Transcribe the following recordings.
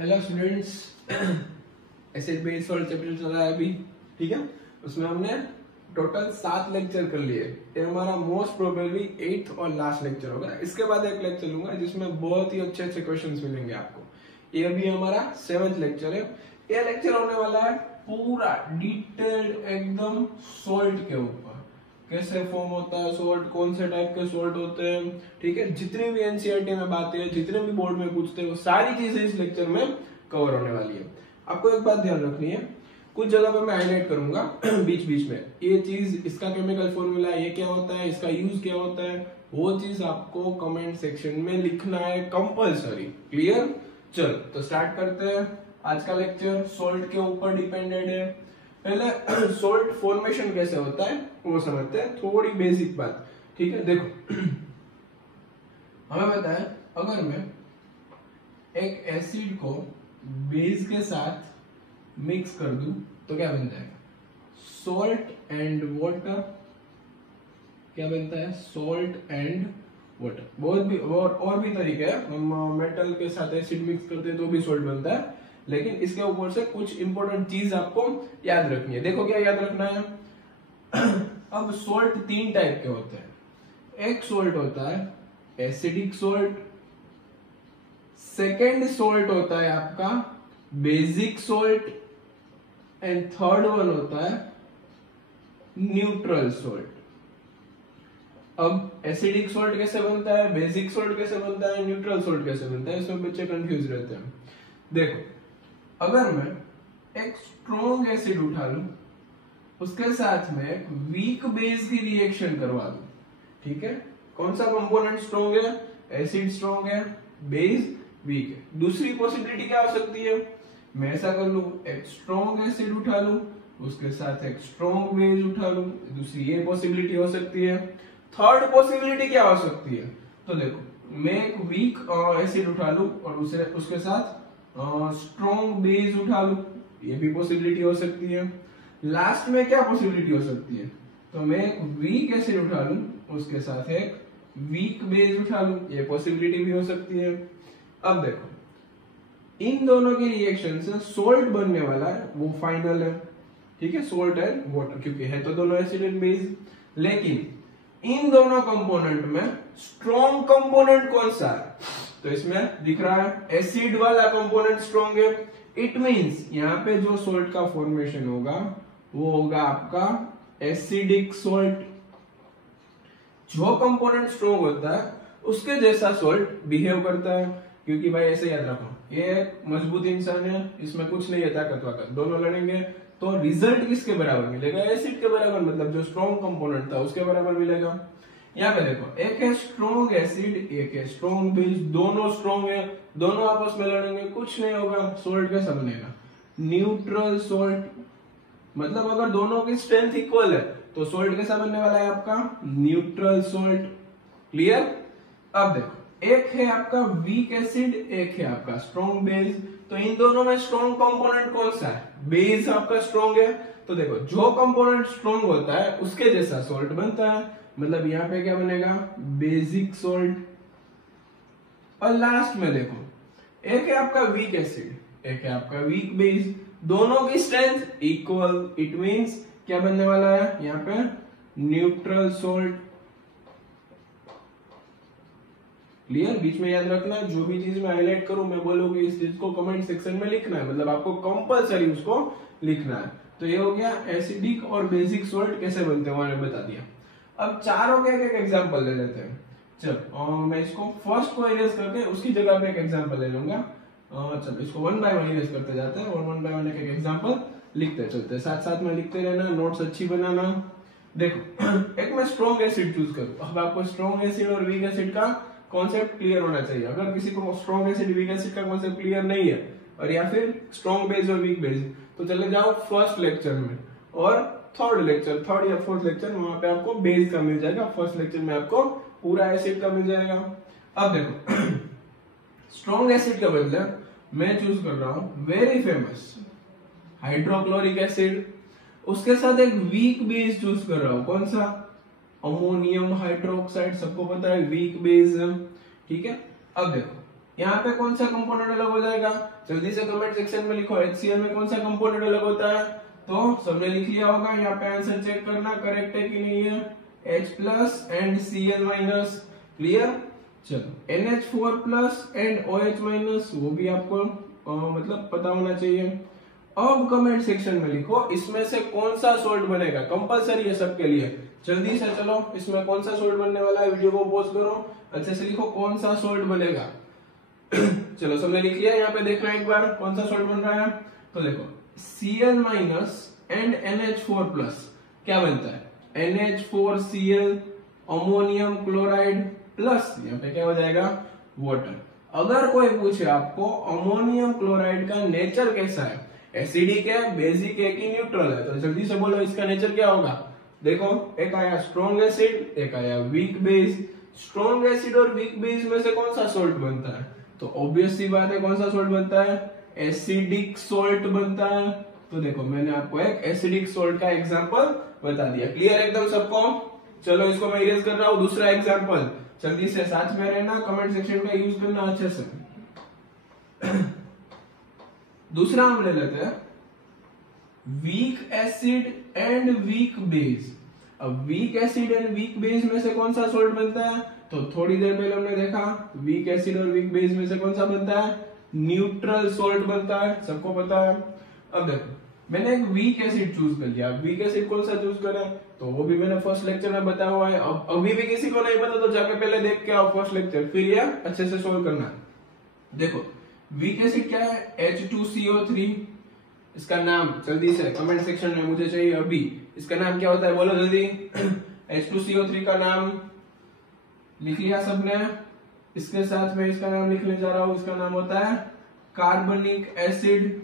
Hello students, acid base salt chapter चल रहा है अभी। ठीक है, उसमें हमने टोटल 7 लेक्चर कर लिए। ये हमारा मोस्ट प्रोबेबली 8th और लास्ट लेक्चर होगा। इसके बाद एक लेक्चर लूंगा जिसमें बहुत ही अच्छे अच्छे क्वेश्चंस मिलेंगे आपको। ये अभी हमारा 7th लेक्चर है। ये लेक्चर होने वाला है पूरा डिटेल्ड एकदम सॉल्ट के ऊपर, कैसे फॉर्म होता है सॉल्ट, कौन से टाइप के सॉल्ट होते हैं। ठीक है, जितनी भी एनसीईआरटी में बातें हैं, जितने भी बोर्ड में पूछते हैं, वो सारी चीजें इस लेक्चर में कवर होने वाली है। आपको एक बात ध्यान रखनी है, कुछ जगह पे मैं हाईलाइट करूंगा बीच बीच में, ये चीज, इसका केमिकल फॉर्मूला ये क्या होता है, इसका यूज क्या होता है, वो चीज आपको कमेंट सेक्शन में लिखना है कंपल्सरी। क्लियर? चल तो स्टार्ट करते हैं। आज का लेक्चर सॉल्ट के ऊपर डिपेंडेड है। पहले सॉल्ट फॉर्मेशन कैसे होता है वो समझते हैं, थोड़ी बेसिक बात। ठीक है, देखो हमें पता है अगर मैं एक एसिड को बेस के साथ मिक्स कर दूं तो क्या बनता है, सॉल्ट एंड वाटर। क्या बनता है, सॉल्ट एंड वाटर। बहुत भी और भी तरीके हैं, हम मेटल के साथ एसिड मिक्स करते हैं तो भी सॉल्ट बनता है, लेकिन इसके ऊपर से कुछ इंपॉर्टेंट चीज आपको याद रखनी है। देखो क्या याद रखना है। अब सॉल्ट 3 टाइप के होते हैं। एक सॉल्ट होता है एसिडिक सॉल्ट, सेकेंड सॉल्ट होता है आपका basic salt, and third one होता है न्यूट्रल सॉल्ट। अब एसिडिक सॉल्ट कैसे बनता है, बेसिक सॉल्ट कैसे बनता है, न्यूट्रल सॉल्ट कैसे बनता है, इसमें बच्चे कंफ्यूज रहते हैं। देखो, अगर मैं एक स्ट्रॉन्ग एसिड उठा लूं, उसके साथ में एक वीक बेस की रिएक्शन करवा दूं, ठीक है, कौन सा कंपोनेंट स्ट्रॉन्ग है, एसिड स्ट्रॉन्ग है, बेस वीक है। दूसरी पॉसिबिलिटी क्या हो सकती है, मैं ऐसा कर लूं, एक स्ट्रॉन्ग एसिड उठा लूं, उसके साथ एक स्ट्रॉन्ग बेस उठा लूं, दूसरी ये पॉसिबिलिटी हो सकती है। थर्ड पॉसिबिलिटी क्या हो सकती है, तो देखो मैं एक वीक एसिड उठा लूं और उसके साथ स्ट्रॉन्ग बेस उठा लूं, ये भी पॉसिबिलिटी हो सकती है। लास्ट में क्या पॉसिबिलिटी हो सकती है, तो मैं एक वीक एसिड उठा लूं, उसके साथ एक वीक बेस उठा लूं, ये पॉसिबिलिटी भी हो सकती है। अब देखो, इन दोनों की रिएक्शन से सॉल्ट बनने वाला है वो फाइनल है। ठीक है, सॉल्ट एंड वाटर, क्योंकि है तो दोनों एसिड एंड बेस। लेकिन इन दोनों कंपोनेंट में स्ट्रॉन्ग कंपोनेंट कौन सा है, तो इसमें दिख रहा है एसिड वाला कंपोनेंट स्ट्रॉन्ग है। इट मींस यहाँ पे जो सॉल्ट का फॉर्मेशन होगा वो होगा आपका एसिडिक सॉल्ट। जो कंपोनेंट स्ट्रॉन्ग होता है उसके जैसा सॉल्ट बिहेव करता है, क्योंकि भाई ऐसे याद रखो, ये मजबूत इंसान है, इसमें कुछ नहीं है ताकत वाकत, दोनों लड़ेंगे तो रिजल्ट किसके बराबर मिलेगा, एसिड के बराबर, मतलब जो स्ट्रॉन्ग कंपोनेंट था उसके बराबर मिलेगा। यहाँ पे देखो, एक है स्ट्रॉन्ग एसिड, एक है स्ट्रॉन्ग बेस, दोनों स्ट्रॉन्ग है, दोनों आपस में लड़ेंगे, कुछ नहीं होगा, सॉल्ट कैसा बनेगा, न्यूट्रल सॉल्ट। मतलब अगर दोनों की स्ट्रेंथ इक्वल है तो सॉल्ट कैसा बनने वाला है आपका, न्यूट्रल सॉल्ट। क्लियर? अब देखो, एक है आपका वीक एसिड, एक है आपका स्ट्रॉन्ग बेस, तो इन दोनों में स्ट्रॉन्ग कंपोनेंट कौन सा है, बेस आपका स्ट्रॉन्ग है। तो देखो, जो कंपोनेंट स्ट्रॉन्ग होता है उसके जैसा सॉल्ट बनता है, मतलब यहाँ पे क्या बनेगा, बेसिक सॉल्ट। और लास्ट में देखो, एक है आपका वीक एसिड, एक है आपका वीक बेस, दोनों की स्ट्रेंथ इक्वल। इट मींस क्या बनने वाला है यहाँ पे, न्यूट्रल सॉल्ट। क्लियर? बीच में याद रखना, जो भी चीज मैं हाईलाइट करूं, मैं बोलूंगी इस चीज को कमेंट सेक्शन में लिखना है, मतलब आपको कंपलसरी उसको लिखना है। तो ये हो गया एसिडिक और बेसिक सॉल्ट कैसे बनते हैं, मैंने बता दिया। अब चारों के एक एग्जांपल ले लेते हैं। चल मैं इसको फर्स्ट को इरेज करके उसकी जगह पे एक एग्जांपल ले लूंगा। चलो इसको 1 बाय 1 इरेज करते जाते हैं और 1 बाय 1 एक एग्जांपल लिखते चलते हैं, साथ साथ में लिखते रहना, नोट्स अच्छी बनाना। देखो, एक मैं स्ट्रॉन्ग एसिड चूज करूं। अब आपको स्ट्रॉन्ग एसिड और वीक एसिड का कॉन्सेप्ट क्लियर होना चाहिए। अगर किसी को स्ट्रॉन्ग एसिड वीक एसिड का कॉन्सेप्ट क्लियर नहीं है, और या फिर स्ट्रॉन्ग बेस और वीक बेस, तो चले जाओ फर्स्ट लेक्चर में और थर्ड या फोर्थ लेक्चर, वहां पे आपको बेस का मिल जाएगा। फर्स्ट लेक्चर में आपको पूरा एसिड का मिल जाएगा। अब देखो, स्ट्रॉन्ग एसिड के बदले मैं चूज कर रहा हूं वेरी फेमस हाइड्रोक्लोरिक एसिड, उसके साथ एक वीक बेस चूज कर रहा हूं, कौन सा, अमोनियम हाइड्रोक्साइड। सबको पता है वीक बेस है, ठीक है। अब देखो, यहाँ पे कौन सा कंपोनेंट अलग हो जाएगा, जल्दी से कमेंट सेक्शन में लिखो। HCl में कौन सा कंपोनेंट अलग होता है, तो सबने लिख लिया होगा। यहाँ पे आंसर चेक करना करेक्ट है कि नहीं है, H plus and Cl minus. Clear. चलो NH4 plus and OH minus, वो भी आपको मतलब पता होना चाहिए। अब कमेंट सेक्शन में लिखो इसमें से कौन सा सोल्ट बनेगा, कंपलसरी है सबके लिए। जल्दी से चलो इसमें कौन सा सोल्ट बनने वाला है, वीडियो को पॉज करो, अच्छे से लिखो कौन सा सोल्ट बनेगा। चलो सबने लिख लिया, यहाँ पे देखना एक बार कौन सा सोल्ट बन रहा है। तो देखो Cl minus and NH4 plus क्या बनता है, NH4Cl अमोनियम क्लोराइड प्लस यहाँ पे क्या हो जाएगा, वाटर। अगर कोई पूछे आपको अमोनियम क्लोराइड का नेचर कैसा है, एसिडिक है, बेसिक है कि न्यूट्रल है, तो जल्दी से बोलो इसका नेचर क्या होगा। देखो एक आया स्ट्रॉन्ग एसिड, एक आया वीक बेस। स्ट्रॉन्ग एसिड और वीक बेस में से कौन सा सोल्ट बनता है, तो ऑब्वियस सी बात है कौन सा सोल्ट बनता है, एसिडिक सोल्ट बनता है। तो देखो मैंने आपको एक एसिडिक सोल्ट का एग्जांपल बता दिया। क्लियर एकदम सबको। चलो इसको मैं इरेज कर रहा हूं। दूसरा एग्जांपल, जल्दी से साथ में रहना, कमेंट सेक्शन का यूज करना अच्छे से। दूसरा हम ले लेते हैं weak acid and weak base. अब weak acid and weak base में से कौन सा सोल्ट बनता है, तो थोड़ी देर पहले हमने देखा वीक एसिड और वीक बेस में से कौन सा बनता है, न्यूट्रल सोल्ट बनता है, सबको पता है। अब देखो मैंने एक वीक एसिड चूज कर लिया। वीक एसिड कौन सा चूज करें, तो वो भी मैंने फर्स्ट लेक्चर में बताया हुआ है। अब अभी भी किसी को नहीं पता तो जाके पहले देख के आओ फर्स्ट लेक्चर, फिर ये अच्छे से सोल्व करना। देखो वीक एसिड क्या है, H2CO3। इसका नाम जल्दी से कमेंट सेक्शन में मुझे चाहिए अभी, इसका नाम क्या होता है बोलो जल्दी। H2CO3 का नाम लिख लिया सबने, इसके साथ में इसका नाम लिखने जा रहा हूं, इसका नाम होता है कार्बनिक एसिड।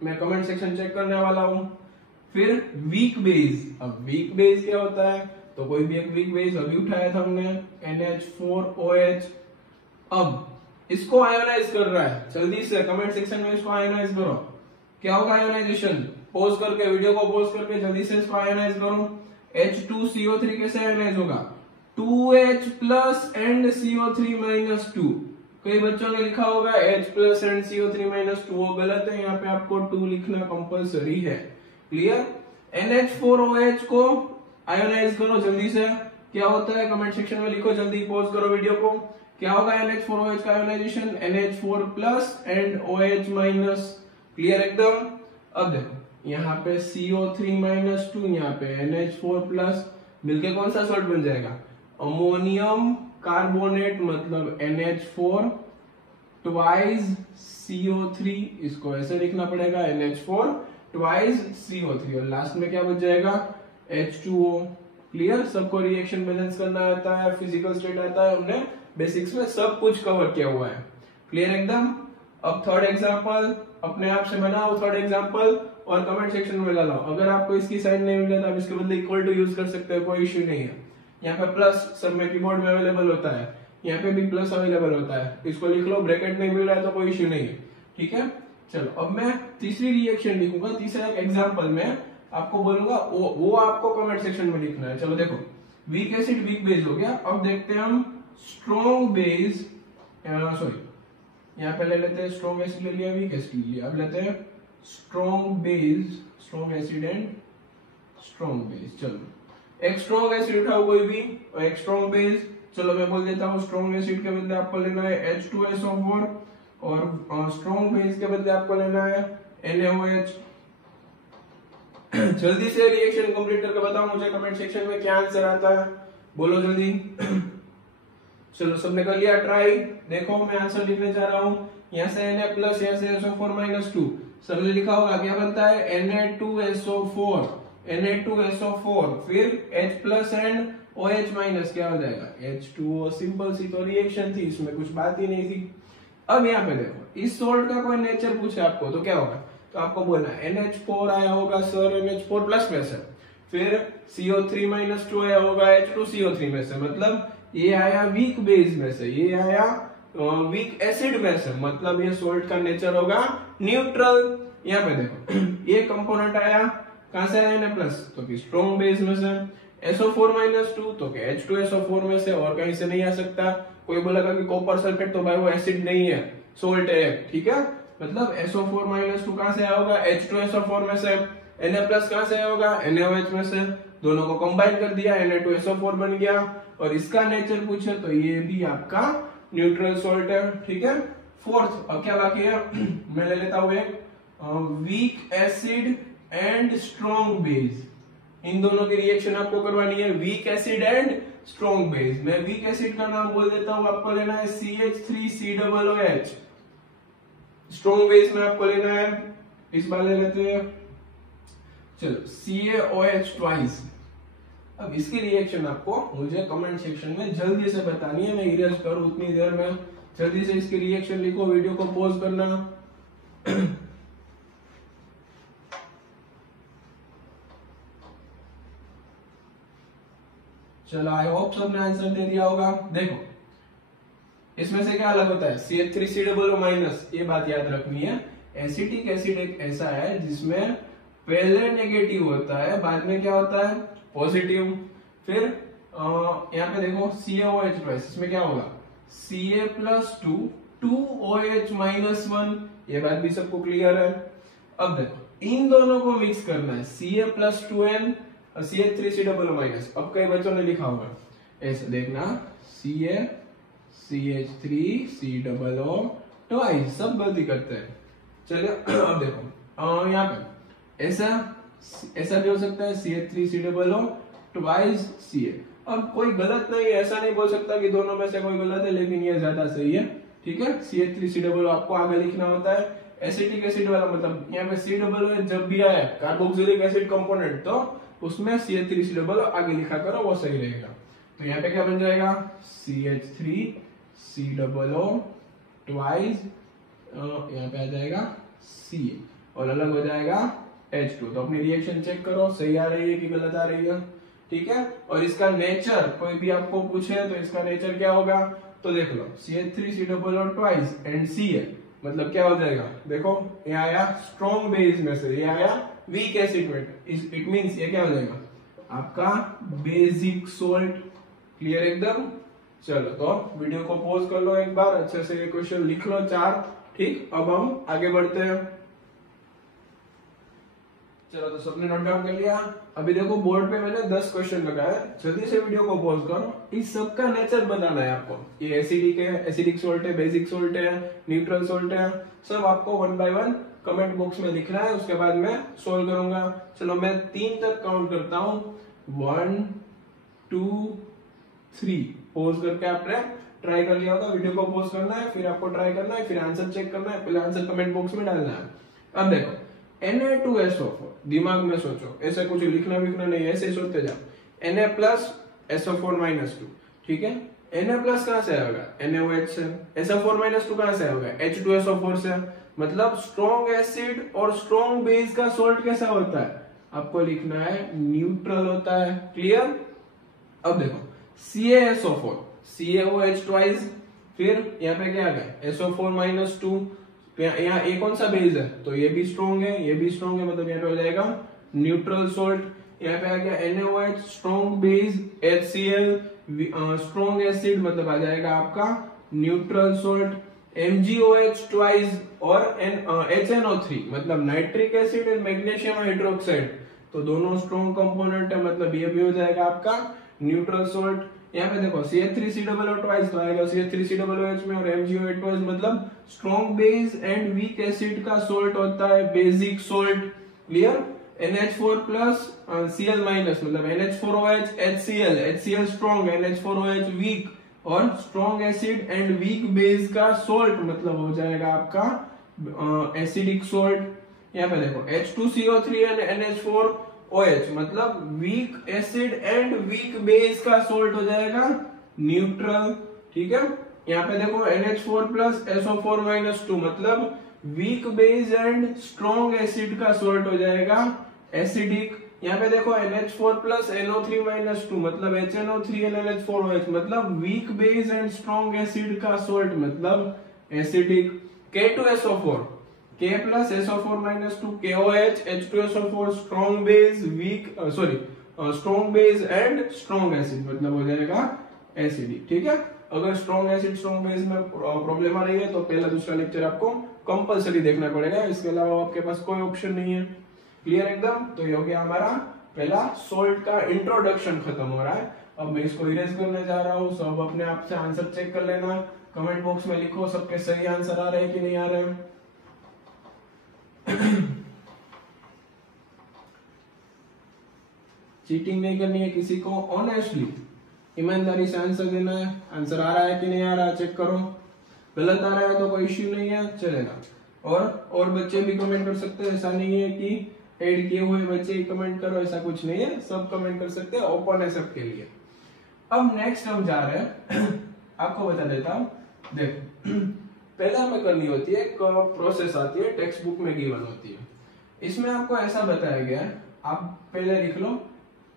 मैं कमेंट सेक्शन चेक करने वाला हूं। फिर वीक बेस, अब वीक बेस क्या होता है, तो कोई भी एक वीक बेस अभी उठाया था हमने, NH4OH। अब इसको आयोनाइज कर रहा है, जल्दी से कमेंट सेक्शन में इसको आयोनाइज करो। क्या होगा आयोनाइजेशन, पॉज करके वीडियो को पॉज करके जल्दी से इसको आयोनाइज करो। H2CO3 कैसे आयोनाइज होगा, 2H plus and CO3 minus 2। कई बच्चों ने लिखा होगा H plus and CO3 minus 2, वो गलत है, यहाँ पे आपको 2 लिखना कंपलसरी है। क्लियर। NH4OH को आयोनाइज करो जल्दी से, क्या होता है कमेंट सेक्शन में लिखो, जल्दी पॉज करो वीडियो को। क्या होगा NH4OH का ionization, NH4 plus and OH minus. Clear एकदम। अब देखो यहाँ पे CO3 माइनस 2, यहाँ पे NH4 प्लस, मिलके कौन सा सॉल्ट बन जाएगा, अमोनियम कार्बोनेट, मतलब NH4 ट्वाइस CO3। इसको ऐसे लिखना पड़ेगा NH4 ट्वाइस CO3, और लास्ट में क्या बच जाएगा, H2O। क्लियर। सबको रिएक्शन बैलेंस करना आता है, फिजिकल स्टेट आता है, हमने बेसिक्स में सब कुछ कवर किया हुआ है। क्लियर एकदम। अब थर्ड एग्जांपल अपने आप से बनाओ, थर्ड एग्जांपल, और कमेंट सेक्शन में लगा लो। अगर आपको इसकी साइन नहीं मिल रहा तो आप इसके बदले इक्वल टू यूज कर सकते हो, कोई इश्यू नहीं है। यहाँ पे प्लस सब में कीबोर्ड में अवेलेबल होता है, यहाँ पे भी प्लस अवेलेबल होता है, इसको लिख लो। ब्रैकेट नहीं मिल रहा है तो कोई इश्यू नहीं है, ठीक है। चलो अब मैं तीसरी रिएक्शन लिखूंगा, तीसरा एग्जांपल में आपको बोलूंगा, वो आपको कमेंट सेक्शन में लिखना है। चलो देखो वीक एसिड वीक बेस हो गया। अब देखते हैं हम स्ट्रॉन्ग बेस, सॉरी यहाँ पे ले लेते हैं स्ट्रॉन्ग एसिड ले लिया, वीक एसिड ले लिया। अब लेते हैं strong base, strong acid and strong base. चलो एक स्ट्रॉन्ग एसिड उठाओ कोई भी, और एक स्ट्रॉन्ग बेस। चलो मैं बोल देता हूँ स्ट्रॉन्ग एसिड के बदले आपको लेना है H2SO4, और स्ट्रॉन्ग बेस के बदले आपको लेना है NaOH। जल्दी से रिएक्शन कंप्लीट करके बताओ मुझे कमेंट सेक्शन में क्या आंसर आता है, बोलो जल्दी। चलो सबने कर लिया ट्राई। देखो मैं आंसर लिखने जा रहा हूँ, यहाँ से Na प्लस, यहाँ से SO4 माइनस 2। सबने लिखा होगा क्या बनता है, Na2SO4, Na2SO4, फिर H plus and OH minus क्या हो जाएगा, H2O। सिंपल सी तो रिएक्शन थी, इसमें कुछ बात ही नहीं थी। अब यहाँ पे देखो इस सोल्ट का कोई नेचर पूछे आपको तो क्या होगा, तो आपको बोलना है NH4 आया होगा सर NH4 प्लस में से, फिर CO3 माइनस 2 आया होगा H2CO3 में से, मतलब ये आया वीक बेस में से, ये आया वीक एसिड में से, मतलब ये सोल्ट का नेचर होगा न्यूट्रल। यहाँ पे देखो ये कंपोनेंट आया कहां से आया Na प्लस, तो स्ट्रॉन्ग बेस में से। SO4 -2 तो क्या H2SO4 में से और कहीं से नहीं आ सकता। कोई बोलेगा कि कॉपर सल्फेट तो भाई वो एसिड नहीं है, सोल्ट है, ठीक है। मतलब SO4 -2 कहां से आया होगा, H2SO4 में से। Na+ कहां से आया होगा, NaOH में से। दोनों को कंबाइन कर दिया, Na2SO4 बन गया। और इसका नेचर पूछे तो ये भी आपका न्यूट्रल सोल्ट है, ठीक है। फोर्थ अब क्या बाकी है मैं ले लेता हूं एक weak acid and strong base. इन दोनों की रिएक्शन आपको करवानी है, weak acid and strong base. मैं वीक एसिड का नाम बोल देता हूं, आपको लेना है CH3COOH। स्ट्रॉन्ग बेस में आपको लेना है, इस बार ले लेते हैं, चलो CaOH ट्वाइस। अब इसकी रिएक्शन आपको मुझे कमेंट सेक्शन में जल्दी से बतानी है, मैं इरेज करूं उतनी देर में। जल्दी से इसकी रिएक्शन लिखो, वीडियो को पॉज करना। चलो आई होप सबने आंसर दे दिया होगा। देखो इसमें से क्या अलग होता है, CH3COO-, ये बात याद रखनी है। एसिटिक एसिड एक ऐसा है जिसमें पहले नेगेटिव होता है, बाद में क्या होता है, पॉजिटिव। फिर यहाँ पे देखो CaOH ट्वाइस, इसमें क्या होगा Ca+2 2OH -1, ये बात भी सबको क्लियर है। अब देखो इन दोनों को मिक्स करना है, Ca+2n और CH3COO-। अब कई बच्चों ने लिखा होगा ऐसे, देखना CH3COO ट्वाइस, सब गलती करते हैं। चलिए अब देखो यहाँ पे ऐसा भी हो सकता है, CH3COO ट्वाइस Ca। अब कोई गलत नहीं, ऐसा नहीं बोल सकता कि दोनों में से कोई गलत है, लेकिन ये ज्यादा सही है, ठीक है। CH3COO आपको आगे लिखना होता है। एसिटिक एसिड वाला मतलब यहाँ पे COOH जब भी आए कार्बोक्सिलिक एसिड कंपोनेंट, तो उसमें CH3COO आगे लिखा करो, वो सही रहेगा। तो यहाँ पे क्या बन जाएगा CH3COO ट्वाइस, यहाँ पे आ जाएगा Ca और अलग हो जाएगा H2। तो अपनी रिएक्शन चेक करो, सही आ रही है कि गलत आ रही है, ठीक है। और इसका नेचर कोई भी आपको पूछे तो इसका नेचर क्या होगा, तो देख लो CH3COO ट्वाइस एंड Ca, मतलब क्या हो जाएगा, देखो ये आया स्ट्रॉन्ग बेस में से, ये आया वीक एसिड में, इट मींस ये क्या हो जाएगा आपका बेसिक सोल्ट। क्लियर एकदम। चलो तो वीडियो को पॉज कर लो एक बार, अच्छे से ये क्वेश्चन लिख लो 4, ठीक। अब हम आगे बढ़ते हैं। चलो तो सबने नोट डाउन कर लिया। अभी देखो बोर्ड पे मैंने 10 क्वेश्चन लगाया, जल्दी से वीडियो को पॉज करो। इस सब का नेचर बताना है आपको, ये एसिडिक है, एसिडिक सोल्ट है, बेसिक सोल्ट है, न्यूट्रल सोल्ट है, सब आपको 1 बाय 1 कमेंट बॉक्स में लिखना है, उसके बाद मैं सोल्व करूंगा। चलो मैं 3 तक काउंट करता हूं, 1 2 3, पॉज करके आपने ट्राई कर लिया होगा। वीडियो को पॉज करना है, फिर आपको ट्राई करना है, फिर आंसर चेक करना है, पहले आंसर कमेंट बॉक्स में डालना है। अब देखो Na2SO4, दिमाग में सोचो, ऐसा कुछ लिखना विखना नहीं, ऐसे ही सोचते जाओ। Na+SO4 -2, ठीक है। Na+ कहां से आएगा, NaOH से। SO4 -2 कहां से आएगा, H2SO4 से। मतलब स्ट्रॉन्ग एसिड और स्ट्रॉन्ग बेस का सोल्ट कैसा होता है, आपको लिखना है न्यूट्रल होता है। क्लियर। अब देखो CaSO4 CaOH ट्वाइस, फिर यहाँ पे क्या आ गया SO4 -2, यहाँ ए कौन सा बेस है, तो ये भी स्ट्रॉन्ग है, ये भी स्ट्रॉन्ग है, मतलब यहाँ पे हो जाएगा न्यूट्रल सोल्ट। यहाँ पे आ गया NaOH strong base, HCl strong acid, मतलब आ जाएगा आपका न्यूट्रल सोल्ट। MgOH ट्वाइस और HNO3 मतलब nitric acid and magnesium hydroxide, तो दोनों स्ट्रॉन्ग कंपोनेंट है, मतलब ये भी हो जाएगा आपका न्यूट्रल सोल्ट। यहाँ पे देखो CH3COO ट्वाइस तो आएगा CH3COOH में, और MgOH ट्वाइस मतलब strong base and weak acid का सोल्ट होता है basic salt. Clear. NH4+ Cl- मतलब NH4OH HCl, HCl strong, NH4OH weak, और strong acid and weak base का सोल्ट मतलब हो जाएगा आपका एसिडिक सोल्ट। यहाँ पे देखो H2CO3 एंड NH4OH मतलब week acid and weak base का सोल्ट हो जाएगा न्यूट्रल, ठीक है। यहाँ पे देखो NH4+ SO4 -2 मतलब week base and strong acid का सोल्ट हो जाएगा एसिडिक। यहाँ पे देखो NH4+ NO3 -2 मतलब HNO3 and NH4OH मतलब week base and strong acid का सोल्ट मतलब acidic. K2SO4 K+SO4 -2 KOH H2SO4 strong base weak strong base and strong acid, मतलब हो जाएगा एसिडिक। ठीक है, अगर स्ट्रॉन्ग एसिड स्ट्रॉन्ग बेस में प्रॉब्लम आ रही है तो पहला दूसरा लेक्चर आपको कंपलसरी देखना पड़ेगा, इसके अलावा आपके पास कोई ऑप्शन नहीं है। क्लियर एकदम? तो ये हो गया हमारा पहला सोल्ट का इंट्रोडक्शन खत्म हो रहा है। अब मैं इसको इरेज करने जा रहा हूँ, सब अपने आप से आंसर चेक कर लेना, कमेंट बॉक्स में लिखो सबके सही आंसर आ रहे हैं कि नहीं आ रहे हैं। चीटिंग नहीं करनी है किसी को, ऑनेस्टली ईमानदारी से आंसर देना है। आंसर आ रहा है कि नहीं आ रहा है चेक करो, गलत आ रहा है तो कोई इश्यू नहीं है, चलेगा। और बच्चे भी कमेंट कर सकते हैं, ऐसा नहीं है कि ऐड किए हुए बच्चे ही कमेंट करो, ऐसा कुछ नहीं है, सब कमेंट कर सकते हैं, ओपन है सबके लिए। अब नेक्स्ट हम जा रहे हैं आपको बता देता हूँ। देखो पहले हमें करनी होती है, एक प्रोसेस आती है, टेक्स्ट बुक में गिवन होती है। इसमें आपको ऐसा बताया गया है, आप पहले लिख लो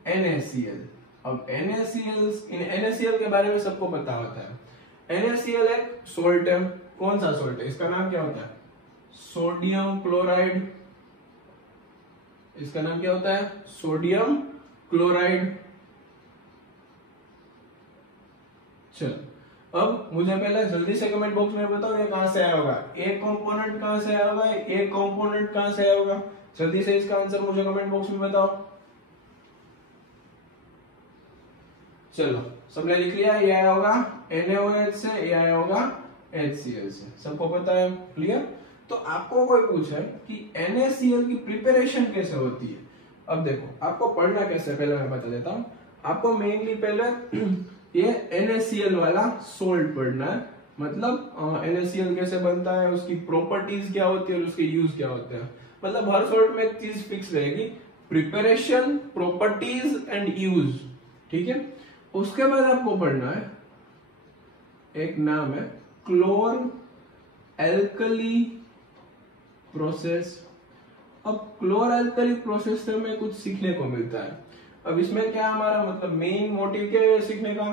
NaCl। अब NaCl के बारे में सबको पता होता है। NaCl एक सोल्ट है, कौन सा सोल्ट है? इसका नाम क्या होता है? Sodium chloride. इसका नाम क्या होता है? Sodium chloride. चलो अब मुझे पहले जल्दी से कमेंट बॉक्स में बताओ ये कहां से आया होगा, एक कंपोनेंट कहां से आया होगा, एक कंपोनेंट कहां से आया होगा, जल्दी से इसका आंसर मुझे कमेंट बॉक्स में बताओ। चलो सबने लिख लिया, ये आया होगा NaOH से, ये आया होगा HCl से, सबको पता है? क्लियर? तो आपको कोई पूछे कि NaCl की प्रिपरेशन कैसे होती है, अब देखो आपको पढ़ना कैसे, पहले मैं बता देता हूँ आपको। मेनली पहले ये NaCl वाला सोल्ट पढ़ना है, मतलब NaCl कैसे बनता है, उसकी प्रॉपर्टीज क्या होती है और उसके यूज क्या होते हैं। मतलब हर सोल्ट में एक चीज फिक्स रहेगी, प्रिपरेशन, प्रॉपर्टीज एंड यूज। ठीक है, उसके बाद आपको पढ़ना है, एक नाम है क्लोर एल्कली प्रोसेस। अब क्लोर एल्कली प्रोसेस से हमें कुछ सीखने को मिलता है। अब इसमें क्या हमारा मतलब मेन मोटिव क्या है सीखने का,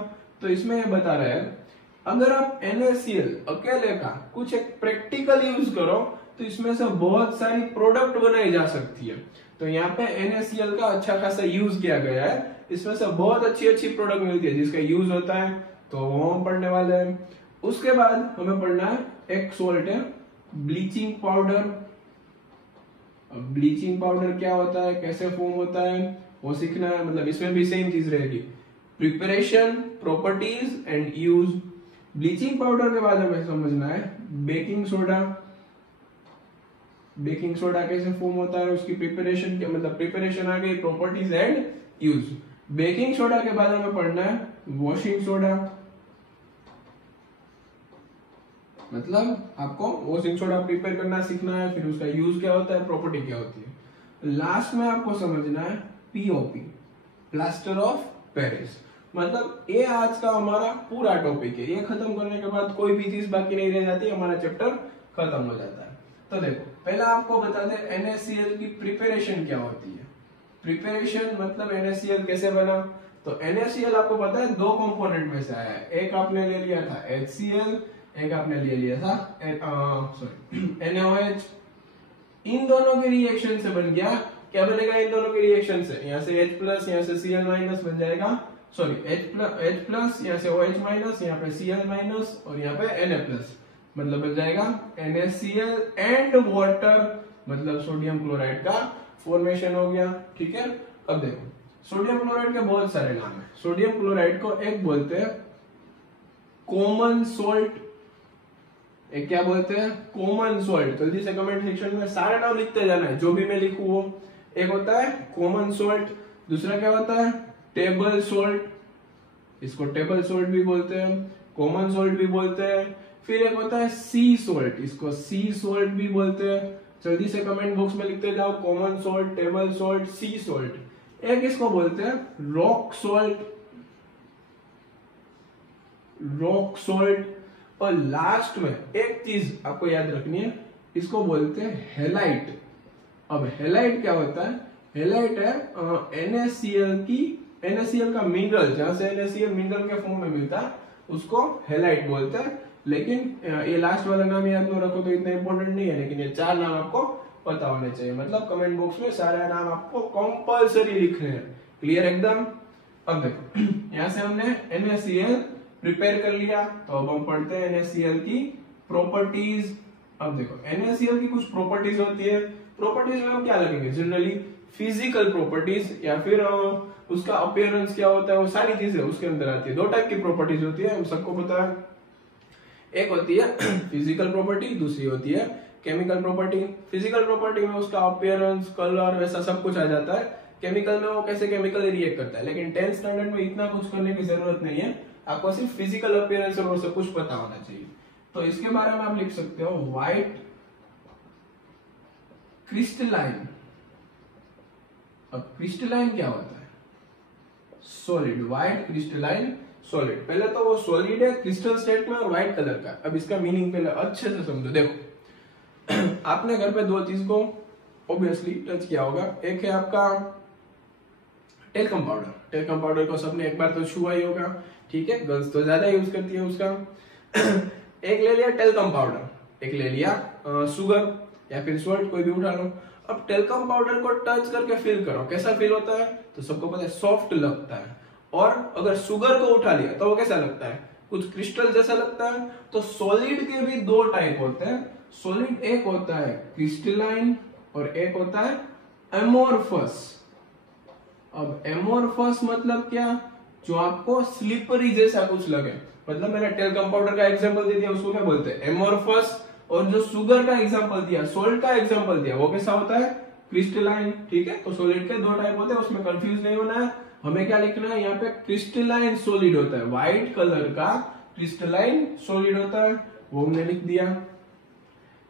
तो इसमें ये बता रहे हैं अगर आप NaCl अकेले का कुछ एक प्रैक्टिकल यूज करो तो इसमें से बहुत सारी प्रोडक्ट बनाई जा सकती है। तो यहाँ पे NaCl का अच्छा खासा यूज किया गया है, इसमें से बहुत अच्छी अच्छी प्रोडक्ट मिलती है जिसका यूज होता है, तो वो हम पढ़ने वाले हैं। उसके बाद हमें पढ़ना है एक सोल्ट है ब्लीचिंग पाउडर। ब्लीचिंग पाउडर क्या होता है, कैसे फॉर्म होता है, वो सीखना है। मतलब इसमें भी सेम चीज रहेगी, preparation, properties and use. Bleaching powder के बाद हमें समझना है बेकिंग सोडा। बेकिंग सोडा कैसे फॉर्म होता है, उसकी प्रिपरेशन, मतलब प्रिपरेशन आ गई, properties and use. Baking soda के बाद हमें पढ़ना है वॉशिंग सोडा, मतलब आपको वॉशिंग सोडा प्रिपेयर करना सीखना है, फिर उसका यूज क्या होता है, प्रॉपर्टी क्या होती है। लास्ट में आपको समझना है POP, प्लास्टर ऑफ पेरिस। मतलब ये आज का हमारा पूरा टॉपिक है, ये खत्म करने के बाद कोई भी चीज बाकी नहीं रह जाती, हमारा चैप्टर खत्म हो जाता है। तो देखो पहला आपको बता दे NaCl की प्रिपरेशन क्या होती है। प्रिपरेशन मतलब NaCl कैसे बना, तो NaCl आपको पता है दो कंपोनेंट में से आया है, एक आपने ले लिया था HCl, एक आपने ले लिया था NaOH। इन दोनों के रिएक्शन से बन गया, क्या बनेगा इन दोनों के रिएक्शन से, यहाँ से H+, यहाँ से Cl- बन जाएगा, सॉरी H+, यहाँ से OH-, यहाँ पे Cl- और यहाँ पे Na+, मतलब बन जाएगा NaCl एंड वाटर, मतलब सोडियम क्लोराइड का फॉर्मेशन हो गया। ठीक है, अब देखो सोडियम क्लोराइड के बहुत सारे नाम है। सोडियम क्लोराइड को एक बोलते हैं कॉमन सोल्ट, एक क्या बोलते हैं, कॉमन सोल्ट। जल्दी से कमेंट सेक्शन में सारे नाम लिखते जाना है, जो भी मैं लिखूं वो। एक होता है कॉमन सोल्ट, दूसरा क्या होता है टेबल सोल्ट, इसको टेबल सोल्ट भी बोलते हैं, कॉमन सोल्ट भी बोलते हैं। फिर एक होता है सी सोल्ट, इसको सी सोल्ट भी बोलते हैं। जल्दी से कमेंट बॉक्स में लिखते जाओ, कॉमन सोल्ट, टेबल सोल्ट, सी सोल्ट। एक इसको बोलते हैं रॉक सोल्ट, रॉक सोल्ट। और लास्ट में एक चीज आपको याद रखनी है, इसको बोलते हैं हेलाइट। अब हेलाइट क्या होता है, हेलाइट है NaCl का मिनरल, जहां से NaCl मिनरल के फॉर्म में मिलता है उसको हेलाइट बोलते हैं। लेकिन ये लास्ट वाला नाम याद न रखो तो इतना इंपॉर्टेंट नहीं है, लेकिन ये चार नाम आपको पता होने चाहिए। मतलब कमेंट बॉक्स में सारे नाम आपको कंपलसरी लिखने हैं, क्लियर एकदम। अब देखो यहाँ से हमने NaCl प्रिपेयर कर लिया, तो अब हम पढ़ते हैं NaCl की प्रॉपर्टीज। अब देखो NaCl की कुछ प्रॉपर्टीज होती है, प्रॉपर्टीज में हम क्या लगेंगे, जनरली फिजिकल प्रॉपर्टीज या फिर उसका अपीयरेंस क्या होता है, वो सारी चीजें उसके अंदर आती है। दो टाइप की प्रॉपर्टीज होती है, हम सबको पता है। एक होती है फिजिकल प्रॉपर्टी, दूसरी होती है केमिकल प्रॉपर्टी। फिजिकल प्रॉपर्टी में उसका अपीयरेंस, कलर, वैसा सब कुछ आ जाता है। केमिकल में वो कैसे केमिकली रिएक्ट करता है, लेकिन 10th स्टैंडर्ड में इतना कुछ करने की जरूरत नहीं है, आपको सिर्फ फिजिकल अपीयरेंस और सब कुछ पता होना चाहिए। तो इसके बारे में आप लिख सकते हो व्हाइट क्रिस्टलाइन। अब क्रिस्टलाइन क्या होता है, सॉलिड, व्हाइट क्रिस्टलाइन सॉलिड। पहले तो वो सॉलिड है, क्रिस्टल स्टेट में और व्हाइट कलर का। अब इसका मीनिंग पहले अच्छे से समझो। देखो आपने घर पे दो चीज को ऑब्वियसली टच किया होगा। एक है आपका टेल्कम पाउडर। टेल्कम पाउडर को सबने एक बार तो छुआ ही होगा, ठीक है, गर्ल्स तो ज्यादा यूज करती है उसका। एक ले लिया टेल्कम पाउडर, एक ले लिया शुगर या फिर सॉल्ट, कोई भी उठा लो। अब टेल्कम पाउडर को टच करके फील करो, कैसा फील होता है, तो सबको पता है सॉफ्ट लगता है। और अगर शुगर को उठा लिया तो वो कैसा लगता है, कुछ क्रिस्टल जैसा लगता है। तो सॉलिड के भी दो टाइप होते हैं। सॉलिड एक होता है क्रिस्टलाइन और एक होता है एमोर्फस। अब एमोर्फस मतलब क्या, जो आपको स्लिपरी जैसा कुछ लगे। मतलब मैंने टेल्कम पाउडर का एग्जांपल दे दिया, उसको क्या बोलते हैं, एमोर्फस। और जो शुगर का एग्जांपल दिया, सोल्ट का एग्जांपल दिया, वो कैसा होता है, क्रिस्टलाइन। ठीक है, तो सॉलिड के दो टाइप होते हैं, उसमें कंफ्यूज नहीं होना है। हमें क्या लिखना है यहाँ पे, क्रिस्टलाइन सॉलिड होता है, व्हाइट कलर का क्रिस्टलाइन सॉलिड होता है, वो हमने लिख दिया।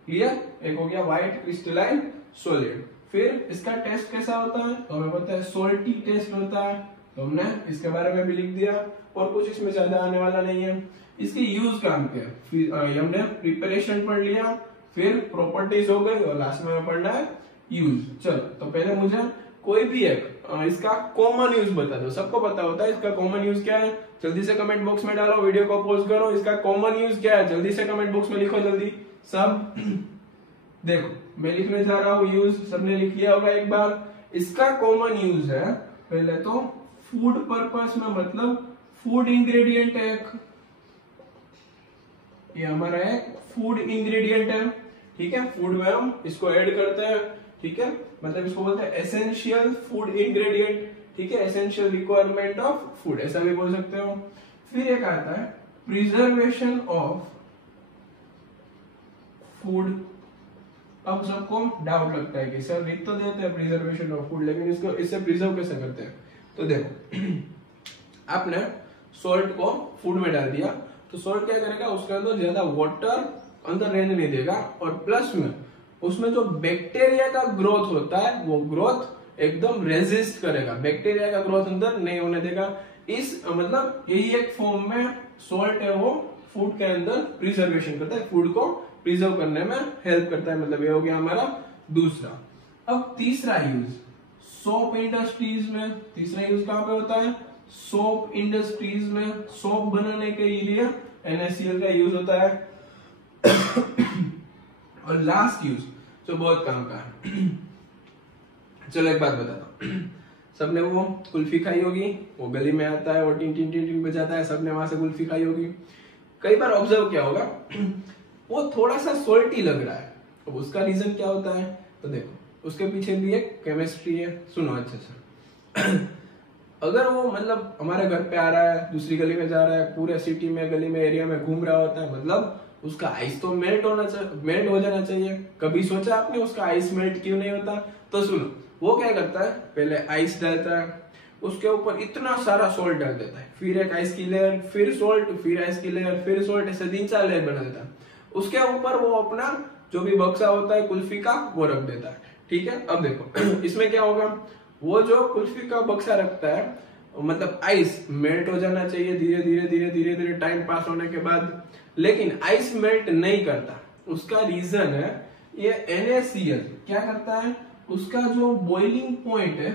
क्लियर, एक हो गया व्हाइट क्रिस्टलाइन सॉलिड। फिर इसका टेस्ट कैसा होता है, तो हमें पता है सॉल्टी टेस्ट होता है, तो हमने इसके बारे में भी लिख दिया। और कुछ इसमें ज्यादा आने वाला नहीं है। इसकी यूज काम क्या है, हमने प्रिपरेशन पढ़ लिया, फिर प्रॉपर्टीज हो गई और लास्ट में पढ़ना है यूज। चलो, तो पहले मुझे कोई भी एक इसका कॉमन यूज बता दो। सबको पता होता है इसका कॉमन यूज क्या है, जल्दी से कमेंट बॉक्स में डालो, वीडियो को पॉज करो। इसका कॉमन यूज क्या है, जल्दी से कमेंट बॉक्स में लिखो, जल्दी सब। देखो मैं लिखने जा रहा हूँ यूज, सबने लिख लिया होगा एक बार। इसका कॉमन यूज है पहले तो फूड पर्पस में, मतलब फूड इंग्रेडिएंट है एक, ये हमारा एक फूड इंग्रेडिएंट है। ठीक है, फूड में हम इसको ऐड करते हैं। ठीक है, मतलब इसको बोलते हैं एसेंशियल फूड इंग्रेडिएंट। ठीक है, एसेंशियल रिक्वायरमेंट ऑफ फूड, ऐसा भी बोल सकते हो। फिर एक आता है प्रिजर्वेशन ऑफ फूड। अब सबको डाउट लगता है कि सर लिख तो देते हैं प्रिजर्वेशन ऑफ फूड, लेकिन इसको इससे प्रिजर्व कैसे करते हैं। तो देखो आपने सॉल्ट को फूड में डाल दिया, तो सॉल्ट क्या करेगा, उसके अंदर ज्यादा वाटर अंदर रहने नहीं देगा, और प्लस में उसमें जो बैक्टीरिया का ग्रोथ होता है वो ग्रोथ एकदम रेजिस्ट करेगा, बैक्टीरिया का ग्रोथ अंदर नहीं होने देगा। इस मतलब यही एक फॉर्म में सॉल्ट है, वो फूड के अंदर प्रिजर्वेशन करता है, फूड को प्रिजर्व करने में हेल्प करता है। मतलब ये हो गया हमारा दूसरा। अब तीसरा यूज सोप इंडस्ट्रीज में, तीसरा यूज कहां पे होता है, सोप इंडस्ट्रीज में। सोप बनाने के लिए NaCl का यूज होता है। और लास्ट यूज जो बहुत काम का है, चलो एक बात बताता हूं। सबने वो कुल्फी खाई होगी, वो गली में आता है, वो टिन टिन टिन टिन बजाता है, सबने वहां से कुल्फी खाई होगी। कई बार ऑब्जर्व किया होगा वो थोड़ा सा सॉल्टी लग रहा है। अब उसका रीजन क्या होता है, तो देखो उसके पीछे भी एक केमिस्ट्री है, सुनो अच्छे से। अगर वो मतलब हमारे घर पे आ रहा है, दूसरी गली में जा रहा है, पूरे सिटी में गली में एरिया में घूम रहा होता है, मतलब उसका आइस तो मेल्ट हो जाना चाहिए। कभी सोचा आपने उसका आइस मेल्ट क्यों नहीं होता, तो सुनो वो क्या करता है, पहले आइस डालता है, उसके ऊपर इतना सारा सॉल्ट डाल देता है, फिर एक आइस की लेयर, फिर सॉल्ट, फिर आइस की लेयर, फिर सॉल्ट, ऐसे 3-4 लेयर बना देता है। उसके ऊपर वो अपना जो भी बक्सा होता है कुल्फी का वो रख देता है। ठीक है, अब देखो इसमें क्या होगा, वो जो कुल्फी का बक्सा रखता है, मतलब आइस मेल्ट हो जाना चाहिए धीरे धीरे धीरे धीरे धीरे टाइम पास होने के बाद, लेकिन आइस मेल्ट नहीं करता। उसका रीजन है ये NaCl क्या करता है, उसका जो बॉइलिंग पॉइंट है,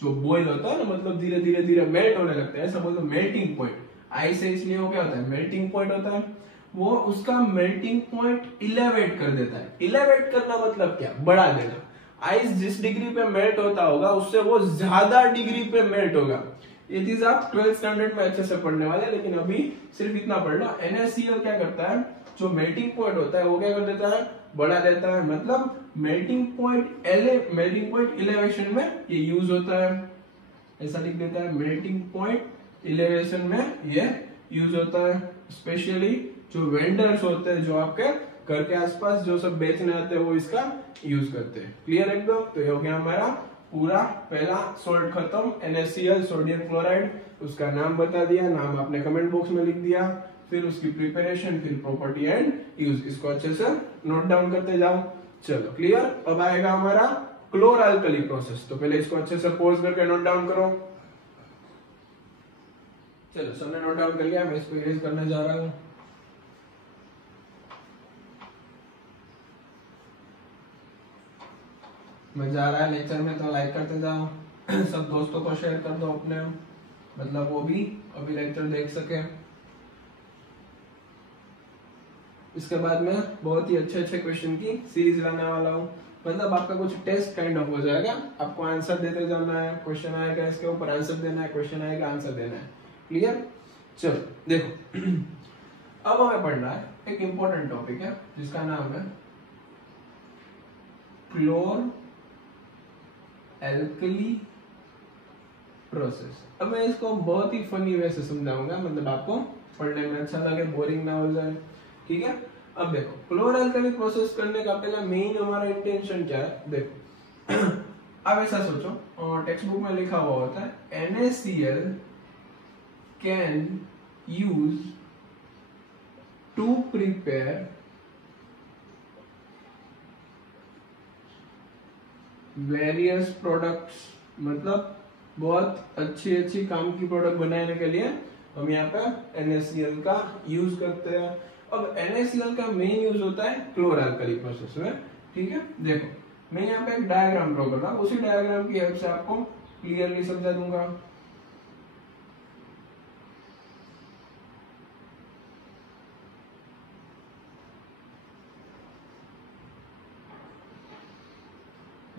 जो बॉइल होता है ना, मतलब धीरे धीरे धीरे मेल्ट होने लगता है, ऐसा बोलते मेल्टिंग पॉइंट। आइस है इसलिए वो क्या होता है, मेल्टिंग पॉइंट होता है। वो उसका मेल्टिंग पॉइंट इलेवेट कर देता है। इलेवेट करना मतलब क्या, बढ़ा देना। आइस जिस डिग्री पे मेल्ट होता होगा उससे वो ज्यादा डिग्री पे मेल्ट होगा। ये चीज आप 12th स्टैंडर्ड में अच्छे से पढ़ने वाले हैं, लेकिन अभी सिर्फ इतना पढ़ लो। NaCl क्या करता है, जो मेल्टिंग पॉइंट होता है वो क्या कर देता है, बढ़ा देता है। मतलब मेल्टिंग पॉइंट इलेवेशन में ये यूज होता है, ऐसा लिख देता है, मेल्टिंग पॉइंट इलेवेशन में ये यूज होता है। स्पेशली जो वेंडर्स होते हैं, जो आपके घर के आसपास जो सब बेचने आते हैं, वो इसका यूज करते हैं। क्लियर एकदम? तो ये हो गया हमारा पूरा पहला सोल्ट खत्म, NaCl सोडियम क्लोराइड। उसका नाम बता दिया, नाम आपने कमेंट बॉक्स में लिख दिया, फिर उसकी प्रिपरेशन, फिर प्रॉपर्टी एंड यूज। इसको अच्छे से नोट डाउन करते जाओ। चलो क्लियर। अब आएगा हमारा क्लोर अल्कली प्रोसेस। तो पहले इसको अच्छे से पॉज करके नोट डाउन करो। चलो सबने नोट डाउन कर लिया, मैं इसको इरेज करने जा रहा हूँ। मजा आ रहा है लेक्चर में तो लाइक करते जाओ, सब दोस्तों को शेयर कर दो अपने, मतलब वो भी अभी लेक्चर देख सके। इसके बाद में बहुत ही अच्छे अच्छे क्वेश्चन की सीरीज लाने वाला हूँ। मतलब आपका कुछ टेस्ट काइंड ऑफ हो जाएगा, आपको आंसर देते जाना है, क्वेश्चन आएगा इसके ऊपर आंसर देना है, क्वेश्चन आएगा आंसर देना है। क्लियर? चलो देखो अब हमें पढ़ना है एक इंपॉर्टेंट टॉपिक है जिसका नाम है क्लोर एल्कली प्रोसेस। अब मैं इसको बहुत ही फनी वे से समझाऊंगा, मतलब आपको पढ़ने में अच्छा लगे, बोरिंग ना हो जाए। ठीक है? अब देखो क्लोर एल्कली प्रोसेस करने का पहला मेन हमारा इंटेंशन क्या है। देखो अब ऐसा सोचो, टेक्स्ट बुक में लिखा हुआ होता है NaCl can use to prepare various products. मतलब बहुत अच्छी अच्छी काम की प्रोडक्ट बनाने के लिए हम यहाँ पे NaCl का यूज करते हैं। अब NaCl का मेन यूज होता है क्लोर एल्कली प्रोसेस में। ठीक है? देखो मैं यहाँ पे एक डायग्राम ड्रॉ कर रहा हूँ, उसी डायग्राम की हेल्प से आपको क्लियरली समझा दूंगा।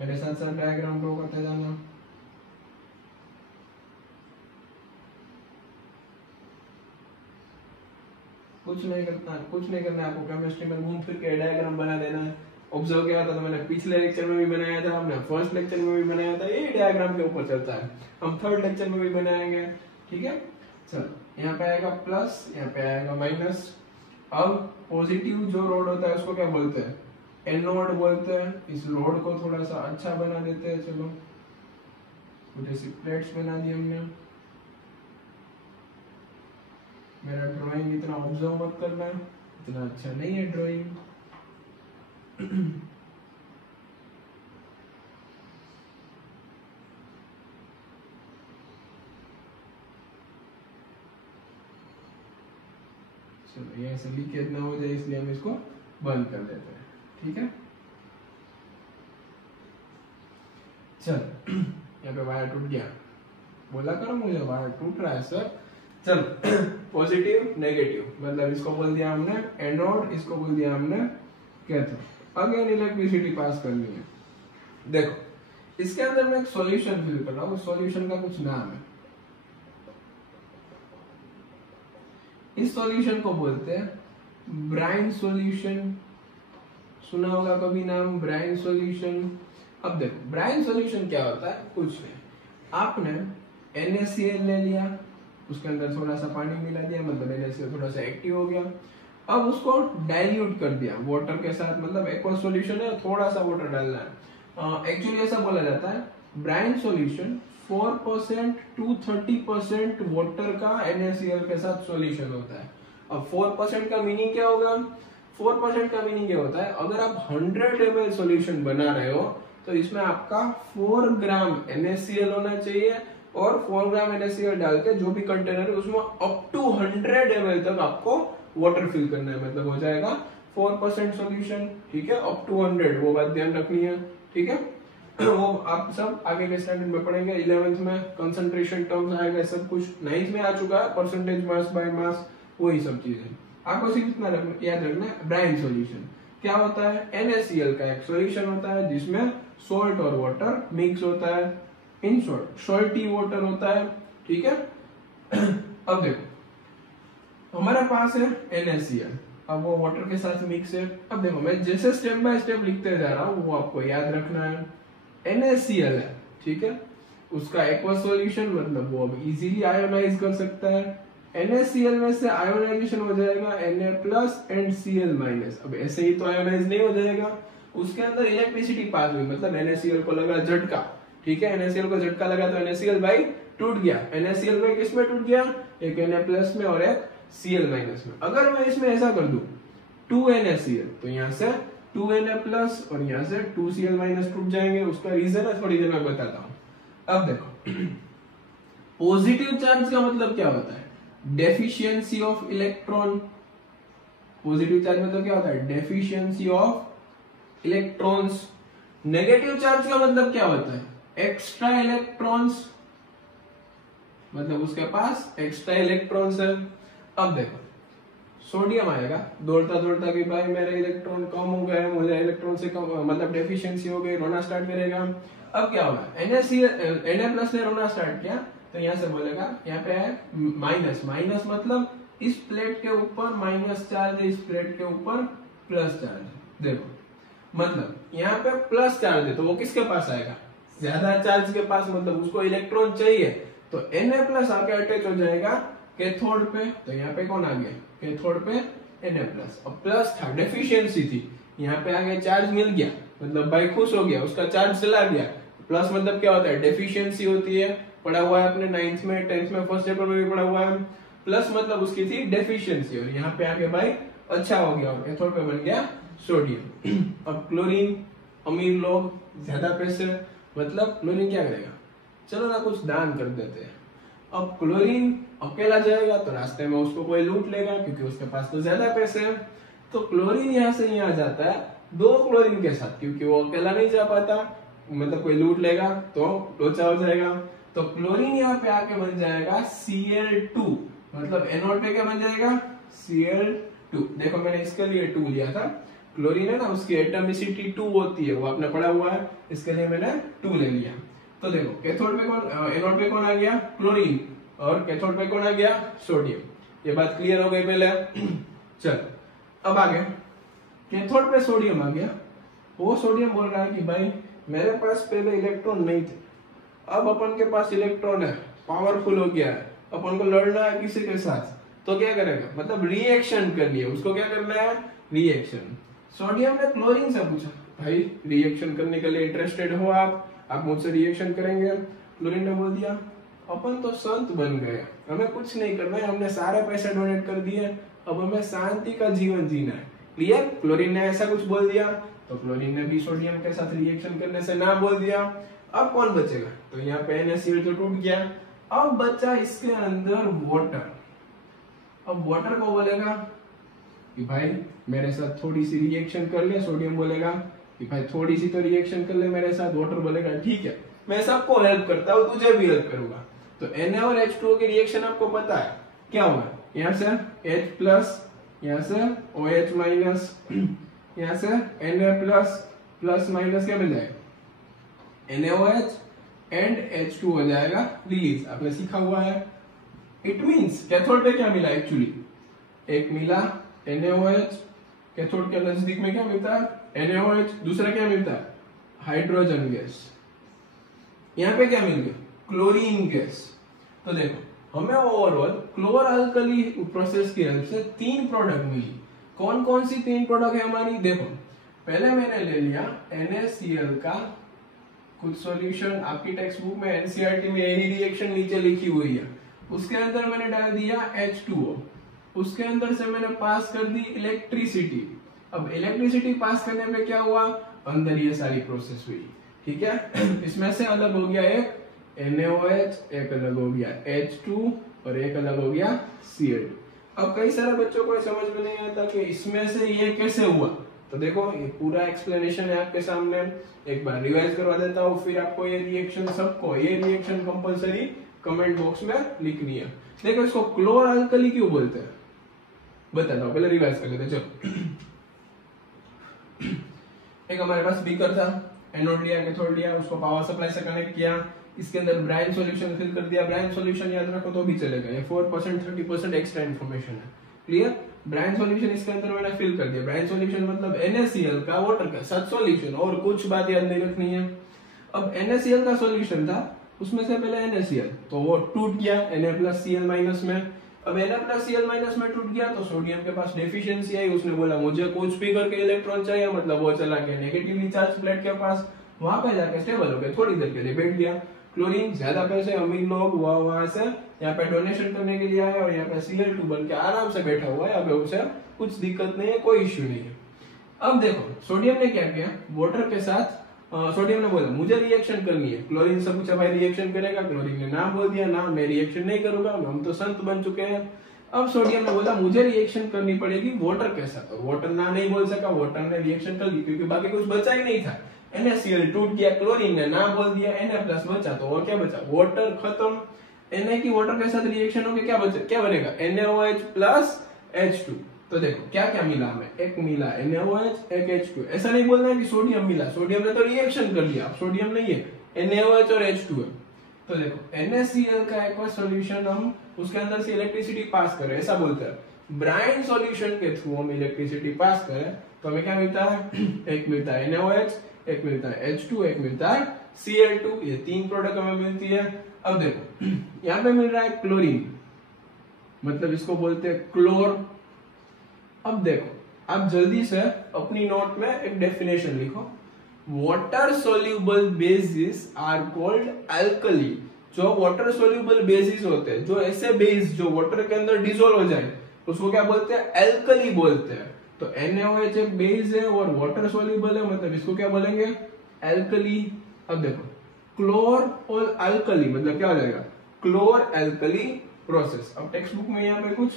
मेरे साथ साथ डायग्राम ड्रॉ करते जाना। कुछ नहीं करना है आपको, केमिस्ट्री में घूम फिर के डायग्राम बना देना है। ऑब्जर्व किया था तो मैंने पिछले लेक्चर में भी बनाया था, हमने फर्स्ट लेक्चर में भी बनाया था, ये डायग्राम के ऊपर चलता है, हम थर्ड लेक्चर में भी बनाएंगे। ठीक है? चलो यहाँ पे आएगा प्लस, यहाँ पे आएगा माइनस। अब पॉजिटिव जो रोड होता है उसको क्या बोलते हैं, एनोड बोलते हैं। इस रोड को थोड़ा सा अच्छा बना देते हैं। चलो कुछ ऐसी प्लेट्स बना दी हमने। मेरा ड्राइंग इतना ऑब्जर्व मत करना, इतना अच्छा नहीं है ड्राइंग। चलो ये ऐसे लीकेज ना हो जाए इसलिए हम इसको बंद कर देते हैं। ठीक है? चल यहाँ पे वायर टूट गया, बोला करो मुझे वायर टूट रहा है सर। चल पॉजिटिव नेगेटिव, मतलब इसको बोल दिया हमने एनोड, इसको बोल दिया हमने कैथोड। अगेन इलेक्ट्रिसिटी पास करनी है। देखो इसके अंदर मैं एक सॉल्यूशन फिल कर रहा हूँ, सॉल्यूशन का कुछ नाम है। इस सॉल्यूशन को बोलते हैं ब्राइन सॉल्यूशन। सुना होगा कभी नाम ब्राइन सॉल्यूशन। अब देखो ब्राइन सॉल्यूशन क्या होता है, कुछ नहीं, आपने NaCl ले लिया, उसके अंदर थोड़ा सा पानी मिला दिया, मतलब NaCl थोड़ा सा एक्टिव हो गया। अब उसको डाइल्यूट कर दिया वाटर के साथ, मतलब एक्वा सॉल्यूशन है, थोड़ा सा वाटर डालना है। एक्चुअली ऐसा बोला जाता है ब्राइन सॉल्यूशन 4% to 30% वाटर का NaCl के साथ सॉल्यूशन होता है। अब 4% का मीनिंग क्या होगा, 4% का मीनिंग ये होता है अगर आप 100 ml सॉल्यूशन बना रहे हो तो इसमें आपका 4 ग्राम NaCl होना चाहिए, और 4 ग्राम NaCl डाल के जो भी कंटेनर है उसमें अप टू 100 ml तक आपको वाटर फिल करना है, मतलब हो जाएगा 4% सॉल्यूशन। ठीक है? अप टू 100, वो बात ध्यान रखनी है। ठीक है? वो आप सब आगे के स्टैंडर्ड में पढ़ेंगे। 11th में कंसंट्रेशन टर्म्स आएगा, सब कुछ 9th में आ चुका है, परसेंटेज मास बाय मास, वही सब चीजें। आपको सिर्फ इतना याद रखना है ब्राइन सॉल्यूशन। क्या होता है, NaCl का एक सॉल्यूशन होता है जिसमें सॉल्ट और वाटर मिक्स होता है, इन शॉर्ट सॉल्टी वाटर होता है, ठीक है। अब देखो हमारे पास है NaCl, अब वो वाटर के साथ मिक्स है। अब देखो मैं जैसे स्टेप बाय स्टेप लिखते जा रहा हूँ वो आपको याद रखना है। NaCl है, ठीक है, उसका एक्वा सॉल्यूशन मतलब वो अब इजीली आयोनाइज कर सकता है। NaCl में से आयोनाइजेशन हो जाएगा Na+ एंड Cl-। अब ऐसे ही तो आयोनाइज नहीं हो जाएगा, उसके अंदर इलेक्ट्रिसिटी पास हुई, मतलब NaCl को लगा झटका, ठीक है, NaCl को झटका लगा तो NaCl भाई टूट गया। NaCl भाई किस में टूट गया, एक Na+ में और एक Cl- में। अगर मैं इसमें ऐसा कर दूं 2NaCl तो यहाँ से 2Na+ और यहाँ से 2Cl- टूट जाएंगे। उसका रीजन है थोड़ी देर में बताता हूँ। अब देखो पॉजिटिव चार्ज का मतलब क्या होता है, deficiency of electron. Positive charge मतलब क्या होता है, deficiency of electrons. Negative charge का मतलब क्या होता है, एक्स्ट्रा इलेक्ट्रॉन्स, मतलब उसके पास एक्स्ट्रा इलेक्ट्रॉन्स है। अब देखो सोडियम आएगा दौड़ता दौड़ता कि भाई मेरे इलेक्ट्रॉन कम हो गए, मुझे इलेक्ट्रॉन से कम मतलब डेफिशिएंसी हो गई, रोना स्टार्ट करेगा। अब क्या होगा, Na+ ने रोना स्टार्ट किया तो यहाँ से बोलेगा, यहाँ पे है माइनस, माइनस मतलब इस प्लेट के ऊपर माइनस चार्ज है, इस प्लेट के ऊपर प्लस चार्ज। देखो मतलब यहाँ पे प्लस चार्ज है तो वो किसके पास आएगा, ज्यादा चार्ज के पास, मतलब उसको इलेक्ट्रॉन चाहिए तो Na+ आके अटैच हो जाएगा कैथोड पे। तो यहाँ पे कौन आ गया, कैथोड पे Na+। अब प्लस था, डेफिशिएंसी थी, यहाँ पे आगे चार्ज मिल गया, मतलब भाई खुश हो गया, उसका चार्ज चला गया। प्लस मतलब क्या होता है, डेफिशिएंसी होती है, पढ़ा हुआ है अपने 9th में 10th में फर्स्ट चैप्टर में भी पढ़ा हुआ है। प्लस मतलब उसकी थी डेफिशिएंसी, और यहाँ पे आके भाई अच्छा हो गया, कैथोड पे बन गया सोडियम। अब क्लोरीन, अमीर लोग ज्यादा पैसे, मतलब क्लोरीन क्या करेगा, चलो ना कुछ दान कर देते हैं। अब क्लोरीन अकेला जाएगा तो रास्ते में उसको कोई लूट लेगा क्योंकि उसके पास तो ज्यादा पैसे हैं। तो क्लोरीन यहाँ से यहाँ जाता है 2 क्लोरीन के साथ, क्योंकि वो अकेला नहीं जा पाता, मतलब कोई लूट लेगा तो लोचा हो जाएगा। तो क्लोरीन यहाँ पे आके बन जाएगा Cl2, मतलब एनोड पे क्या बन जाएगा, Cl2। देखो मैंने इसके लिए 2 लिया था, क्लोरीन है ना उसकी एटॉमिसिटी 2 होती है, वो आपने पढ़ा हुआ है, इसके लिए मैंने 2 ले लिया। तो देखो कैथोड पे कौन, एनोड पे कौन आ गया, क्लोरीन, और कैथोड पे कौन आ गया, सोडियम। ये बात क्लियर हो गई पहले। चल अब आगे कैथोड पे सोडियम आ गया, वो सोडियम बोल रहा है कि भाई मेरे पास पहले इलेक्ट्रॉन नहीं थे, अब अपन के पास इलेक्ट्रॉन है, पावरफुल हो गया है, अपन को लड़ना है किसी के साथ, तो क्या करेगा, मतलब रिएक्शन करनी है, उसको क्या करना है, रिएक्शन। सोडियम ने क्लोरीन से पूछा, भाई रिएक्शन करने के लिए इंटरेस्टेड हो आप मुझसे रिएक्शन करेंगे। क्लोरीन ने बोल दिया अपन तो संत बन गए, हमें कुछ नहीं करना है, हमने सारे पैसे डोनेट कर दिए, अब हमें शांति का जीवन जीना है। क्लियर, क्लोरीन ने ऐसा कुछ बोल दिया तो क्लोरीन ने भी सोडियम के साथ रिएक्शन करने से ना बोल दिया। अब कौन बचेगा, तो यहाँ पे NaCl तो टूट गया, अब बचा इसके अंदर वाटर। अब वाटर को बोलेगा कि भाई मेरे साथ थोड़ी सी रिएक्शन कर ले, सोडियम बोलेगा कि भाई थोड़ी सी तो रिएक्शन कर ले मेरे साथ, वाटर बोलेगा ठीक है मैं सबको हेल्प करता हूँ, तुझे भी हेल्प करूंगा। तो Na और H2O की रिएक्शन आपको पता है क्या होगा, यहाँ से H+, यहाँ से OH-, यहाँ से Na+, प्लस माइनस क्या मिल जाएगा, NaOH एंड H2 हो जाएगा रिलीज, आपने सीखा हुआ है। इट मींस कैथोड पे क्या मिला, एक्चुअली एक मिला NaOH, कैथोड के नजदीक में क्या मिलता है, NaOH, दूसरा क्या मिलता है, हाइड्रोजन गैस। यहाँ पे क्या मिल गया, क्लोरीन गैस। तो देखो हमें ओवरऑल क्लोर अल्कली प्रोसेस की हेल्प से 3 प्रोडक्ट मिली। कौन कौन सी 3 प्रोडक्ट है हमारी, देखो पहले मैंने ले लिया NaCl का कुछ सॉल्यूशन, आपकी टेक्स्ट बुक में एनसीईआरटी में यही रिएक्शन नीचे लिखी हुई है, उसके अंदर मैंने डाल दिया H2O, उसके अंदर से मैंने पास कर दी इलेक्ट्रिसिटी। अब इलेक्ट्रिसिटी पास करने पे क्या हुआ, अंदर ये सारी प्रोसेस हुई, ठीक है। इसमें से अलग हो गया एक NaOH, एक अलग हो गया H2 और एक अलग हो गया Cl2। अब कई सारे बच्चों को समझ में नहीं आता कि इसमें से ये कैसे हुआ, तो देखो ये पूरा एक्सप्लेनेशन है आपके सामने, एक बार रिवाइज करवा देता हूँ, फिर आपको ये रिएक्शन सबको ये रिएक्शन कंपलसरी कमेंट बॉक्स में लिखनी है। देखो इसको क्लोर अल्कली क्यों बोलते हैं बताता हूँ, पहले रिवाइज कर लेते हैं। चलो एक हमारे पास बीकर था, एनोड लिया, कैथोड लिया, उसको पावर सप्लाई से कनेक्ट किया, इसके अंदर ब्राइन सॉल्यूशन फिल कर दिया। ब्राइन सॉल्यूशन याद रखो तो भी चलेगा, ये 4% 30% एक्स्ट्रा इन्फॉर्मेशन है। क्लियर? ब्राइन सॉल्यूशन इसके अंदर मैंने फिल कर दिया। ब्राइन सॉल्यूशन मतलब NaCl का वाटर का साथ सॉल्यूशन, और कुछ बात याद नहीं रखनी है। अब NaCl का सॉल्यूशन था, उसमें से पहले NaCl तो वो टूट गया Na+Cl- में। अब Na+Cl- में टूट गया तो सोडियम के पास डेफिशिएंसी आई, उसने बोला मुझे कुछ भी करके इलेक्ट्रॉन चाहिए, मतलब वो चला गया नेगेटिवली चार्ज प्लेट के पास, वहां पे जाके स्टेबल हो गया, थोड़ी देर के लिए बैठ गया। क्लोरीन ज्यादा पैसे अमीर लोग वहां से यहाँ पे डोनेशन करने के लिए आए और यहाँ पे Cl2 बन के आराम से बैठा हुआ है, यहाँ पे उसे कुछ दिक्कत नहीं है, कोई इश्यू नहीं है। अब देखो सोडियम ने क्या किया, वाटर के साथ सोडियम ने बोला मुझे रिएक्शन करनी है। क्लोरीन से पूछा भाई रिएक्शन करेगा, क्लोरीन ने ना बोल दिया, ना मैं रिएक्शन नहीं करूंगा, हम तो संत बन चुके हैं। अब सोडियम ने बोला मुझे रिएक्शन करनी पड़ेगी वाटर के साथ, और वाटर ना नहीं बोल सका, वाटर ने रिएक्शन कर ली क्योंकि बाकी कुछ बचा ही नहीं था। NaCl टूट गया, क्लोरीन ने ना बोल दिया, Na+ बचा, तो और क्या बचा, वाटर खत्म। Na की वाटर के साथ रिएक्शन होके क्या बचा, क्या बनेगा, NaOH+ H2। तो देखो क्या क्या मिला हमें, एक मिला NaOH, एक H2। ऐसा नहीं बोलना है कि सोडियम मिला, सोडियम ने तो रिएक्शन कर लिया, सोडियम नहीं है, NaOH और H2 है। तो देखो NaCl का एक सॉल्यूशन हम उसके अंदर से इलेक्ट्रिसिटी पास करें, ऐसा बोलते हैं। ब्राइन सॉल्यूशन के थ्रू हम इलेक्ट्रिसिटी पास करें तो हमें क्या मिलता है, एक मिलता है NaOH, एक मिलता है H2, एक मिलता है Cl2, ये 3 प्रोडक्ट हमें मिलती है। अब देखो यहाँ पे मिल रहा है क्लोरीन, मतलब इसको बोलते हैं क्लोर। अब देखो आप जल्दी से अपनी नोट में एक डेफिनेशन लिखो, water soluble bases are called alkali. जो वाटर सोल्यूबल बेसिस होते हैं, जो ऐसे बेस जो वाटर के अंदर डिसॉल्व हो जाए, उसको क्या बोलते हैं, अल्कली बोलते हैं। तो NaOH एक बेस है और वाटर सोल्यूबल है, मतलब इसको क्या बोलेंगे, अल्कली। अब देखो क्लोर और अल्कली मतलब क्या हो जाएगा, क्लोर अल्कली प्रोसेस। अब टेक्स्ट बुक में यहाँ पे कुछ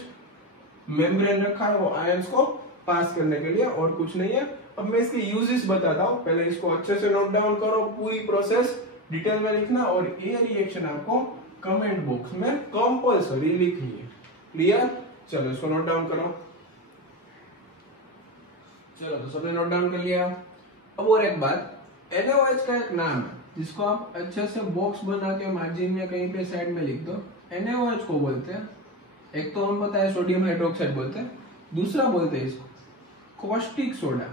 मेम्ब्रेन रखा है वो आयंस को पास करने के लिए, और कुछ नहीं है। अब मैं इसके यूजेस बताता हूँ, पहले इसको अच्छे से नोट डाउन करो, पूरी प्रोसेस डिटेल में लिखना, और ये रिएक्शन आपको कमेंट बॉक्स में कंपल्सरी लिखनी है। क्लियर? चलो इसको नोट डाउन करो। चलो तो सबने नोट डाउन कर लिया। अब और एक बात, NaOH का एक नाम है जिसको आप अच्छे से बॉक्स बना के मार्जिन में कहीं पे साइड में लिख दो। NaOH को बोलते हैं, एक तो हम पता है सोडियम हाइड्रोक्साइड बोलते हैं, दूसरा बोलते हैं इसको कॉस्टिक सोडा,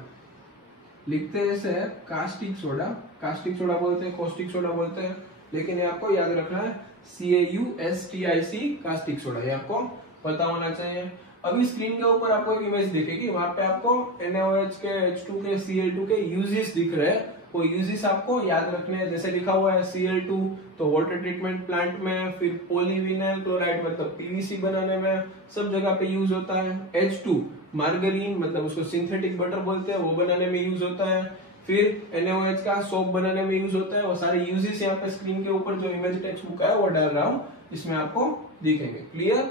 लिखते हैं इसे कास्टिक सोडा, कास्टिक सोडा बोलते हैं, कॉस्टिक सोडा बोलते हैं, लेकिन ये आपको याद रखना है CaUSTIC कास्टिक सोडा, ये आपको पता होना चाहिए। अभी स्क्रीन के ऊपर आपको एक इमेज दिखेगी, वहां पे आपको NaOH के, H2 के, Cl2 के यूजेस दिख रहे हैं, वो यूजेस आपको याद रखने हैं। जैसे लिखा हुआ है Cl2 तो वाटर ट्रीटमेंट प्लांट में, फिर पॉलीविनाइल क्लोराइड मतलब PVC बनाने में, सब जगह पे यूज होता है। H2 मार्गरीन मतलब उसको सिंथेटिक बटर बोलते हैं, वो बनाने में यूज होता है। फिर NaOH का सोप बनाने में यूज होता है। वो सारे यूजेस यहाँ पे स्क्रीन के ऊपर जो इमेज टेक्स्ट बुक है वो डाल रहा हूँ, इसमें आपको दिखेंगे। क्लियर?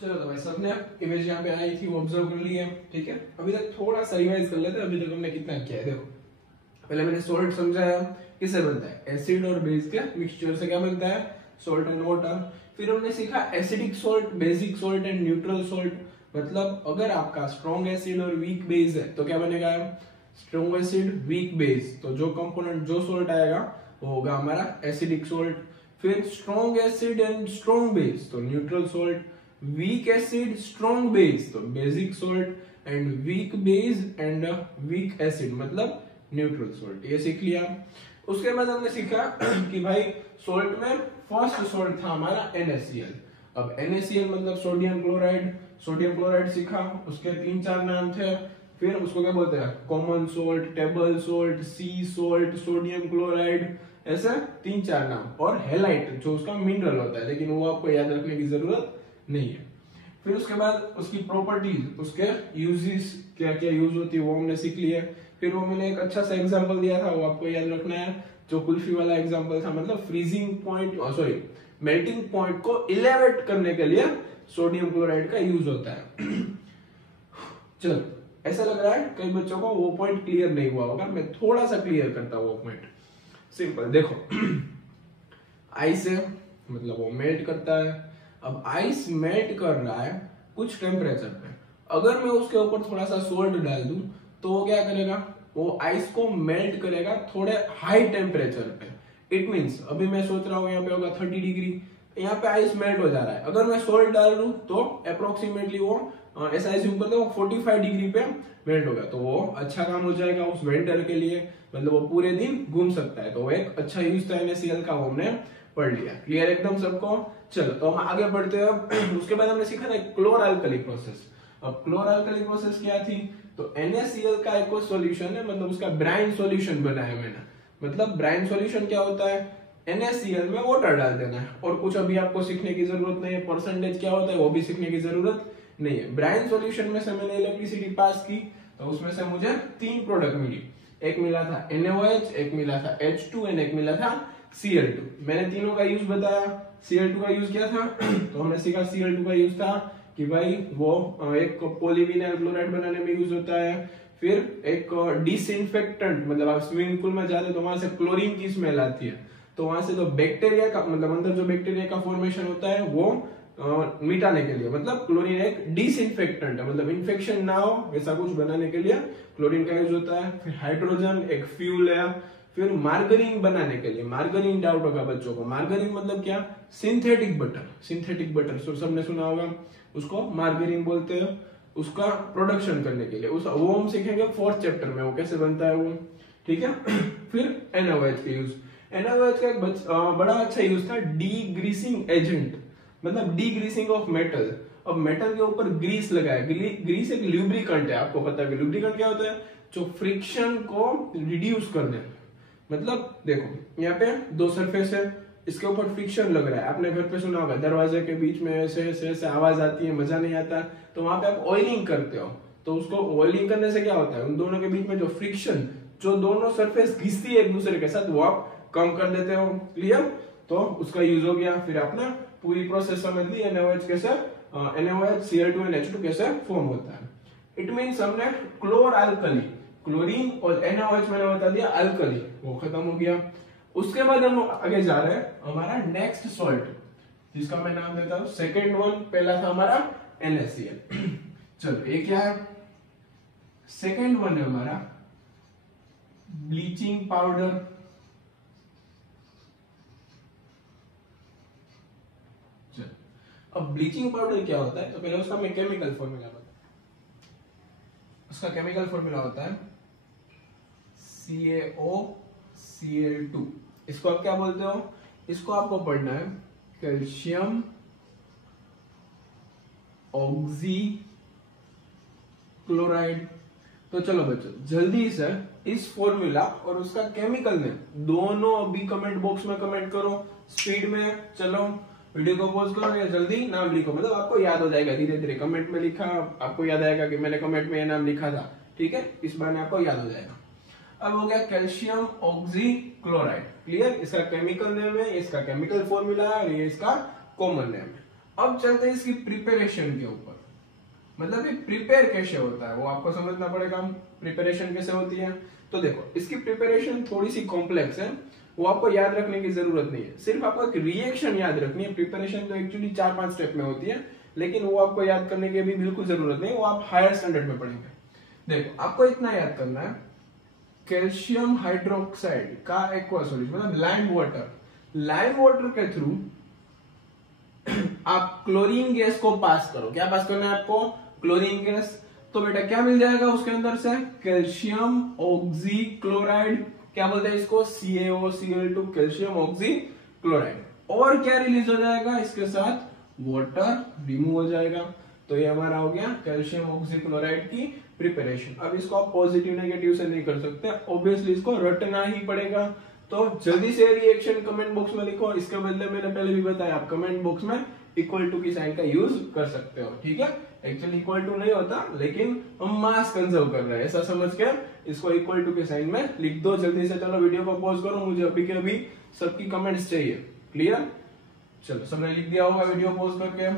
चलो तो भाई सबने इमेज यहाँ पे आई थी वो ऑब्जर्व कर ली है, ठीक है। अभी तक थोड़ा सा रिवाइज कर लेते हैं, अभी तक हमने कितना किया है। देखो पहले मैंने सोल्ट समझाया, किससे बनता है, एसिड और बेस के मिक्सचर से क्या बनता है, सोल्ट एंड वाटर। फिर हमने सीखा acidic salt, basic salt and neutral salt. मतलब अगर आपका स्ट्रॉन्ग एसिड और वीक बेस है तो क्या बनेगा, स्ट्रॉन्ग एसिड वीक बेस, तो जो कंपोनेंट जो सोल्ट आएगा वो होगा हमारा एसिडिक सोल्ट। फिर strong acid and strong base तो neutral salt, weak acid strong base तो basic salt, and weak base and weak acid मतलब न्यूट्रल सोल्ट। ये सीख लिया। उसके बाद हमने सीखा कि भाई सोल्ट में फर्स्ट सोल्ट था हमारा NaCl। अब NaCl मतलब सोडियम क्लोराइड, सोडियम क्लोराइड सीखा, उसके 3-4 नाम थे। फिर उसको क्या बोलते हैं, कॉमन सोल्ट, टेबल सोल्ट, सी सोल्ट, सोडियम क्लोराइड, ऐसे 3-4 नाम। और हेलाइट जो उसका मिनरल होता है, लेकिन वो आपको याद रखने की जरूरत नहीं है। फिर उसके बाद उसकी प्रॉपर्टीज, उसके यूजेस क्या क्या यूज होती है वो हमने सीख लिया। फिर वो मैंने एक अच्छा सा एग्जांपल दिया था, वो आपको याद रखना है, जो कुल्फी वाला एग्जांपल था। मतलब freezing point, sorry melting point को इलेवेट करने के लिए सोडियम क्लोराइड का यूज होता है। चलो ऐसा लग रहा है कई बच्चों को वो पॉइंट क्लियर नहीं हुआ होगा, मैं थोड़ा सा क्लियर करता हूँ वो पॉइंट। सिंपल देखो, आइस है मतलब वो मेल्ट करता है। अब आइस मेल्ट कर रहा है कुछ टेम्परेचर पे, अगर मैं उसके ऊपर थोड़ा सा सोल्ट डाल दूं तो वो क्या करेगा, वो आइस को मेल्ट करेगा थोड़े हाई टेम्परेचर पे। इट मीन्स अभी मैं सोच रहा हूँ यहाँ पे होगा 30 डिग्री, यहाँ पे आइस मेल्ट हो जा रहा है। अगर मैं सोल्ट डाल दूं तो अप्रोक्सीमेटली वो ऐसा एज्यूम करते हैं 45 डिग्री पे मेल्ट होगा, तो वो अच्छा काम हो जाएगा उस वेंटर के लिए, मतलब वो पूरे दिन घूम सकता है। तो वो एक अच्छा यूज था NaCl का, वो हमने पढ़ लिया। क्लियर एकदम सबको? चलो तो हम आगे बढ़ते हैं। उसके बाद हमने सीखा था क्लोर अल्कली प्रोसेस। अब क्लोर अल्कली प्रोसेस क्या थी? तो NaCl का एक सॉल्यूशन है, मतलब उसका ब्राइन सॉल्यूशन बनाया मैंने। मतलब ब्राइन सॉल्यूशन क्या होता है? NaCl में वाटर डाल देना है, और कुछ अभी आपको सीखने की जरूरत नहीं है। परसेंटेज क्या होता है वो भी सीखने की जरूरत नहीं है। ब्राइन सॉल्यूशन में से मैंने इलेक्ट्रिसिटी पास की, तो उसमें से मुझे 3 प्रोडक्ट मिली। एक मिला था NaOH, एक मिला था H2 एंड एक मिला था Cl2। मैंने तीनों का यूज बताया। Cl2 का यूज क्या था? तो हमने सीखा Cl2 का यूज था कि भाई वो एक पॉलीविनाइल क्लोराइड बनाने में यूज होता है। फिर एक डिसइंफेक्टेंट, मतलब आप स्विमिंग पूल में जाते हो तो वहां से क्लोरीन की स्मेल आती है, तो वहां से जो बैक्टीरिया का, मतलब अंदर जो बैक्टीरिया का फॉर्मेशन होता है वो मिटाने के लिए, मतलब क्लोरीन एक डिसइंफेक्टेंट है, मतलब इन्फेक्शन ना हो ऐसा कुछ बनाने के लिए क्लोरीन का यूज होता है। फिर हाइड्रोजन एक फ्यूल है। फिर मार्गरीन बनाने के लिए, मार्गरीन डाउट होगा बच्चों को, मार्गरीन मतलब क्या? Synthetic butter. सिंथेटिक बटर सबने सुना होगा, उसको मार्गरीन बोलते हैं। उसका प्रोडक्शन करने के लिए वो हम सीखेंगे 4th चैप्टर में, वो कैसे बनता है वो, ठीक है। फिर NaOH का यूज। NaOH का एक बड़ा अच्छा यूज था डी-ग्रीसिंग एजेंट, मतलब डी-ग्रीसिंग ऑफ मेटल। अब मेटल के ऊपर ग्रीस लगाया। ग्रीस एक ल्यूब्रिकेंट है, आपको पता है ल्यूब्रिकेंट क्या होता है? जो फ्रिक्शन को रिड्यूस कर दे। मतलब देखो यहाँ पे 2 सरफेस है, इसके ऊपर फ्रिक्शन लग रहा है। आपने घर पे सुना होगा दरवाजे के बीच में ऐसे ऐसे ऐसे आवाज आती है, मजा नहीं आता, तो वहां पे आप ऑयलिंग करते हो। तो उसको ऑयलिंग करने से क्या होता है? उन दोनों के बीच में जो फ्रिक्शन, जो दोनों सरफेस घिसती है एक दूसरे के साथ, वो आप कम कर देते हो। क्लियर? तो उसका यूज हो गया। फिर आपने पूरी प्रोसेस समझ ली, NaOH कैसे, NaOH Cl2 and H2 कैसे फॉर्म होता है। इट मीन्स हमने क्लोर अल्कली, क्लोरीन और NaOH मैंने बता दिया अल्कली, वो खत्म हो गया। उसके बाद हम आगे जा रहे हैं हमारा नेक्स्ट सॉल्ट, जिसका मैं नाम देता हूं सेकेंड वन। पहला था हमारा NaCl। चलो ये क्या है? सेकेंड वन है हमारा ब्लीचिंग पाउडर। अब ब्लीचिंग पाउडर क्या होता है? तो पहले उसका मैं केमिकल फॉर्मूला बताऊं। उसका केमिकल फॉर्मूला होता है CaOCl2। इसको आप क्या बोलते हो? इसको आपको पढ़ना है कैल्शियम ऑक्सी क्लोराइड। तो चलो बच्चों जल्दी से इस फॉर्मूला और उसका केमिकल नेम दोनों अभी कमेंट बॉक्स में कमेंट करो, स्पीड में। चलो वीडियो को पॉज करो या जल्दी नाम लिखो, मतलब आपको याद हो जाएगा धीरे धीरे। कमेंट में लिखा, आपको याद आएगा कि मैंने कमेंट में ये नाम लिखा था, ठीक है? इस बार में आपको याद हो जाएगा। अब हो गया कैल्शियम ऑक्सी क्लोराइड। क्लियर? इसका केमिकल नेम है, इसका केमिकल फॉर्मूला है, और ये इसका कॉमन नेम है। अब चलते हैं इसकी प्रिपरेशन के ऊपर, मतलब ये प्रिपेयर कैसे होता है वो आपको समझना पड़ेगा। प्रिपरेशन कैसे होती है? तो देखो इसकी प्रिपरेशन थोड़ी सी कॉम्प्लेक्स है, वो आपको याद रखने की जरूरत नहीं है। सिर्फ आपको एक रिएक्शन याद रखनी है। प्रिपरेशन तो एक्चुअली 4-5 स्टेप में होती है, लेकिन वो आपको याद करने की भी बिल्कुल जरूरत नहीं, वो आप हायर स्टैंडर्ड में पढ़ेंगे। देखो आपको इतना याद करना है, कैल्शियम हाइड्रोक्साइड का एक्वा सॉल्यूशन, मतलब लाइम वाटर। लाइम वाटर के थ्रू आप क्लोरीन गैस को पास करो। क्या पास करना है आपको? Chlorine gas. तो बेटा क्या मिल जाएगा उसके अंदर से? Calcium oxy chloride. क्या बोलते हैं इसको? CaOCl2, calcium oxy chloride. और क्या रिलीज हो जाएगा इसके साथ? वाटर रिमूव हो जाएगा। तो ये हमारा हो गया कैल्शियम ऑक्सी क्लोराइड की प्रिपरेशन। अब इसको आप पॉजिटिव नेगेटिव से नहीं कर सकते, ऑब्वियसली इसको रटना ही पड़ेगा। तो जल्दी से रिएक्शन कमेंट बॉक्स में लिखो। इसके बदले मैंने पहले भी बताया, आप कमेंट बॉक्स में इक्वल टू की साइन का यूज कर सकते हो, ठीक है? एक्चुअली इक्वल टू नहीं होता, लेकिन हम मास कंजर्व कर रहे हैं, ऐसा समझ के इसको इक्वल टू के साइन में लिख दो जल्दी से। चलो वीडियो को पॉज करो, मुझे अभी के अभी सबकी कमेंट्स चाहिए। क्लियर? चलो सबने लिख दिया होगा वीडियो पॉज करके।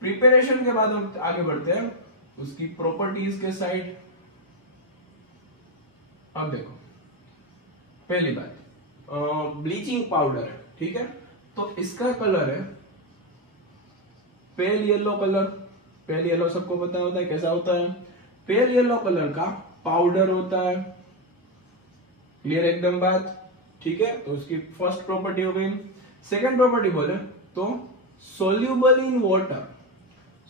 प्रिपरेशन के बाद हम आगे बढ़ते हैं उसकी प्रॉपर्टीज के साइड। अब देखो पहली बात ब्लीचिंग पाउडर है, ठीक है? तो इसका कलर है pale yellow colour. Pale yellow सबको पता होता है कैसा होता है? पेल येलो कलर का पाउडर होता है, क्लियर एकदम बात, ठीक है। तो उसकी फर्स्ट प्रॉपर्टी हो गई। सेकंड प्रॉपर्टी बोले तो soluble in water,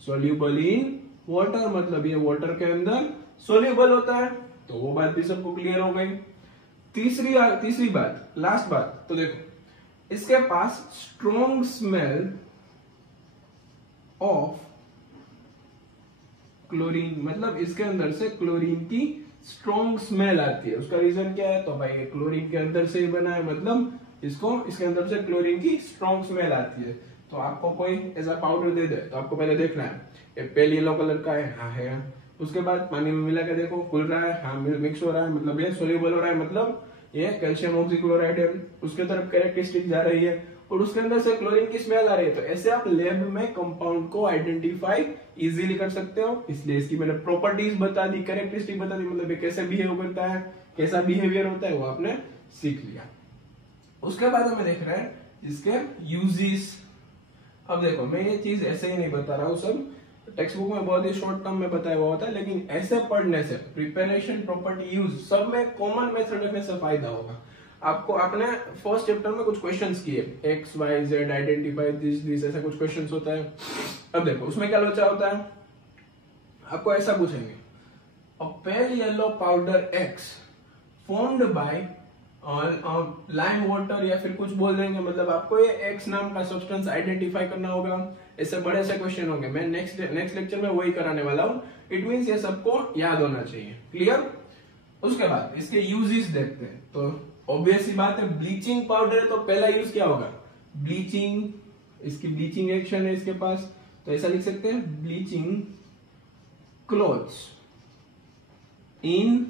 soluble in water मतलब ये वाटर के अंदर सोल्यूबल होता है, तो वो बात भी सबको क्लियर हो गई। तीसरी बात, लास्ट बात, तो देखो इसके पास स्ट्रॉन्ग स्मेल ऑफ क्लोरीन, मतलब इसके अंदर से क्लोरीन की स्ट्रॉन्ग स्मेल आती है। उसका रीजन क्या है, तो भाई ये क्लोरीन के अंदर से ही बना है, मतलब इसके अंदर से क्लोरीन की स्ट्रॉन्ग स्मेल आती है। तो आपको कोई ऐसा पाउडर दे दे तो आपको पहले देखना है ये पेल येलो कलर का है, हाँ है। उसके बाद पानी में मिला के देखो, खुल रहा है, हाँ मिक्स हो रहा है, मतलब ये सोल्यूबल हो रहा है, मतलब ये कैल्शियम ऑक्सीक्लोराइड है, उसके तरफ कैरेक्टरिस्टिक जा रही है और उसके अंदर से क्लोरीन की स्मेल आ रही है। तो ऐसे आप लैब में कंपाउंड को आइडेंटिफाई इजीली कर सकते हो। इसलिए इसकी मैंने प्रॉपर्टीज बता दी, कैरेक्टरिस्टिक बता दी, मतलब ये कैसे बिहेव करता है, कैसा बिहेवियर होता है, वो आपने सीख लिया। उसके बाद हमें देख रहे हैं इसके यूजेस। अब देखो मैं ये चीज ऐसे ही नहीं बता रहा हूँ, सब टेक्स्ट बुक में बहुत ही शॉर्ट टर्म में बताया हुआ होता है, लेकिन ऐसे पढ़ने से प्रिपरेशन, प्रॉपर्टी, यूज सब में कॉमन मेथड रखने से फायदा होगा आपको। आपने फर्स्ट चैप्टर में कुछ क्वेश्चंस किए, X Y Z identify this ऐसा कुछ क्वेश्चंस होता है। अब देखो उसमें क्या लोचा होता है, आपको ऐसा पूछेंगे a pale yellow powder X formed by lime water या फिर कुछ बोल देंगे, मतलब आपको ये एक्स नाम का सब्सटेंस आइडेंटिफाई करना होगा। ऐसे बड़े से क्वेश्चन होंगे, मैं नेक्स्ट लेक्चर में वही कराने वाला हूँ। इट मींस ये सबको याद होना चाहिए, क्लियर। उसके बाद इसके यूजेस देखते हैं, तो ऑब्वियस सी बात है ब्लीचिंग पाउडर है, तो पहला यूज क्या होगा, ब्लीचिंग। इसकी ब्लीचिंग एक्शन है इसके पास, तो ऐसा लिख सकते हैं ब्लीचिंग क्लोथ्स इन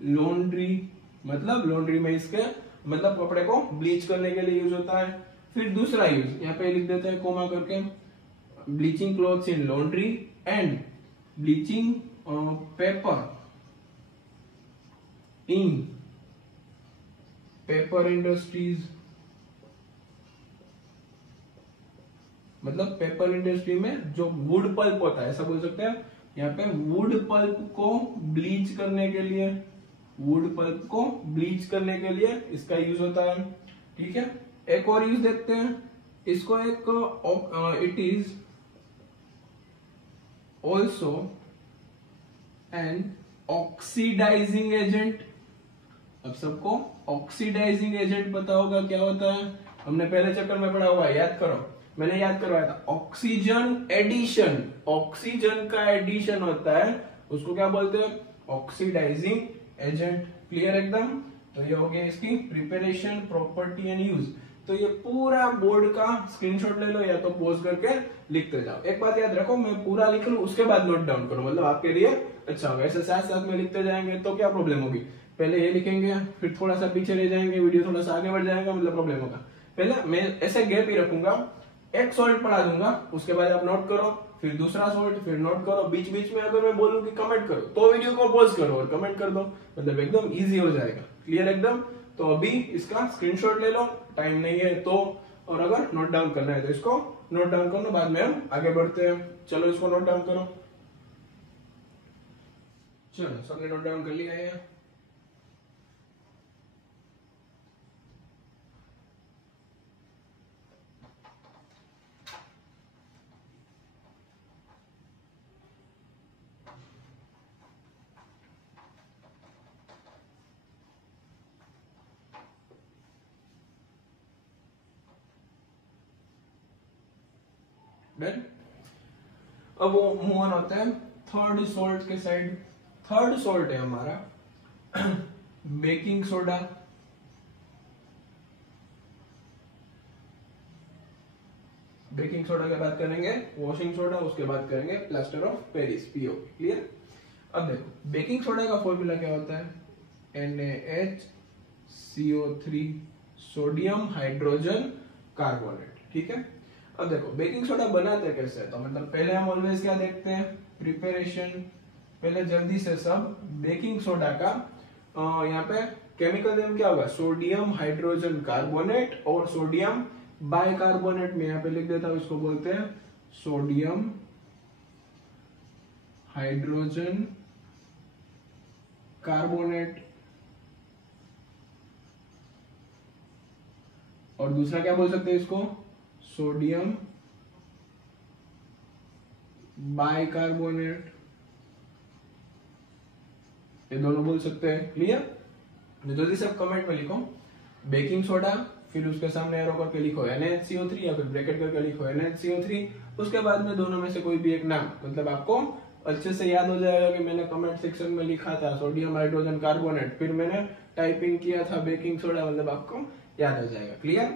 लॉन्ड्री, मतलब लॉन्ड्री में इसके मतलब कपड़े को ब्लीच करने के लिए यूज होता है। फिर दूसरा यूज यहाँ पे लिख देते हैं कोमा करके, bleaching clothes in laundry and bleaching paper in paper industries, मतलब पेपर इंडस्ट्री में जो वुड पल्प होता है ऐसा बोल सकते हैं। यहाँ पे वुड पल्प को ब्लीच करने के लिए, वुड पल्प को ब्लीच करने के लिए इसका यूज होता है, ठीक है। एक और यूज देखते हैं इसको, एक it is also an oxidizing agent. अब सबको ऑक्सीडाइजिंग एजेंट पता होगा क्या होता है, हमने पहले चैप्टर में पढ़ा हुआ है, याद करो, मैंने याद करवाया था। ऑक्सीजन एडिशन, ऑक्सीजन का एडिशन होता है, उसको क्या बोलते हैं, ऑक्सीडाइजिंग एजेंट। क्लियर एकदम। तो ये हो गया इसकी प्रिपरेशन, प्रॉपर्टी एंड यूज। तो ये पूरा बोर्ड का स्क्रीनशॉट ले लो या तो पॉज करके लिखते जाओ। एक बात याद रखो, मैं पूरा लिख लूं उसके बाद नोट डाउन करो, मतलब आपके लिए अच्छा होगा। ऐसे साथ साथ में लिखते जाएंगे तो क्या प्रॉब्लम होगी, पहले ये लिखेंगे फिर थोड़ा सा पीछे रह जाएंगे, वीडियो थोड़ा सा आगे बढ़ जाएगा, मतलब प्रॉब्लम होगा। पहले मैं ऐसे गैप ही रखूंगा, एक सॉल्ट पढ़ा दूंगा, उसके बाद आप नोट करो, फिर दूसरा सॉल्ट, फिर नोट करो। बीच बीच में अगर मैं बोलूं कि कमेंट करो तो वीडियो को पॉज करो और कमेंट कर दो, मतलब एकदम इजी हो जाएगा। क्लियर एकदम। तो अभी इसका स्क्रीनशॉट ले लो, टाइम नहीं है तो, और अगर नोट डाउन करना है तो इसको नोट डाउन करना, बाद में हम आगे बढ़ते हैं। चलो इसको नोट डाउन करो। चलो सबने नोट डाउन कर लिया है। डन। अब वो मूव ऑन होता है थर्ड सॉल्ट के साइड। थर्ड सॉल्ट है हमारा बेकिंग सोडा। बेकिंग सोडा के बाद करेंगे वॉशिंग सोडा, उसके बाद करेंगे plaster of Paris, PO. Clear. अब देखो बेकिंग सोडा का फॉर्मूला क्या होता है, NaHCO3 सोडियम हाइड्रोजन कार्बोनेट, ठीक है। अब देखो बेकिंग सोडा बनाते कैसे है, तो मतलब पहले हम ऑलवेज क्या देखते हैं, प्रिपरेशन। पहले जल्दी से सब बेकिंग सोडा का यहाँ पे केमिकल नेम क्या होगा, सोडियम हाइड्रोजन कार्बोनेट और सोडियम बाइकार्बोनेट में यहाँ पे लिख देता हूं, इसको बोलते हैं सोडियम हाइड्रोजन कार्बोनेट। और दूसरा क्या बोल सकते हैं इसको, सोडियम बाइकार्बोनेट, ये दोनों बोल सकते हैं। क्लियर? तो जल्दी से कमेंट में लिखो बेकिंग सोडा, फिर उसके सामने एरो करके लिखो NaHCO3 या फिर ब्रैकेट करके लिखो NaHCO3, उसके बाद में दोनों में से कोई भी एक नाम, मतलब आपको अच्छे से याद हो जाएगा कि मैंने कमेंट सेक्शन में लिखा था सोडियम हाइड्रोजन कार्बोनेट, फिर मैंने टाइपिंग किया था बेकिंग सोडा, मतलब आपको याद हो जाएगा। क्लियर?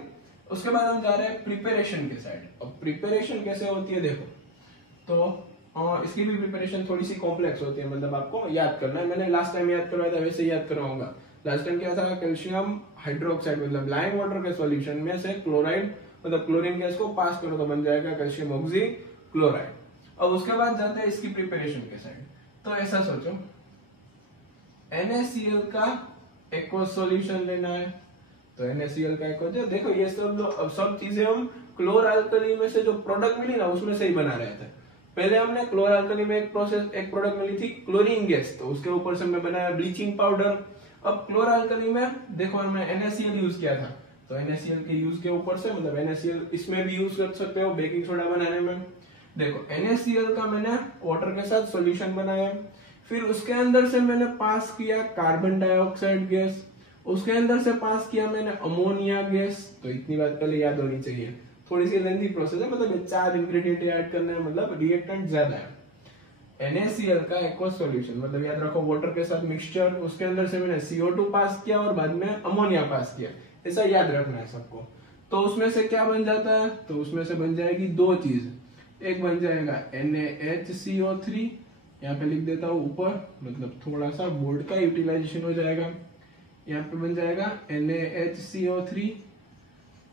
उसके बाद हम जा रहे हैं प्रिपरेशन के साइड। अब प्रिपरेशन कैसे होती है देखो, तो इसकी भी प्रिपरेशन थोड़ी सी कॉम्प्लेक्स होती है, मतलब आपको याद करना है। मैंने लास्ट टाइम याद करवाया था वैसे ही याद करवाऊंगा। लास्ट टाइम क्या था, कैल्शियम हाइड्रोक्साइड मतलब लाइम वाटर के सॉल्यूशन में से क्लोराइड मतलब क्लोरीन गैस को पास करो तो बन जाएगा कैल्शियम ऑक्सी क्लोराइड। अब उसके बाद जाते हैं इसकी प्रिपरेशन के साइड। तो ऐसा सोचो NaCl का एक्वस सॉल्यूशन लेना है, तो NaCl का एक्वस, देखो ये सब चीजें हम क्लोर अल्कली में से जो प्रोडक्ट मिली ना उसमें से ही बना रहे थे। पहले हमने क्लोर अल्कली में एक प्रोडक्ट मिली थी क्लोरीन गैस, तो उसके ऊपर से हमने बनाया ब्लीचिंग पाउडर। अब क्लोर अल्कली में देखो हमने NaCl यूज किया था, तो NaCl के यूज के ऊपर से मतलब NaCl इसमें भी यूज कर सकते हो बेकिंग सोडा बनाने में। देखो NaCl का मैंने वाटर के साथ सॉल्यूशन बनाया, फिर उसके अंदर से मैंने पास किया कार्बन डाइऑक्साइड गैस, उसके अंदर से पास किया मैंने अमोनिया गैस। तो इतनी बात पहले याद होनी चाहिए, थोड़ी सी लेंथी प्रोसेस है, मतलब 4 इंग्रेडिएंट ऐड करना है, मतलब रिएक्टेंट ज्यादा है। NaCl का एक्वस सॉल्यूशन मतलब याद रखो वाटर के साथ मिक्सचर, उसके अंदर से मैंने CO2 पास किया और बाद में अमोनिया पास किया, ऐसा याद रखना है सबको। तो उसमें से क्या बन जाता है, तो उसमें से बन जाएगी दो चीज, एक बन जाएगा NaHCO3, यहाँ पे लिख देता हूँ ऊपर, मतलब थोड़ा सा बोर्ड का यूटिलाइजेशन हो जाएगा। यहाँ पे बन जाएगा NaHCO3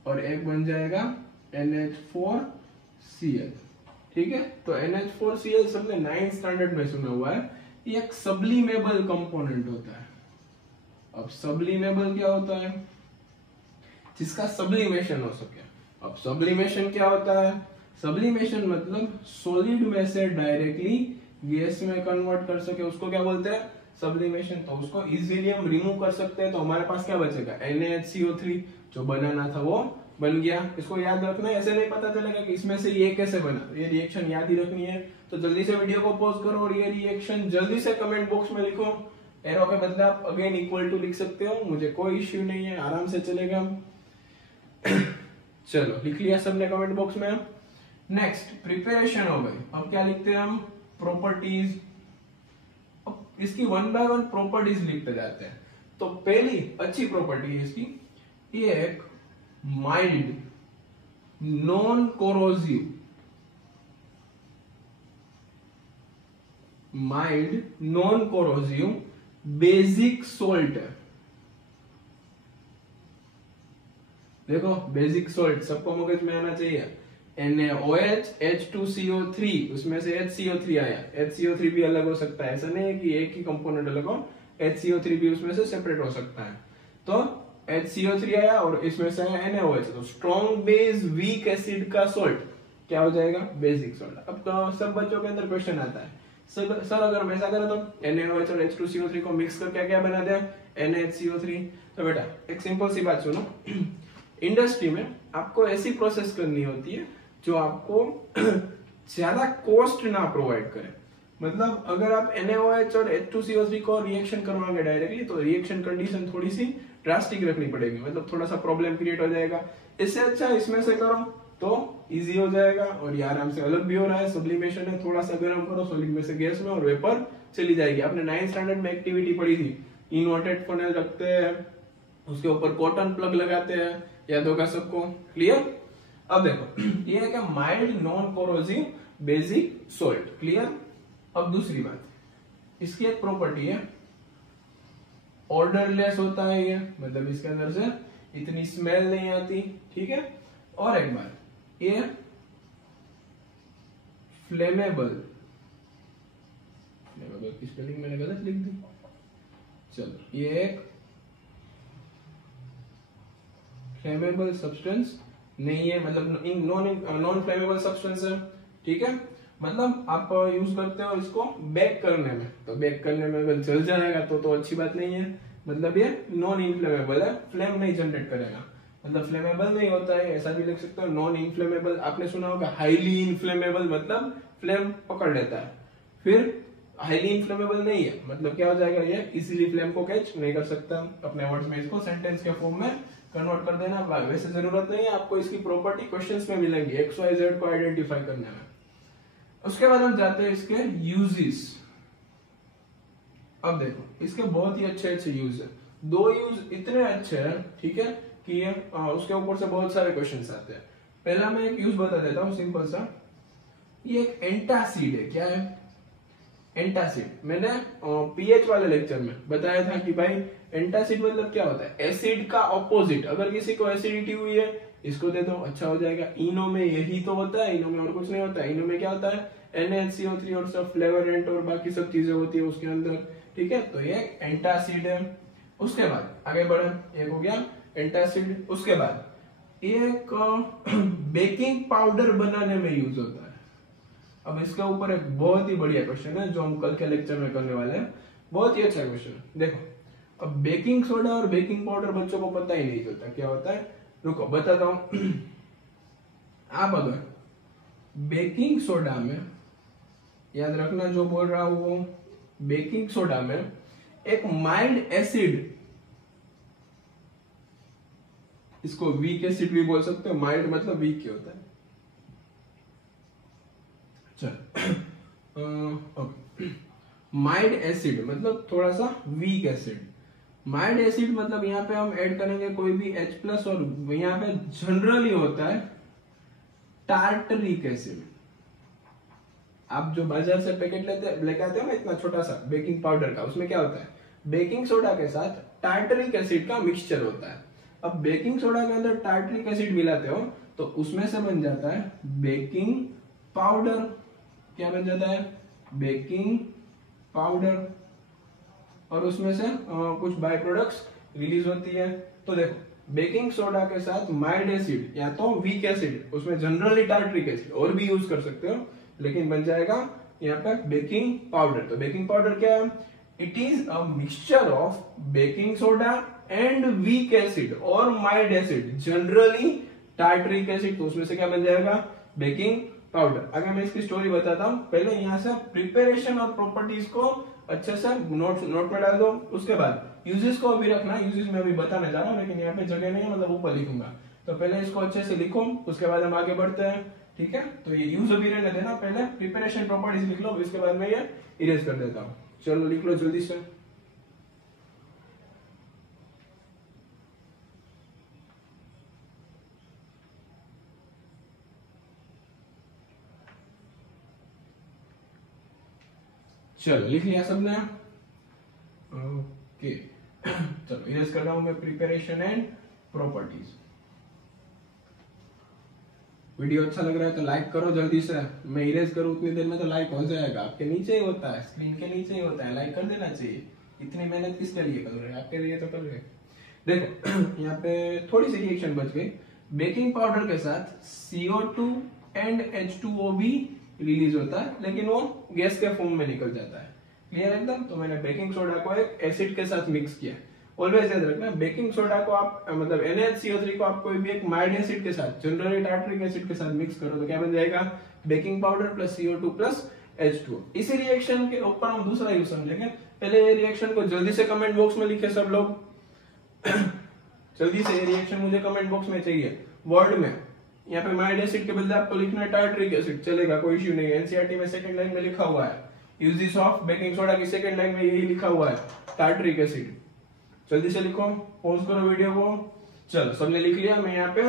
और एक बन जाएगा NH4Cl। ठीक है, तो NH4Cl सबने 9th स्टैंडर्ड में सुना हुआ है, ये एक सब्लिमेबल कंपोनेंट होता है। अब सब्लिमेबल क्या होता है, जिसका सब्लिमेशन हो सके। अब सब्लिमेशन क्या होता है, सब्लिमेशन मतलब सॉलिड में से डायरेक्टली गैस में कन्वर्ट कर सके, उसको क्या बोलते हैं, सब्लिमेशन। तो उसको इजीली हम रिमूव कर सकते हैं, तो हमारे पास क्या बचेगा, NaHCO3 जो बनाना था वो बन गया। इसको याद रखना है, ऐसे नहीं पता चलेगा कि इसमें से ये कैसे बना, ये रिएक्शन याद ही रखनी है। तो जल्दी से वीडियो को पॉज करो और ये रिएक्शन जल्दी से कमेंट बॉक्स में लिखो। एरो के बदले आप अगेन इक्वल टू लिख सकते हो, मुझे कोई इश्यू नहीं है, आराम से चलेगा। चलो लिख लिया सबने कमेंट बॉक्स में। नेक्स्ट प्रिपरेशन हो गई, अब क्या लिखते हैं हम, प्रॉपर्टीज। अब इसकी 1 बाय 1 प्रॉपर्टीज लिखते जाते हैं। तो पहली अच्छी प्रॉपर्टी है इसकी, ये एक mild non corrosive, mild non corrosive basic salt है। देखो बेसिक सोल्ट सबको मगज में आना चाहिए, NaOH H2CO3, उसमें से HCO3 आया, HCO3 भी अलग हो सकता है, ऐसा नहीं है कि एक ही कंपोनेंट अलग हो, HCO3 भी उसमें से सेपरेट हो सकता है। तो HCO3 आया और इसमें से आया NaOH, तो स्ट्रॉन्ग बेस वीक एसिड का सोल्ट क्या हो जाएगा, बेसिक सोल्ट। अब तो सब बच्चों के अंदर क्वेश्चन आता है, सर अगर हम ऐसा करें तो NaOH और H2CO3 को मिक्स करके क्या बना दे, NaHCO3। तो बेटा एक सिंपल सी बात सुनो, इंडस्ट्री में आपको ऐसी प्रोसेस करनी होती है जो आपको ज्यादा कॉस्ट ना प्रोवाइड करे। मतलब अगर आप NaOH और H2CO3 को रिएक्शन करवाओगे डायरेक्टली, तो रिएक्शन कंडीशन थोड़ी सी ड्रास्टिक रखनी पड़ेगी, मतलब थोड़ा सा प्रॉब्लम क्रिएट हो जाएगा। इससे अच्छा इसमें से करो तो इजी हो जाएगा, और ये आराम से अलग भी हो रहा है, सब्लिमेशन है, थोड़ा सा गर्म करो सॉलिड में से गैस में और वेपर चली जाएगी। आपने 9th स्टैंडर्ड में एक्टिविटी पढ़ी थी, इन्वर्टेड फनेल रखते हैं, उसके ऊपर कॉटन प्लग लगाते हैं, याद होगा सबको। क्लियर? अब देखो ये है क्या, mild non corrosive basic salt. Clear? अब दूसरी बात, इसकी एक प्रॉपर्टी है, ऑर्डरलेस होता है ये, मतलब इसके अंदर से इतनी स्मेल नहीं आती। ठीक है, और एक बार ये फ्लेमेबल, की स्पेलिंग मैंने गलत लिख दी, चलो ये एक फ्लेमेबल सब्सटेंस नहीं है, मतलब नॉन फ्लेमेबल सब्सटेंस है। ठीक है, मतलब आप यूज करते हो इसको बेक करने में, तो बेक करने में अगर जल जाएगा तो अच्छी बात नहीं है, मतलब ये नॉन इनफ्लेमेबल है, फ्लेम नहीं जनरेट करेगा। मतलब फ्लेमेबल नहीं होता है, ऐसा भी लिख सकते हो। नॉन इनफ्लेमेबल, आपने सुना होगा हाईली इनफ्लेमेबल, मतलब फ्लेम पकड़ लेता है। फिर हाईली इनफ्लेमेबल नहीं है, मतलब क्या हो जाएगा, ये इजीली फ्लेम को कैच नहीं कर सकता। अपने वर्ड्स में इसको सेंटेंस के फॉर्म में कन्वर्ट कर देना। वैसे जरूरत नहीं है आपको, इसकी प्रॉपर्टी क्वेश्चंस में मिलेंगी एक्स वाई जेड को आइडेंटिफाई करने में। उसके बाद हम जाते हैं इसके यूजेस। अब देखो इसके बहुत ही अच्छे अच्छे यूज है, 2 यूज इतने अच्छे हैं, ठीक है, कि ये उसके ऊपर से बहुत सारे क्वेश्चंस आते हैं। पहला मैं एक यूज बता देता हूँ सिंपल सा, ये एक एंटासिड है। क्या है एंटासिड? मैंने पीएच वाले लेक्चर में बताया था कि भाई एंटासिड मतलब क्या होता है, एसिड का ऑपोजिट। अगर किसी को एसिडिटी हुई है, इसको दे दो, अच्छा हो जाएगा। इनो में यही तो होता है, इनो में और कुछ नहीं होता है। इनो में क्या होता है, NaCO3 और सब फ्लेवरेंट और बाकी सब चीजें होती है उसके अंदर, ठीक है। तो ये एंटासिड है। उसके बाद आगे बढ़े, एक हो गया एंटासिड। उसके बाद एक बेकिंग पाउडर बनाने में यूज होता है। अब इसके ऊपर एक बहुत ही बढ़िया क्वेश्चन है जो हम कल के लेक्चर में करने वाले हैं, बहुत ही अच्छा क्वेश्चन है। देखो अब बेकिंग सोडा और बेकिंग पाउडर बच्चों को पता ही नहीं चलता क्या होता है। रुको बताता हूं। आप अगर बेकिंग सोडा में, याद रखना जो बोल रहा हूं वो, बेकिंग सोडा में एक माइल्ड एसिड, इसको वीक एसिड भी बोल सकते हो, माइल्ड मतलब वीक ही होता है। चल माइल्ड एसिड मतलब थोड़ा सा वीक एसिड। माइल्ड एसिड मतलब यहाँ पे हम ऐड करेंगे कोई भी H+ और यहाँ पे जनरली होता है टार्टरिक एसिड। आप जो बाजार से पैकेट लेके आते हो ना इतना छोटा सा बेकिंग पाउडर का, उसमें क्या होता है, बेकिंग सोडा के साथ टार्टरिक एसिड का मिक्सचर होता है। अब बेकिंग सोडा के अंदर टार्टरिक एसिड मिलाते हो तो उसमें से बन जाता है बेकिंग पाउडर। क्या बन जाता है, बेकिंग पाउडर। और उसमें से कुछ बाय प्रोडक्ट्स रिलीज होती है। तो देखो बेकिंग सोडा के साथ माइल्ड एसिड या तो वीक एसिड, उसमें जनरली टार्टरिक एसिड और भी यूज कर सकते हो, लेकिन बन जाएगा यहाँ पे बेकिंग पाउडर। तो बेकिंग पाउडर क्या है, it is a mixture of baking soda and weak acid और mild acid, generally tartaric acid. तो उसमें से क्या बन जाएगा, बेकिंग पाउडर। अगर मैं इसकी स्टोरी बताता हूँ, पहले यहाँ से प्रिपरेशन और प्रॉपर्टीज को अच्छे से नोट में डाल दो। उसके बाद यूजेस को अभी रखना, यूजेस में अभी बताने जा रहा हूँ लेकिन यहाँ पे जगह नहीं है, मतलब ऊपर लिखूंगा। तो पहले इसको अच्छे से लिखो, उसके बाद हम आगे बढ़ते हैं, ठीक है। तो ये यूज अभी रहने देना, पहले प्रिपरेशन प्रॉपर्टीज लिख लो, इसके बाद मैं ये इरेज कर देता हूँ। चलो लिख लो जल्दी से। चलो लिख लिया सबने, ओके। चलो इरेज कर रहा हूं मैं प्रिपरेशन एंड प्रॉपर्टीज। वीडियो अच्छा लग रहा है तो लाइक करो जल्दी से, मैं इरेज करूं उतनी देर में तो लाइक हो जाएगा। आपके नीचे ही होता है, स्क्रीन के नीचे ही होता है, लाइक कर देना चाहिए। इतनी मेहनत किसके लिए कर रहे हैं, आपके लिए तो कर रहे हैं। देखो यहाँ पे थोड़ी सी रिएक्शन बच गई। बेकिंग पाउडर के साथ CO2 एंड H2O भी रिलीज होता है, लेकिन वो गैस के फॉर्म में निकल जाता है। क्लियर एकदम। तो मैंने बेकिंग सोडा को एक एसिड के साथ मिक्स किया। ऑलवेज याद रखना, बेकिंग सोडा को आप मतलब NaCO3 को आप कोई भी एक माइल्ड एसिड के साथ, जनरली टार्टरिक एसिड के साथ मिक्स करो तो क्या बन जाएगा, baking powder plus CO2 plus H2O। इसी रिएक्शन के ऊपर हम दूसरा यूज समझेंगे। पहले ये रिएक्शन को जल्दी से कमेंट बॉक्स में लिखे सब लोग। जल्दी से ये रिएक्शन मुझे कमेंट बॉक्स में चाहिए, वर्ड में। यहाँ पे माइल्ड एसिड के बदले आपको लिखना है टार्टरिक एसिड, चलेगा, कोई इश्यू नहीं है। एनसीईआरटी में सेकंड लाइन में लिखा हुआ है, यूजेस ऑफ बेकिंग सोडा की सेकंड लाइन में यही लिखा हुआ है, टार्टरिक एसिड। जल्दी से लिखो, पॉज करो वीडियो को। चलो सबने लिख लिया। मैं यहाँ पे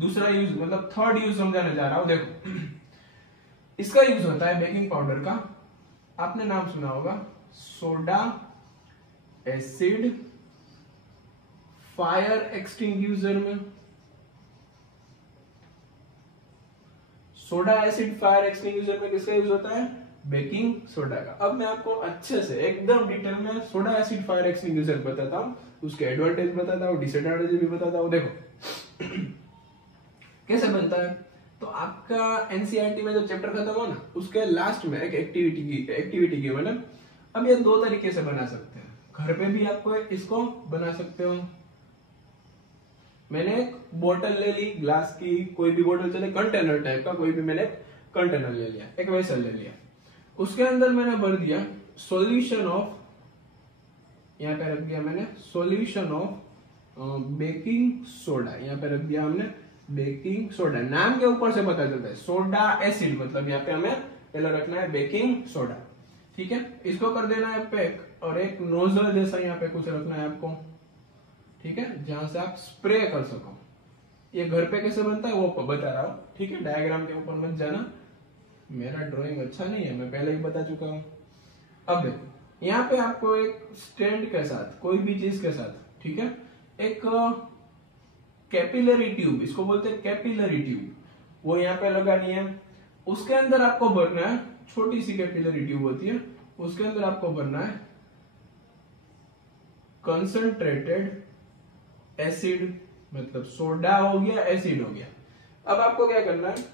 दूसरा यूज मतलब थर्ड यूज समझाने जा रहा हूं। देखो इसका यूज होता है बेकिंग पाउडर का, आपने नाम सुना होगा सोडा एसिड फायर एक्सटिंग्यूशर में। सोडा एसिड फायर एक्सटिंग्यूशर में किसका यूज होता है, बेकिंग सोडा का। अब मैं आपको अच्छे से एकदम डिटेल में सोडा एसिड फायर एक्सटिंग्यूशर बताता हूँ, उसके एडवांटेज बताता हूँ, डिसएडवांटेज भी बताता हूँ। देखो कैसे बनता है। तो आपका एनसीईआरटी में जो चैप्टर खत्म हो ना, उसके लास्ट में एक एक्टिविटी की मैंने। अब ये 2 तरीके से बना सकते हैं, घर पे भी आपको इसको बना सकते हो, मैंने एक बोतल ले ली ग्लास की, कोई भी बोतल चले, कंटेनर टाइप का कोई भी मैंने कंटेनर ले लिया, एक वेसल ले लिया, उसके अंदर मैंने भर दिया सॉल्यूशन ऑफ, यहाँ पे रख दिया मैंने सॉल्यूशन ऑफ बेकिंग सोडा, यहाँ पे रख दिया हमने बेकिंग सोडा, नाम के ऊपर से पता चलता है सोडा एसिड, मतलब यहाँ पे हमें पहले रखना है बेकिंग सोडा, ठीक है। इसको कर देना है पैक, और एक नोजल जैसा यहाँ पे कुछ रखना है आपको, ठीक है, जहां से आप स्प्रे कर सको। ये घर पे कैसे बनता है वो बता रहा हूँ, ठीक है, डायग्राम के ऊपर मत जाना, मेरा ड्राइंग अच्छा नहीं है, मैं पहले ही बता चुका हूँ। अब देखो यहाँ पे आपको एक स्टैंड के साथ, कोई भी चीज के साथ, ठीक है, एक कैपिलरी ट्यूब, इसको बोलते हैं कैपिलरी ट्यूब, वो यहाँ पे लगानी है। उसके अंदर आपको भरना है, छोटी सी कैपिलरी ट्यूब होती है, उसके अंदर आपको भरना है कंसंट्रेटेड एसिड, मतलब सोडा हो गया, एसिड हो गया। अब आपको क्या करना है,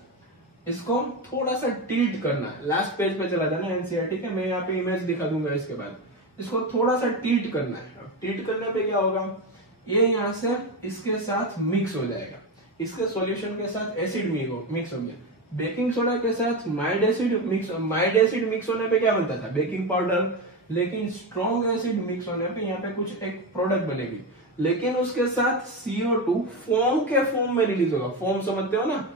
इसको थोड़ा सा टिल्ट करना है, लास्ट पेज पे चला जाना एनसीईआरटी का, मैं यहाँ पे इमेज दिखा दूंगा इसके बाद। इसको थोड़ा सा टिल्ट करना है, टिल्ट करने पे क्या होगा, ये यहाँ से इसके साथ मिक्स हो जाएगा, इसके सॉल्यूशन के साथ एसिड मिक्स हो गया, बेकिंग सोडा के साथ माइल्ड एसिड मिक्स होने पे क्या बनता था, बेकिंग पाउडर, लेकिन स्ट्रॉन्ग एसिड मिक्स होने पे यहाँ पे कुछ एक प्रोडक्ट बनेगी, लेकिन उसके साथ CO2 फोम के फॉर्म में रिलीज होगा, फोम समझते हो ना,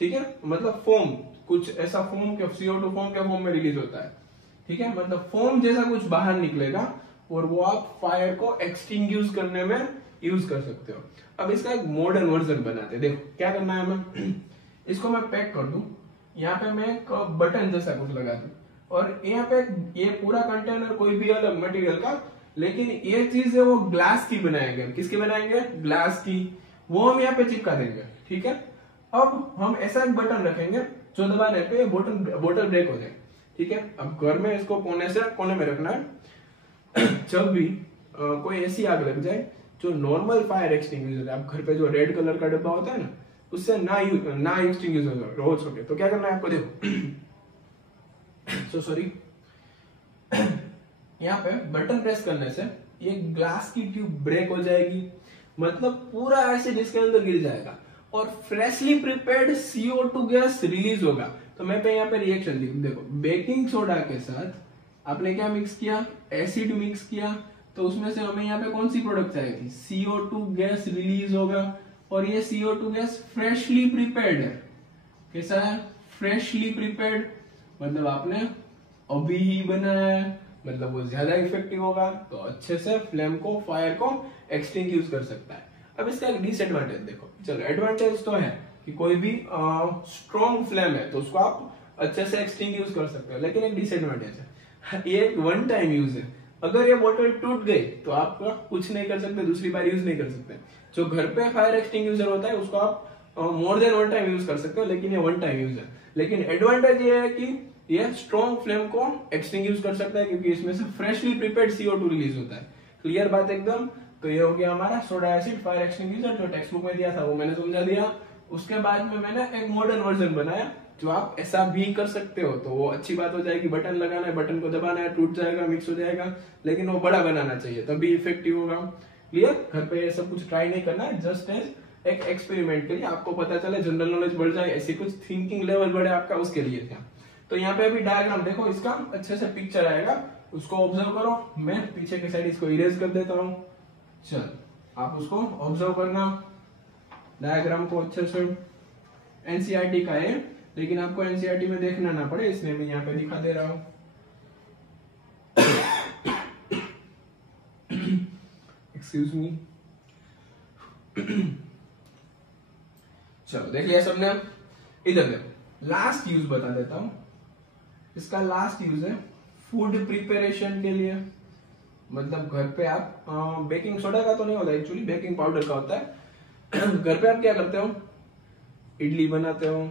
ठीक है, मतलब फोम, कुछ ऐसा फोम के CO2 फोम के फॉर्म में रिलीज होता है, ठीक है, मतलब फोम जैसा कुछ बाहर निकलेगा, और वो आप फायर को एक्सटिंग्विश करने में यूज कर सकते हो। अब इसका एक मॉडर्न वर्जन बनाते हैं, देखो क्या करना है हमें, इसको मैं पैक कर दूं, यहाँ पे मैं एक बटन जैसा कुछ लगा दूं, और यहाँ पे ये पूरा कंटेनर कोई भी अलग मटेरियल का, लेकिन ये चीज है वो ग्लास की बनाएंगे, किसकी बनाएंगे, ग्लास की, वो हम यहाँ पे चिपका देंगे, ठीक है। अब हम ऐसा एक बटन रखेंगे जो दबाने पे बोतल ब्रेक हो जाए, ठीक है। अब घर में इसको कोने में रखना है। जब भी कोई ऐसी आग लग जाए जो नॉर्मल फायर एक्सटिंग्विशर है, आप घर पे जो रेड कलर का डब्बा होता है ना, उससे ना एक्सटिंग्विशर हो सके तो क्या करना है आपको, देखो सॉरी यहाँ पे बटन प्रेस करने से ये ग्लास की ट्यूब ब्रेक हो जाएगी, मतलब पूरा एसिड इसके अंदर गिर जाएगा, और freshly prepared CO2 gas release होगा। तो मैं पे यहाँ पे रिएक्शन देखो, बेकिंग सोडा के साथ आपने क्या मिक्स किया, एसिड मिक्स किया, तो उसमें से हमें यहाँ पे कौन सी प्रोडक्ट आएगी, CO2 गैस रिलीज होगा, और ये CO2 गैस फ्रेशली प्रिपेयर्ड है, कैसा है, फ्रेशली प्रिपेयर्ड, मतलब आपने अभी ही बनाया है, मतलब वो ज्यादा इफेक्टिव होगा, तो अच्छे से फ्लेम को, फायर को एक्सटिंग्विश कर सकता है। अब इसका एक डिसएडवांटेज देखो, चलो एडवांटेज तो है कि कोई भी स्ट्रॉन्ग फ्लेम है तो उसको आप अच्छे से एक्सटिंग्विश कर सकते हो, लेकिन एक डिसएडवांटेज है, ये एक वन टाइम यूज है, अगर ये बोतल टूट गई तो आप कुछ नहीं कर सकते, दूसरी बार यूज नहीं कर सकते। जो घर पे फायर एक्सटिंग्विशर होता है उसको आप more than one time use कर सकते हो, लेकिन ये वन टाइम यूज है। लेकिन एडवांटेज ये है कि ये स्ट्रॉन्ग फ्लेम को एक्सटिंग्विश कर सकता है, क्योंकि इसमें से फ्रेशली प्रिपेयर्ड CO2 रिलीज होता है। क्लियर बात एकदम। तो ये हो गया हमारा सोडा एसिड फायर एक्सटिंग्विशर, जो टेक्स्ट बुक में दिया था वो मैंने समझा दिया। उसके बाद में मैंने एक मॉडर्न वर्जन बनाया जो आप ऐसा भी कर सकते हो, तो वो अच्छी बात हो जाएगी। बटन लगाना है, बटन को दबाना है, टूट जाएगा, मिक्स हो जाएगा, लेकिन वो बड़ा बनाना चाहिए तभी इफेक्टिव होगा। क्लियर। घर पे ये सब कुछ ट्राई नहीं करना है, जस्ट एज एक एक्सपेरिमेंट के लिए, आपको पता चले, जनरल नॉलेज बढ़ जाए, ऐसी कुछ थिंकिंग लेवल बढ़े आपका, उसके लिए था। तो यहाँ पे अभी डायग्राम देखो, इसका अच्छे से पिक्चर आएगा, उसको ऑब्जर्व करो। मैं पीछे की साइड इसको इरेज कर देता हूँ। चल आप उसको ऑब्जर्व करना, डायग्राम को अच्छे से। एनसीईआरटी का है, लेकिन आपको एनसीईआरटी में देखना ना पड़े, इसलिए मैं यहाँ पे दिखा दे रहा हूँ। Excuse me. चलो देख लिया सबने। इधर देखो, लास्ट यूज बता देता हूं। इसका लास्ट यूज है फूड प्रिपरेशन के लिए, मतलब घर पे आप बेकिंग सोडा का तो नहीं होता, एक्चुअली बेकिंग पाउडर का होता है। घर पे आप क्या करते हो, इडली बनाते हो,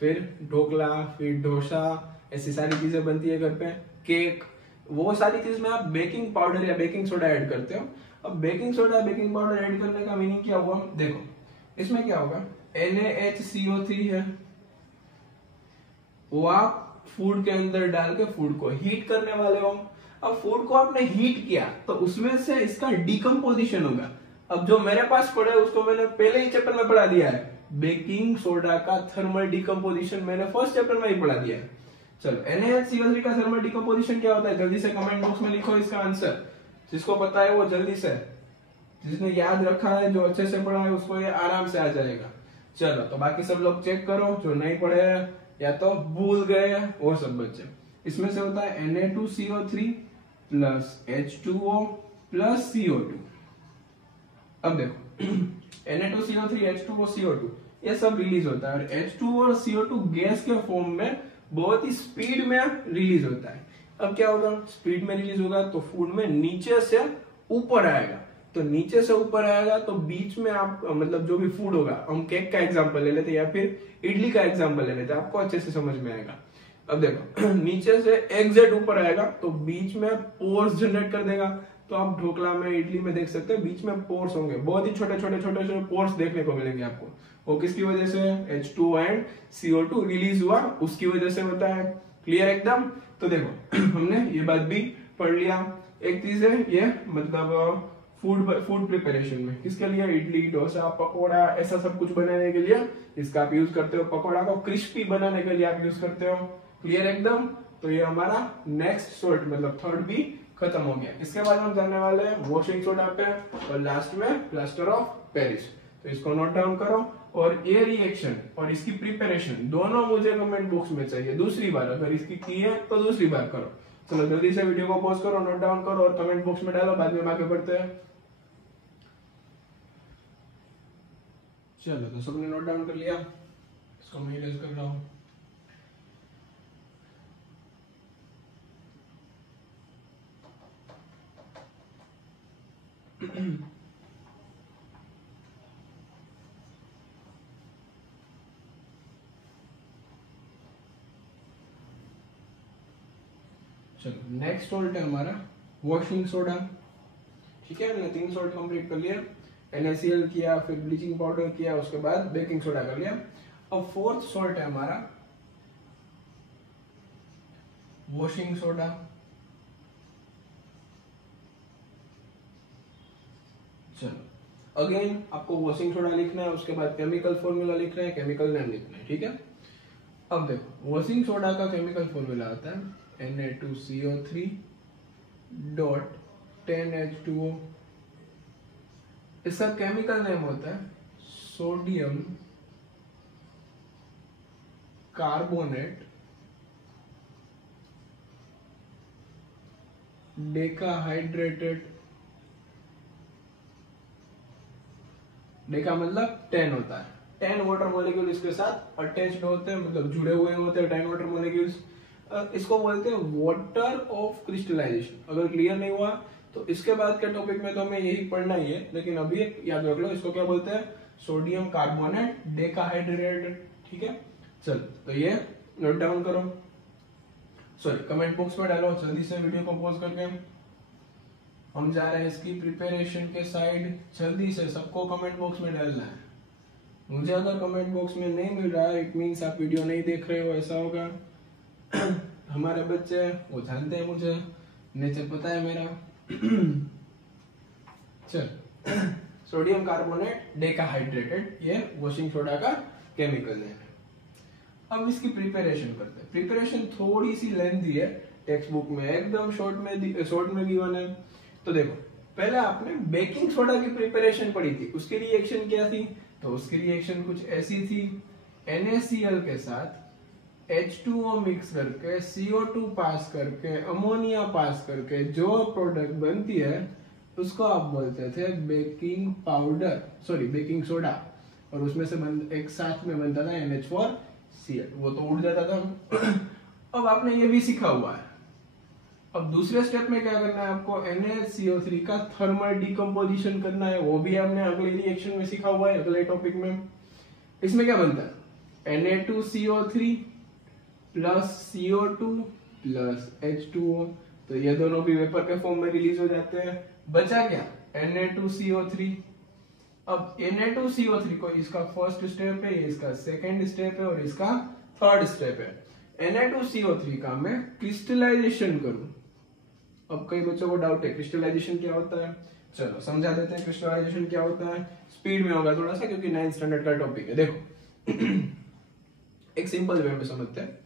फिर ढोकला, फिर डोसा, ऐसी सारी चीजें बनती है घर पे, केक, वो सारी चीज में आप बेकिंग पाउडर या बेकिंग सोडा ऐड करते हो। अब baking soda baking powder add करने का मीनिंग क्या हुआ, देखो इसमें क्या होगा, NaHCO3 है, वो आप फूड के अंदर डाल के फूड को हीट करने वाले हो। अब फूड को आपने हीट किया तो उसमें से इसका डिकम्पोजिशन होगा, अब जो मेरे पास पड़ा है उसको मैंने पहले ही चैप्टर में पढ़ा दिया है, बेकिंग सोडा का थर्मल डिकम्पोजिशन मैंने फर्स्ट चैप्टर में ही पढ़ा दिया है। चलो NaCO3 का थर्मल डिकम्पोजिशन क्या होता है, जल्दी से कमेंट बॉक्स में लिखो इसका आंसर, जिसको पता है वो जल्दी से, जिसने याद रखा है, जो अच्छे से पढ़ा है उसको ये आराम से आ जाएगा। चलो तो बाकी सब लोग चेक करो, जो नहीं पढ़े हैं या तो भूल गए हैं वो सब बच्चे। इसमें से होता है Na2CO3 plus H2O plus CO2। अब देखो Na2CO3 H2O CO2 ये सब रिलीज होता है, और H2O और CO2 गैस के फॉर्म में बहुत ही स्पीड में रिलीज होता है। अब क्या होगा, स्पीड में रिलीज होगा तो फूड में नीचे से ऊपर आएगा, तो नीचे से ऊपर आएगा तो बीच में आप मतलब जो भी फूड होगा, हम केक का एग्जांपल ले लेते या फिर इडली का एग्जांपल ले लेते, आपको अच्छे से समझ में आएगा। अब देखो नीचे से एग्जैक्ट ऊपर आएगा तो बीच में पोर्स जनरेट कर देगा, तो आप ढोकला में इडली में देख सकते हैं बीच में पोर्स होंगे, बहुत ही छोटे छोटे छोटे छोटे पोर्स देखने को मिलेंगे आपको। वो किसकी वजह से, H2O एंड CO2 रिलीज हुआ उसकी वजह से होता है। क्लियर एकदम। तो देखो हमने ये बात भी पढ़ लिया। एक चीज है ये मतलब फूड प्रिपरेशन में किसके लिए, इडली डोसा पकोड़ा ऐसा सब कुछ बनाने के लिए इसका आप यूज करते हो, पकोड़ा को क्रिस्पी बनाने के लिए आप यूज करते हो। क्लियर एकदम। तो ये हमारा नेक्स्ट सोर्ट मतलब थर्ड भी खत्म हो गया। इसके बाद हम जानने वाले हैं वॉशिंग सोडा पे और लास्ट में प्लास्टर ऑफ पेरिस। तो इसको नोट डाउन करो, और ये रिएक्शन और इसकी प्रिपरेशन दोनों मुझे कमेंट बॉक्स में चाहिए दूसरी बार, अगर इसकी की है तो दूसरी बार करो। चलो जल्दी से वीडियो को पॉज करो, नोट डाउन करो और कमेंट बॉक्स में डालो, बाद में आगे बढ़ते हैं। चलो तो सबने नोट डाउन कर लिया, इसको मैं इरेज कर रहा हूं। चलो नेक्स्ट सोल्ट है हमारा वॉशिंग सोडा। ठीक है, हमने 3 सोल्ट कंप्लीट कर लिया, NaCl किया, फिर ब्लीचिंग पाउडर किया, उसके बाद बेकिंग सोडा कर लिया। अब फोर्थ सोल्ट है हमारा वॉशिंग सोडा। चलो अगेन आपको वॉशिंग सोडा लिखना है, उसके बाद केमिकल फॉर्मूला लिखना है, केमिकल नेम लिखना है। ठीक है, अब देखो वॉशिंग सोडा का केमिकल फॉर्मूला आता है Na2CO3 डॉट 10H2O। इसका केमिकल नेम होता है सोडियम कार्बोनेट डेकाहाइड्रेटेड। डेका मतलब 10 होता है, 10 वाटर मॉलिक्यूल इसके साथ अटैच्ड होते हैं, मतलब जुड़े हुए होते हैं 10 वाटर मॉलिक्यूल्स। इसको बोलते हैं वाटर ऑफ क्रिस्टलाइजेशन। अगर क्लियर नहीं हुआ तो इसके बाद के टॉपिक में तो हमें यही पढ़ना ही है, लेकिन अभी याद रख लो इसको क्या बोलते हैं, सोडियम कार्बोनेट डेकाहाइड्रेटेड। ठीक है, चल तो ये नोट डाउन करो, सॉरी कमेंट बॉक्स में डालो जल्दी से वीडियो को पॉज करके। हम जा रहे हैं इसकी प्रिपरेशन के साइड, जल्दी से सबको कमेंट बॉक्स में डालना है। मुझे अगर कमेंट बॉक्स में नहीं मिल रहा है इट मींस आप वीडियो नहीं देख रहे हो, ऐसा होगा। हमारे बच्चे वो जानते हैं मुझे, नेचर पता है मेरा। चल सोडियम कार्बोनेट डेकाहाइड्रेटेड ये वॉशिंग सोडा का केमिकल नेम है। अब इसकी प्रिपरेशन करते हैं। प्रिपरेशन थोड़ी सी लेंथी है, टेक्स्ट बुक में एकदम शॉर्ट में गिवन है। तो देखो पहले आपने बेकिंग सोडा की प्रिपरेशन पढ़ी थी, उसकी रिएक्शन क्या थी, तो उसकी रिएक्शन कुछ ऐसी थी, NaCl के साथ H2O मिक्स करके CO2 पास करके अमोनिया पास करके जो प्रोडक्ट बनती है उसको आप बोलते थे baking powder, sorry baking soda, और उसमें से एक साथ में बनता था NH4Cl, वो तो उड़ जाता था। अब आपने ये भी सीखा हुआ है। अब दूसरे स्टेप में क्या करना है आपको, NaCO3 का थर्मल डिकम्पोजिशन करना है, वो भी आपने अगले रिएक्शन में सीखा हुआ है, अगले टॉपिक में। इसमें क्या बनता है, Na2CO3 plus CO2 plus H2O, तो ये दोनों भी वेपर के फॉर्म में रिलीज हो जाते हैं। बचा क्या, Na2CO3। अब Na2CO3 को इसका फर्स्ट स्टेप है, ये इसका सेकंड स्टेप है और इसका थर्ड स्टेप है। Na2CO3 का मैं क्रिस्टलाइजेशन करूं। अब कई बच्चों को डाउट है क्रिस्टलाइजेशन क्या होता है। चलो समझा देते हैं क्रिस्टलाइजेशन क्या होता है। स्पीड में होगा थोड़ा सा क्योंकि 9th स्टैंडर्ड का टॉपिक है। देखो एक सिंपल वे में समझते हैं।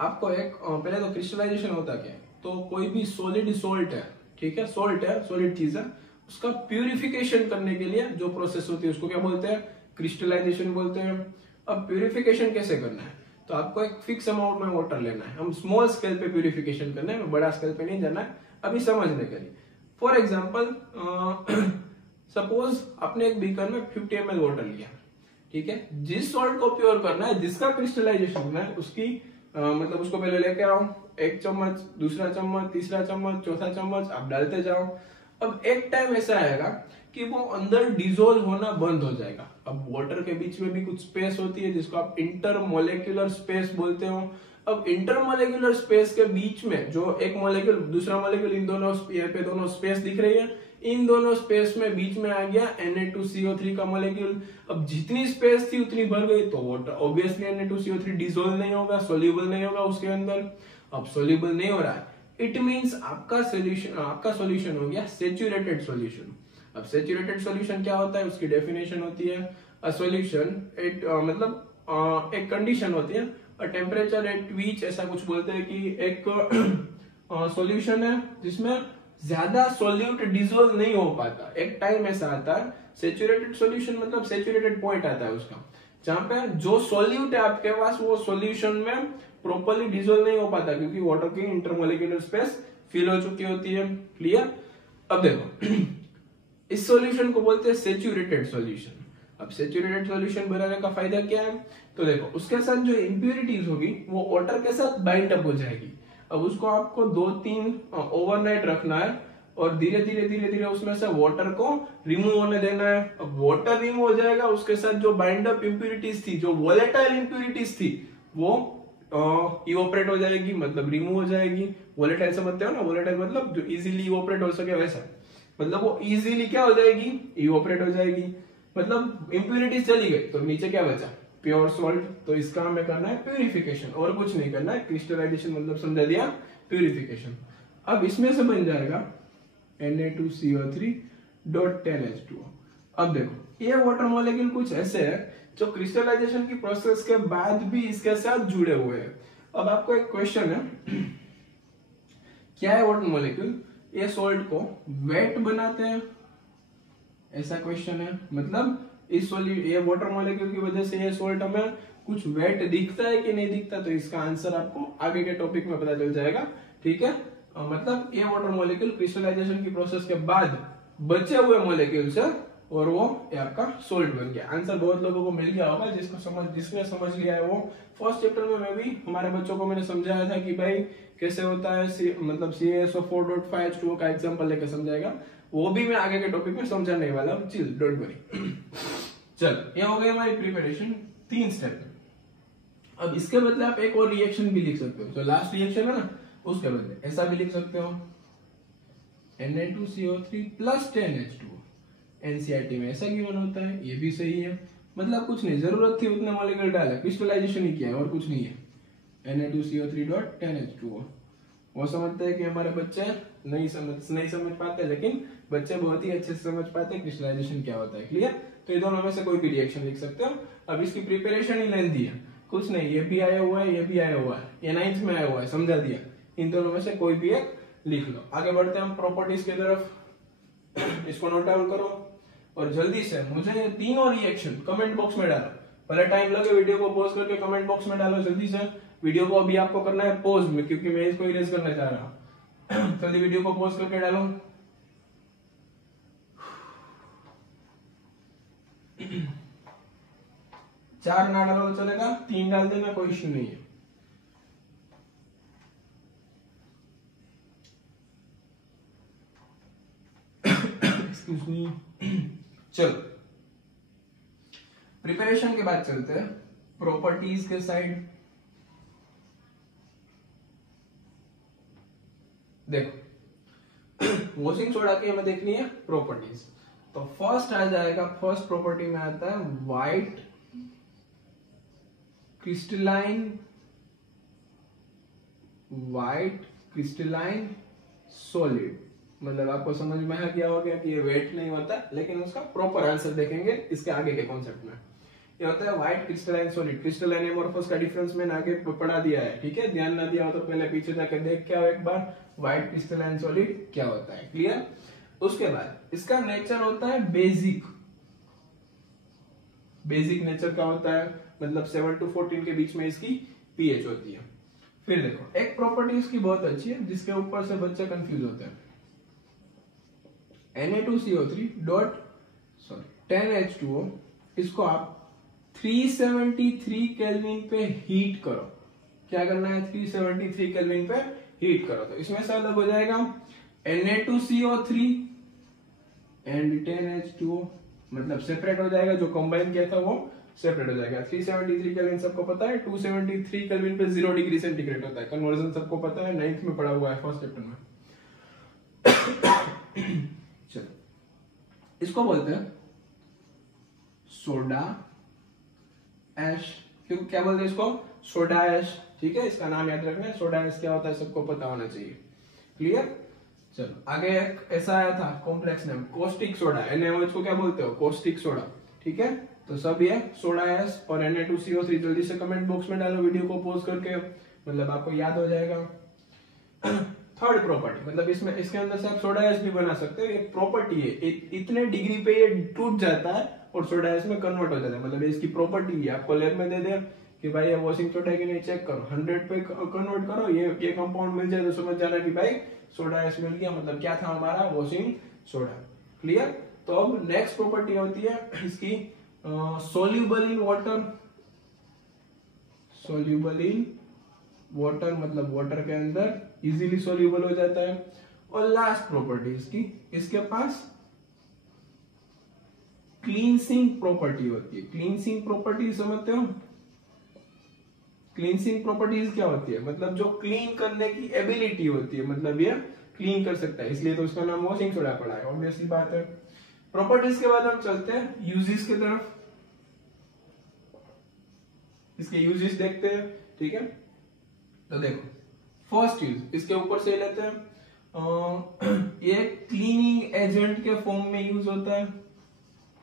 आपको एक पहले तो क्रिस्टलाइजेशन होता क्या है, तो कोई भी सॉलिड सोल्ट है, ठीक है, सोल्ट है, सॉलिड चीज है, उसका प्यूरिफिकेशन करने के लिए जो प्रोसेस होती है उसको क्या बोलते हैं, क्रिस्टलाइजेशन बोलते हैं। अब प्यूरिफिकेशन कैसे करना है, तो आपको एक फिक्स अमाउंट में वाटर लेना है, हम स्मॉल स्केल पे प्यूरिफिकेशन करना है, बड़ा स्केल पे नहीं जाना है अभी समझने के लिए। फॉर एग्जाम्पल सपोज आपने एक बीकर में 50 ml वाटर लिया, ठीक है, जिस सॉल्ट को प्योर करना है, जिसका क्रिस्टलाइजेशन होना है, उसकी मतलब उसको पहले लेके आओ, एक चम्मच, दूसरा चम्मच, तीसरा चम्मच, चौथा चम्मच, आप डालते जाओ। अब एक टाइम ऐसा आएगा कि वो अंदर डिसोल्व होना बंद हो जाएगा। अब वाटर के बीच में भी कुछ स्पेस होती है जिसको आप इंटरमोलेक्युलर स्पेस बोलते हो। अब इंटरमोलेक्युलर स्पेस के बीच में जो एक मॉलिक्यूल दूसरा मॉलिक्यूल, इन दोनों यहाँ पे दोनों स्पेस दिख रही है, इन दोनों स्पेस में बीच में आ गया Na2CO3 का मॉलिक्यूल। अब जितनी स्पेस थी उतनी भर गई, तो वाटर ऑब्वियसली Na2CO3 डिसोल्व नहीं होगा, सोल्यूबल नहीं होगा उसके अंदर। अब सोल्यूबल नहीं हो रहा है, इट मींस आपका सॉल्यूशन हो गया सैचुरेटेड सॉल्यूशन। अब सैचुरेटेड सॉल्यूशन क्या होता है, उसकी डेफिनेशन होती है अ सॉल्यूशन एट मतलब एक कंडीशन होती है अ टेम्परेचर एट विच, ऐसा कुछ बोलते हैं कि एक सॉल्यूशन है जिसमें ज्यादा सॉल्यूट डिसोल्व नहीं हो पाता। एक टाइम ऐसा आता है, सैचुरेटेड सॉल्यूशन मतलब सैचुरेटेड पॉइंट आता है उसका, जहां पे जो सॉल्यूट है आपके पास वो सॉल्यूशन में प्रॉपर्ली डिसोल्व नहीं हो पाता क्योंकि वाटर की इंटरमोलिक्यूलर स्पेस फिल हो चुकी होती है। क्लियर? अब देखो इस सॉल्यूशन को बोलते हैं सैचुरेटेड सॉल्यूशन। अब सैचुरेटेड सॉल्यूशन बनाने का फायदा क्या है, तो देखो उसके साथ जो इंप्यूरिटीज होगी वो वाटर के साथ बाइंड अप हो जाएगी। अब उसको आपको 2-3 ओवरनाइट रखना है और धीरे धीरे धीरे धीरे उसमें से वाटर को रिमूव होने देना है। अब वाटर रिमूव हो जाएगा, उसके साथ जो बाइंड अप इंप्यूरिटीज थी, जो वोलेटाइल इंप्यूरिटीज थी, वो इवोपरेट हो जाएगी, मतलब रिमूव हो जाएगी। वोलेटाइल समझते हो ना, वोलेटाइल मतलब जो इजीली इवोपरेट हो सके वैसा, मतलब वो इजीली क्या हो जाएगी, इवोपरेट हो जाएगी। मतलब इंप्यूरिटीज चली गई तो नीचे क्या बचा, प्योर सॉल्ट। तो इसका हमें करना है प्यूरिफिकेशन, और कुछ नहीं करना है। क्रिस्टलाइजेशन मतलब समझा दिया, प्यूरिफिकेशन। अब इसमें से बन जाएगा Na2CO3.10H2O। अब देखो ये वाटर मॉलिक्यूल कुछ ऐसे है जो क्रिस्टलाइजेशन की प्रोसेस के बाद भी इसके साथ जुड़े हुए हैं। अब आपको एक क्वेश्चन है, क्या है वाटर मॉलिक्यूल, ये सॉल्ट को वेट बनाते हैं, ऐसा क्वेश्चन है। मतलब इस ये वाटर मॉलिक्यूल की वजह से ये सॉल्ट हमें कुछ वेट दिखता है कि नहीं दिखता, तो इसका आंसर आपको आगे के टॉपिक में पता चल जाएगा, ठीक है। मतलब ये वाटर मॉलिक्यूल क्रिस्टलाइजेशन की प्रोसेस के बाद बचे हुए मॉलिक्यूल से, और वो ये आपका सोल्ट बन गया। आंसर बहुत लोगों को मिल गया होगा, जिसने समझ लिया है वो। फर्स्ट चैप्टर में मैं भी हमारे बच्चों को मैंने समझाया था कि भाई कैसे होता है मतलब CaSO4.5H2O का एग्जांपल लेकर समझाएगा, वो भी मैं आगे के टॉपिक में समझाने वाला हूँ। Chill, don't worry. चल ये हो गई हमारी प्रिपरेशन 3 स्टेप। अब इसके बदले आप एक और रिएक्शन भी लिख सकते हो, जो लास्ट रिएक्शन है ना, उसके बदले ऐसा भी लिख सकते हो Na2CO3 + 10H2O। एनसीईआरटी में ऐसा गिवन होता है, ये भी सही है। मतलब कुछ नहीं, जरूरत थी उतने मॉलिक्यूल डाला, क्रिस्टलाइजेशन ही किया है और कुछ नहीं है। Na2CO3.10H2O। वो समझते हैं कि हमारे बच्चे नहीं समझ पाते, लेकिन बच्चे बहुत ही अच्छे से समझ पाते हैं क्रिस्टलाइजेशन क्या होता है। क्लियर? तो ये दोनों में से कोई भी रिएक्शन लिख सकते हो। अब इसकी प्रिपरेशन ही लेंथी है, कुछ नहीं, ये भी आया हुआ है, ये भी आया हुआ है, ये 9th में आया हुआ है, समझा दिया। इन दोनों में से कोई भी एक लिख लो। आगे बढ़ते हैं हम प्रॉपर्टीज की तरफ। इसको नोट डाउन करो और जल्दी से मुझे ये तीनों रिएक्शन कमेंट बॉक्स में डालो। पहले टाइम लगे, वीडियो को पॉज करके कमेंट बॉक्स में डालो जल्दी से। वीडियो को अभी आपको करना है पॉज में, क्योंकि मैं इसको इरेज करना चाह रहा हूं। जल्दी वीडियो को पॉज करके डालो। चार ना डालो तो चलेगा, 3 डाल देना, कोई इश्यू नहीं है। Excuse me. चलो प्रिपरेशन के बाद चलते हैं प्रॉपर्टीज के साइड। देखो वॉशिंग सोडा की हमें देखनी है प्रॉपर्टीज। तो फर्स्ट आ जाएगा, फर्स्ट प्रॉपर्टी में आता है व्हाइट क्रिस्टलाइन सॉलिड। मतलब आपको समझ में आ गया होगा कि ये वेट नहीं होता, लेकिन उसका प्रॉपर आंसर देखेंगे इसके आगे के कॉन्सेप्ट में। ये होता है white crystalline solid. Crystalline amorphous का डिफरेंस मैंने आगे पढ़ा दिया है, ठीक है, ध्यान ना दिया हो तो पहले पीछे जाकर देख के आओ एक बार, व्हाइट क्रिस्टलाइन सॉलिड क्या होता है, क्लियर। उसके बाद इसका नेचर होता है बेसिक। बेसिक नेचर का होता है, मतलब 7 to 14 के बीच में इसकी पीएच होती है। फिर देखो एक प्रॉपर्टी इसकी बहुत अच्छी है जिसके ऊपर से बच्चे कंफ्यूज होते हैं। Na2CO3 डॉट 10H2O, इसको आप 373 केल्विन पे हीट करो। क्या करना है, 373 केल्विन पे हीट करो, तो इसमें से अलग हो जाएगा Na2CO3 एंड 10H2O, मतलब सेपरेट हो जाएगा, जो कंबाइन किया था वो सेपरेट हो जाएगा। 373 केल्विन सबको पता है, 273 केल्विन पे 0 डिग्री सेंटीग्रेड होता है, कन्वर्जन सबको पता है, 9th में पढ़ा हुआ है फर्स्ट चैप्टर में। चलो इसको बोलते हैं सोडा ऐश। क्यों क्या बोलते हैं इसको, सोडा ऐश, ठीक है, इसका नाम याद रखना है। सोडा ऐश क्या होता है सबको पता होना चाहिए, क्लियर। चलो आगे एक ऐसा आया था कॉम्प्लेक्स नेम कोस्टिक सोडा, NaOH को क्या बोलते हो, कोस्टिक सोडा, ठीक है। तो सब ये सोडा ऐश और Na2CO3 जल्दी से कमेंट बॉक्स में डालो वीडियो को पॉज करके, मतलब आपको याद हो जाएगा। थर्ड प्रॉपर्टी, मतलब इसमें इसके अंदर से आप सोडा ऐश भी बना सकते हो, एक प्रॉपर्टी है, इतने डिग्री पे ये टूट जाता है और सोडा ऐश में कन्वर्ट हो जाता है, मतलब इसकी प्रॉपर्टी है। आपको लैब में दे दे कि भाई ये वॉशिंग सोडा है कि नहीं, चेक करो, 100 पे कन्वर्ट करो, ये कंपाउंड मिल जाए तो समझ जाना कि भाई सोडा ऐश मिल गया, मतलब क्या था हमारा, वॉशिंग सोडा, क्लियर। तो अब नेक्स्ट प्रॉपर्टी होती है इसकी soluble in water. Soluble in water मतलब वाटर के अंदर इजीली सोल्यूबल हो जाता है। और लास्ट प्रॉपर्टी इसकी, इसके पास क्लींसिंग प्रॉपर्टी होती है। क्लींसिंग प्रॉपर्टी समझते हो, क्लींसिंग प्रॉपर्टीज क्या होती है, मतलब जो क्लीन करने की एबिलिटी होती है, मतलब ये क्लीन कर सकता है, इसलिए तो उसका नाम वॉशिंग सोडा पड़ा है, ऑब्वियसली बात है। प्रॉपर्टीज के बाद हम चलते हैं यूजेस की तरफ, इसके यूजेस देखते हैं, ठीक है। तो देखो फर्स्ट यूज इसके ऊपर से लेते हैं, ये क्लीनिंग एजेंट के फॉर्म में यूज होता है,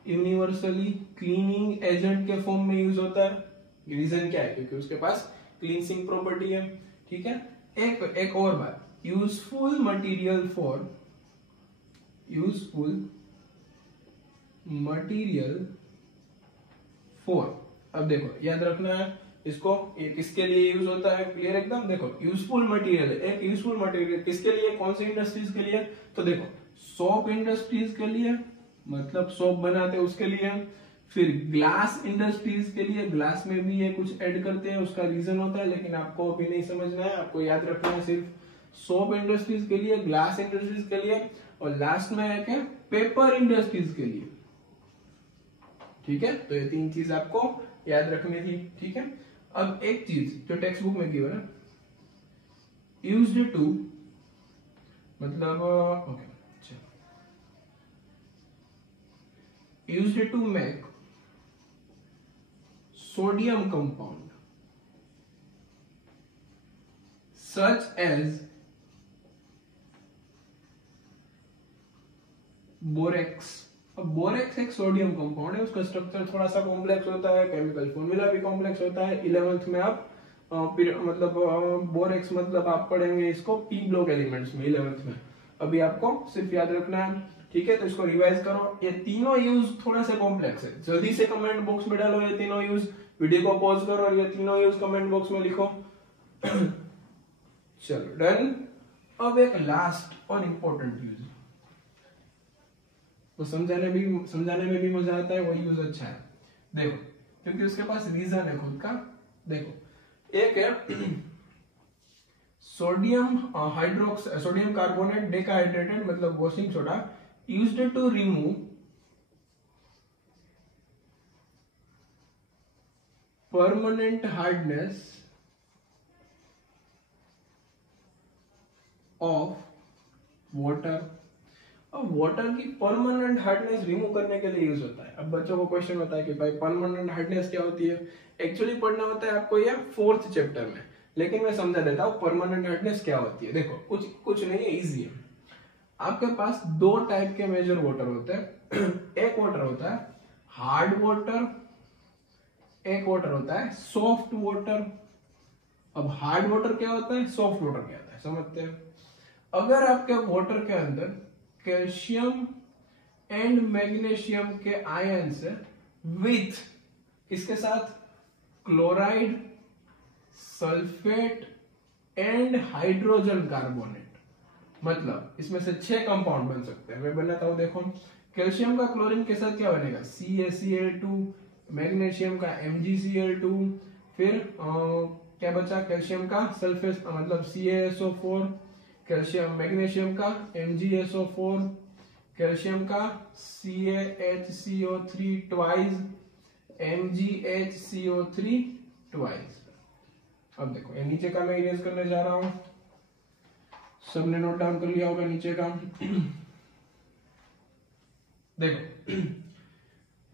यूनिवर्सली क्लीनिंग एजेंट के फॉर्म में यूज होता है। रीजन क्या है, क्योंकि उसके पास क्लींसिंग प्रॉपर्टी है, ठीक है। एक और बात, useful material for, useful material for, अब देखो याद रखना है इसको, ये किसके लिए यूज होता है, क्लियर एकदम। देखो यूजफुल मटेरियल, एक यूजफुल मटेरियल किसके लिए, कौन सी इंडस्ट्रीज के लिए, तो देखो सोप इंडस्ट्रीज के लिए, मतलब सोप बनाते हैं उसके लिए। फिर ग्लास इंडस्ट्रीज के लिए, ग्लास में भी ये कुछ ऐड करते हैं, उसका रीजन होता है, लेकिन आपको अभी नहीं समझना है, आपको याद रखना है सिर्फ सोप इंडस्ट्रीज के लिए, ग्लास इंडस्ट्रीज के लिए, और लास्ट में है क्या, पेपर इंडस्ट्रीज के लिए, ठीक है। तो ये 3 चीज आपको याद रखनी थी, ठीक है। अब एक चीज जो टेक्स्ट बुक में की हुआ है, यूज्ड टू, मतलब okay, used to make sodium compound such as borax. अब बोरेक्स एक सोडियम कंपाउंड है, उसका स्ट्रक्चर थोड़ा सा कॉम्प्लेक्स होता है, केमिकल फॉर्मूला भी कॉम्प्लेक्स होता है। 11th में आप मतलब बोरेक्स मतलब आप पढ़ेंगे इसको पी ब्लॉक एलिमेंट्स में 11th में, अभी आपको सिर्फ याद रखना है, ठीक है। तो इसको रिवाइज करो, ये तीनों यूज थोड़ा सा कॉम्प्लेक्स है, जल्दी से कमेंट बॉक्स में डालो ये तीनों यूज, वीडियो को पॉज करो और ये तीनों यूज कमेंट बॉक्स में लिखो। चलो डन। अब एक लास्ट और इंपॉर्टेंट यूज, तो समझाने में भी मजा आता है, वो यूज अच्छा है। देखो क्योंकि उसके पास रीजन है खुद का। देखो एक है सोडियम सोडियम कार्बोनेट डेकाहाइड्रेटेड, मतलब washing soda, used to remove permanent hardness of water. अब वाटर की परमानेंट हार्डनेस रिमूव करने के लिए यूज होता है। अब बच्चों को क्वेश्चन होता है कि भाई परमानेंट हार्डनेस क्या होती है, एक्चुअली पढ़ना होता है आपको ये 4th चैप्टर में, लेकिन मैं समझा देता हूँ परमानेंट हार्डनेस क्या होती है। देखो कुछ नहीं है, इजी है। आपके पास दो टाइप के मेजर वाटर होते हैं। एक वाटर होता है हार्ड वाटर, एक वाटर होता है सॉफ्ट वाटर। अब हार्ड वाटर क्या होता है, सॉफ्ट वाटर क्या होता है, समझते हैं। अगर आपके वाटर के अंदर कैल्शियम एंड मैग्नीशियम के आयंस है विथ किसके साथ, chloride, sulphate and hydrogen carbonate, मतलब इसमें से 6 कंपाउंड बन सकते हैं। मैं बनाता हूं, देखो कैल्शियम का क्लोरीन के साथ क्या बनेगा, CaCl2, मैग्नीशियम का MgCl2, फिर क्या बचा कैल्शियम का सल्फेट मतलब CaSO4, कैल्शियम मैग्नीशियम का MgSO4, कैल्शियम का CaHCO3 ट्वाइस, MgHCO3 ट्वाइस। अब देखो ये नीचे का मैं इरेज करने जा रहा हूं, सबने नोट डाउन कर लिया होगा नीचे का। देखो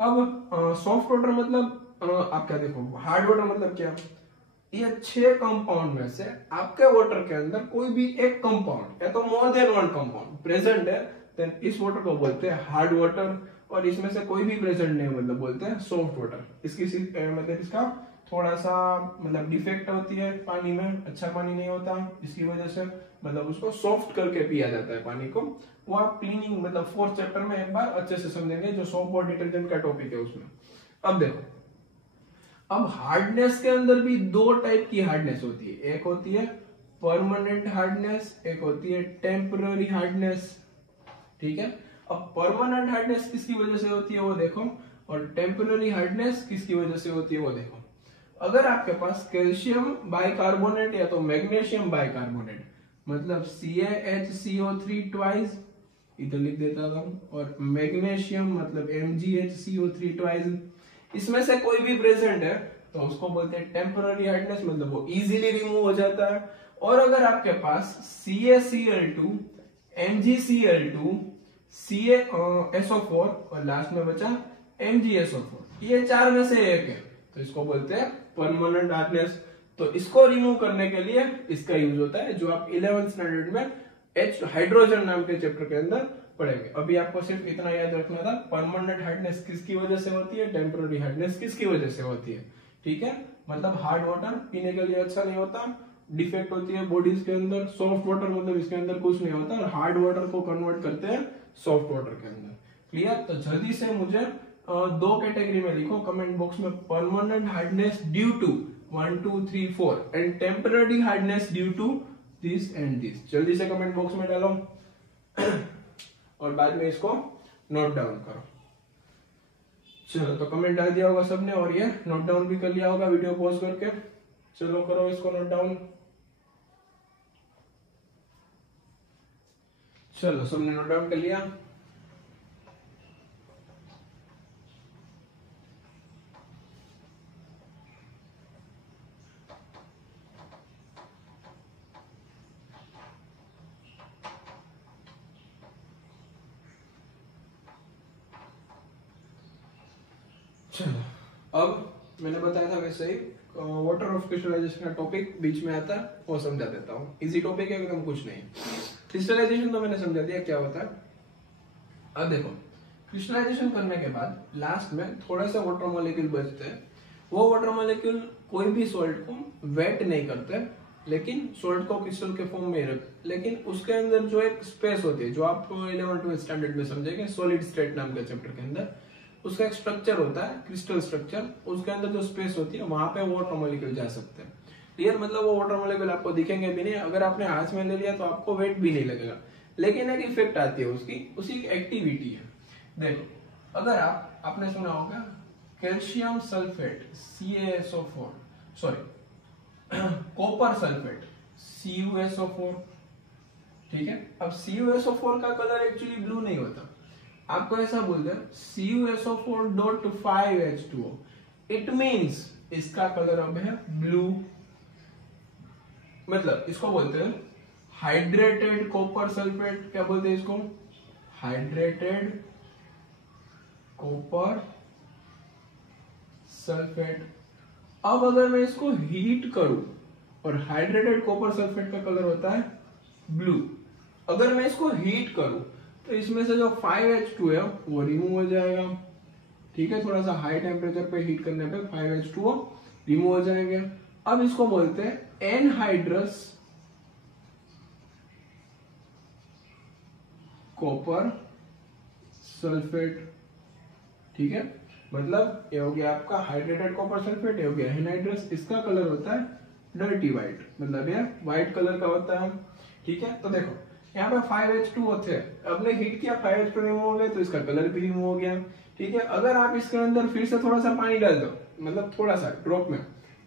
अब सॉफ्ट वाटर मतलब आप क्या देखो, हार्ड वाटर मतलब क्या, ये 6 कंपाउंड में से आपके वाटर के अंदर कोई भी एक कंपाउंड या तो more than one compound present है, देन इस वाटर को बोलते हैं हार्ड वाटर। और इसमें से कोई भी प्रेजेंट नहीं मतलब बोलते हैं सॉफ्ट वाटर। इसकी मतलब इसका थोड़ा सा मतलब डिफेक्ट होती है पानी में, अच्छा पानी नहीं होता, इसकी वजह से मतलब उसको सॉफ्ट करके पिया जाता है पानी को। वो आप क्लीनिंग मतलब 4th चैप्टर में एक बार अच्छे से समझेंगे, जो सोप और डिटर्जेंट का टॉपिक है उसमें। अब देखो, अब हार्डनेस के अंदर भी दो टाइप की हार्डनेस होती है, एक होती है परमानेंट हार्डनेस, एक होती है टेम्पररी हार्डनेस। ठीक है, अब परमानेंट हार्डनेस किसकी वजह से होती है वो देखो, और टेम्पररी हार्डनेस किसकी वजह से होती है वो देखो। अगर आपके पास कैल्शियम बाइकार्बोनेट या तो मैग्नीशियम बाइकार्बोनेट मतलब CaHCO3 ट्वाइस, इधर लिख देता था, और मैग्नीशियम मतलब MgHCO3 ट्वाइस, इसमें से कोई भी प्रेजेंट है तो उसको बोलते हैं टेम्पररी हार्डनेस, मतलब वो इजीली रिमूव हो जाता है। और अगर आपके पास CaCl2, MgCl2, CaSO4 और लास्ट में बचा MgSO4, ये 4 में से एक है तो इसको बोलते हैं परमानेंट हार्डनेस। तो इसको रिमूव करने के लिए इसका यूज होता है, जो आप 11th स्टैंडर्ड में हाइड्रोजन नाम के चैप्टर के अंदर पढ़ेंगे। अभी आपको सिर्फ इतना याद रखना था, परमानेंट हार्डनेस किसकी वजह से होती है, टेम्पररी हार्डनेस किसकी वजह से होती है। ठीक है, मतलब हार्ड वाटर पीने के लिए अच्छा नहीं होता, डिफेक्ट होती है बॉडीज के अंदर। सॉफ्ट वाटर मतलब इसके अंदर कुछ नहीं होता, और हार्ड वाटर को कन्वर्ट करते हैं सॉफ्ट वाटर के अंदर। क्लियर, तो जल्दी से मुझे दो कैटेगरी में लिखो कमेंट बॉक्स में, permanent hardness due to 1 2 3 4 and temporary hardness due to this and this. जल्दी से कमेंट बॉक्स में डालो और बाद में इसको नोट डाउन करो। चलो, तो कमेंट डाल दिया होगा सबने और ये नोट डाउन भी कर लिया होगा वीडियो पॉज करके। चलो करो इसको नोट डाउन। चलो, सबने नोट डाउन कर लिया। चलो, अब मैंने बताया था वैसे ही वाटर ऑफ क्रिस्टलाइजेशन का टॉपिक बीच में आता है, वो समझा देता हूँ। इजी टॉपिक है एकदम, कुछ नहीं। क्रिस्टलाइजेशन तो मैंने समझा दिया क्या होता है। अब देखो, क्रिस्टलाइजेशन करने के बाद लास्ट में थोड़ा सा वाटर मॉलिक्यूल बचते हैं। वो वाटर मॉलिक्यूल कोई भी सॉल्ट को वेट नहीं करते, लेकिन सॉल्ट को क्रिस्टल के फॉर्म में रखते, लेकिन उसके अंदर जो एक स्पेस होती है, जो आप 11th स्टैंडर्ड में समझेंगे, सॉलिड स्टेट नाम के चैप्टर के अंदर उसका एक स्ट्रक्चर होता है, क्रिस्टल स्ट्रक्चर। उसके अंदर जो स्पेस होती है वहां पे वाटर मॉलिक्यूल जा सकते हैं। क्लियर, मतलब वो वाटर मॉलिक्यूल आपको दिखेंगे भी नहीं, अगर आपने हाथ में ले लिया तो आपको वेट भी नहीं लगेगा, लेकिन एक इफेक्ट आती है उसकी, उसी की एक्टिविटी है। देखो, अगर आपने सुना होगा calcium sulphate CaSO4, sorry copper sulphate CuSO4। ठीक है, अब CuSO4 का कलर एक्चुअली ब्लू नहीं होता, आपको ऐसा बोल दे CuSO4.5H2O, इट मींस इसका कलर अब है ब्लू, मतलब इसको बोलते हैं हाइड्रेटेड कॉपर सल्फेट। क्या बोलते हैं इसको, हाइड्रेटेड कॉपर सल्फेट। अब अगर मैं इसको हीट करूं और हाइड्रेटेड कॉपर सल्फेट का कलर होता है ब्लू। अगर मैं इसको हीट करूं तो इसमें से जो 5H2 है वो रिमूव हो जाएगा, ठीक है। थोड़ा सा हाई टेम्परेचर पे हीट करने पे 5H2O रिमूव हो जाएंगे। अब इसको बोलते हैं एनहाइड्रस कॉपर सल्फेट, ठीक है। मतलब ये हो गया आपका हाइड्रेटेड कॉपर सल्फेट, ये हो गया एनहाइड्रस। इसका कलर होता है डर्टी व्हाइट, मतलब ये व्हाइट कलर का होता है, ठीक है। तो देखो यहाँ पे 5H2 थे, आपने हीट किया 5H2 रिमूव हो गए तो इसका कलर भी रिमूव हो गया, ठीक है। अगर आप इसके अंदर फिर से थोड़ा सा पानी डाल दो, मतलब थोड़ा सा ड्रॉप में,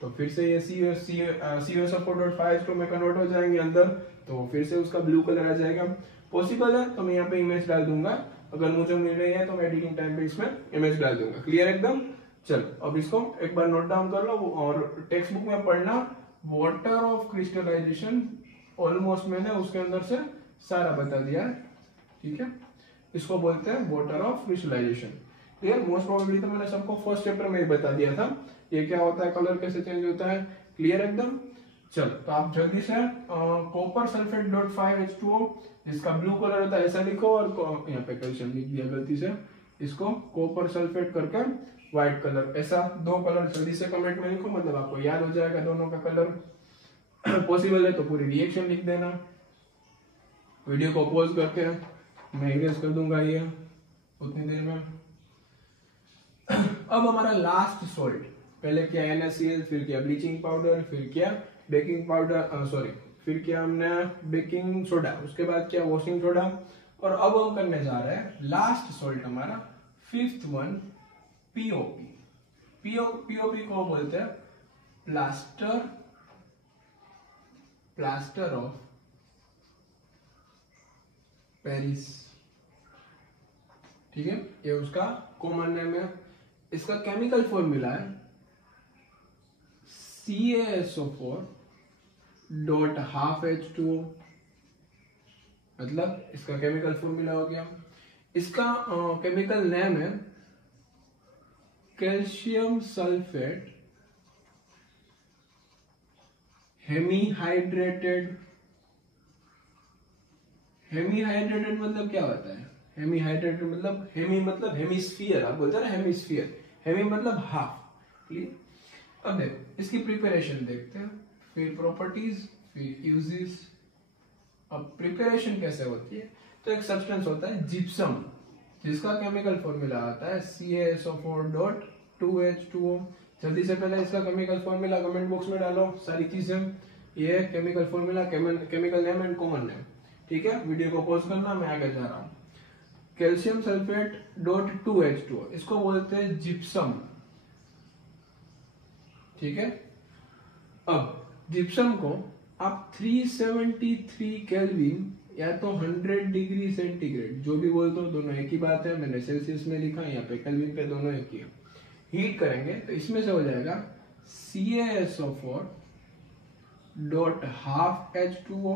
तो फिर से ये CuSO4.5H2 में कन्वर्ट हो जाएंगे अंदर, तो फिर से उसका ब्लू कलर आ जाएगा। पॉसिबल है तो मैं यहाँ पे इमेज डाल दूंगा, अगर मुझे मिल रही है तो मैं एडिटिंग टाइम पे इसमें इमेज डाल दूंगा। क्लियर एकदम। चलो अब इसको एक बार नोट डाउन कर लो और टेक्स्ट बुक में पढ़ना, वाटर ऑफ क्रिस्टलाइजेशन ऑलमोस्ट मैंने उसके अंदर से सारा बता दिया है, ठीक है। इसको बोलते हैं water of crystallization. Clear. Most probably तो मैंने सबको फर्स्ट चैप्टर में ही बता दिया था ये क्या होता है, कलर कैसे चेंज होता है। क्लियर एकदम। चलो तो आप जल्दी से कॉपर सल्फेट डॉट 5H2O, जिसका ब्लू कलर होता है ऐसा लिखो, और यहाँ पे कैल्शियम लिख दिया गलती से, इसको कॉपर सल्फेट करके व्हाइट कलर, ऐसा दो कलर जल्दी से कमेंट में लिखो, मतलब आपको याद हो जाएगा दोनों का कलर। पॉसिबल है तो पूरी रिएक्शन लिख देना। वीडियो को पॉज करके मैं इरेज कर दूंगा ये उतनी देर में। अब हमारा लास्ट सॉल्ट, पहले किया NaCl, फिर किया ब्लीचिंग पाउडर, फिर किया बेकिंग पाउडर, सॉरी फिर किया हमने बेकिंग सोडा, उसके बाद किया वॉशिंग सोडा, और अब हम करने जा रहे हैं लास्ट सॉल्ट हमारा फिफ्थ वन, पीओपी। पीओपी को बोलते हैं प्लास्टर ऑफ पेरिस, ठीक है। ये उसका कॉमन नेम है। इसका केमिकल फॉर्मूला है CaSO4.12H2O, मतलब इसका केमिकल फॉर्मूला हो गया। इसका केमिकल नेम है कैल्शियम सल्फेट हेमीहाइड्रेटेड। हेमीहाइड्रेटेड मतलब क्या होता है, हेमीहाइड्रेटेड मतलब हेमिस्फीयर, आप बोलते हैं ना हेमिस्फीयर, हेमी मतलब हाफ। क्लियर। अब देखो इसकी प्रिपरेशन देखते हैं, फिर प्रॉपर्टीज, फिर यूजेस। अब प्रिपरेशन कैसे होती है, तो एक सब्सटेंस होता है जिप्सम, जिसका केमिकल फॉर्मूला आता है CaSO4.2H2O। जल्दी से पहले इसका केमिकल फॉर्मूला कमेंट बॉक्स में डालो सारी चीजें, ये chemical formula, chemical name and common name, ठीक है। वीडियो को पॉज करना, मैं आगे जा रहा हूँ। कैल्शियम सल्फेट डॉट 2H2O, इसको बोलते हैं जिप्सम, ठीक है। अब जिप्सम को आप 373 केल्विन या तो 100 डिग्री सेंटीग्रेड, जो भी बोलते हो, दोनों एक ही बात है, मैंने सेल्सियस में लिखा, यहाँ पे केल्विन पे दोनों एक ही है। हीट करेंगे तो इसमें से हो जाएगा CaSO4.12H2O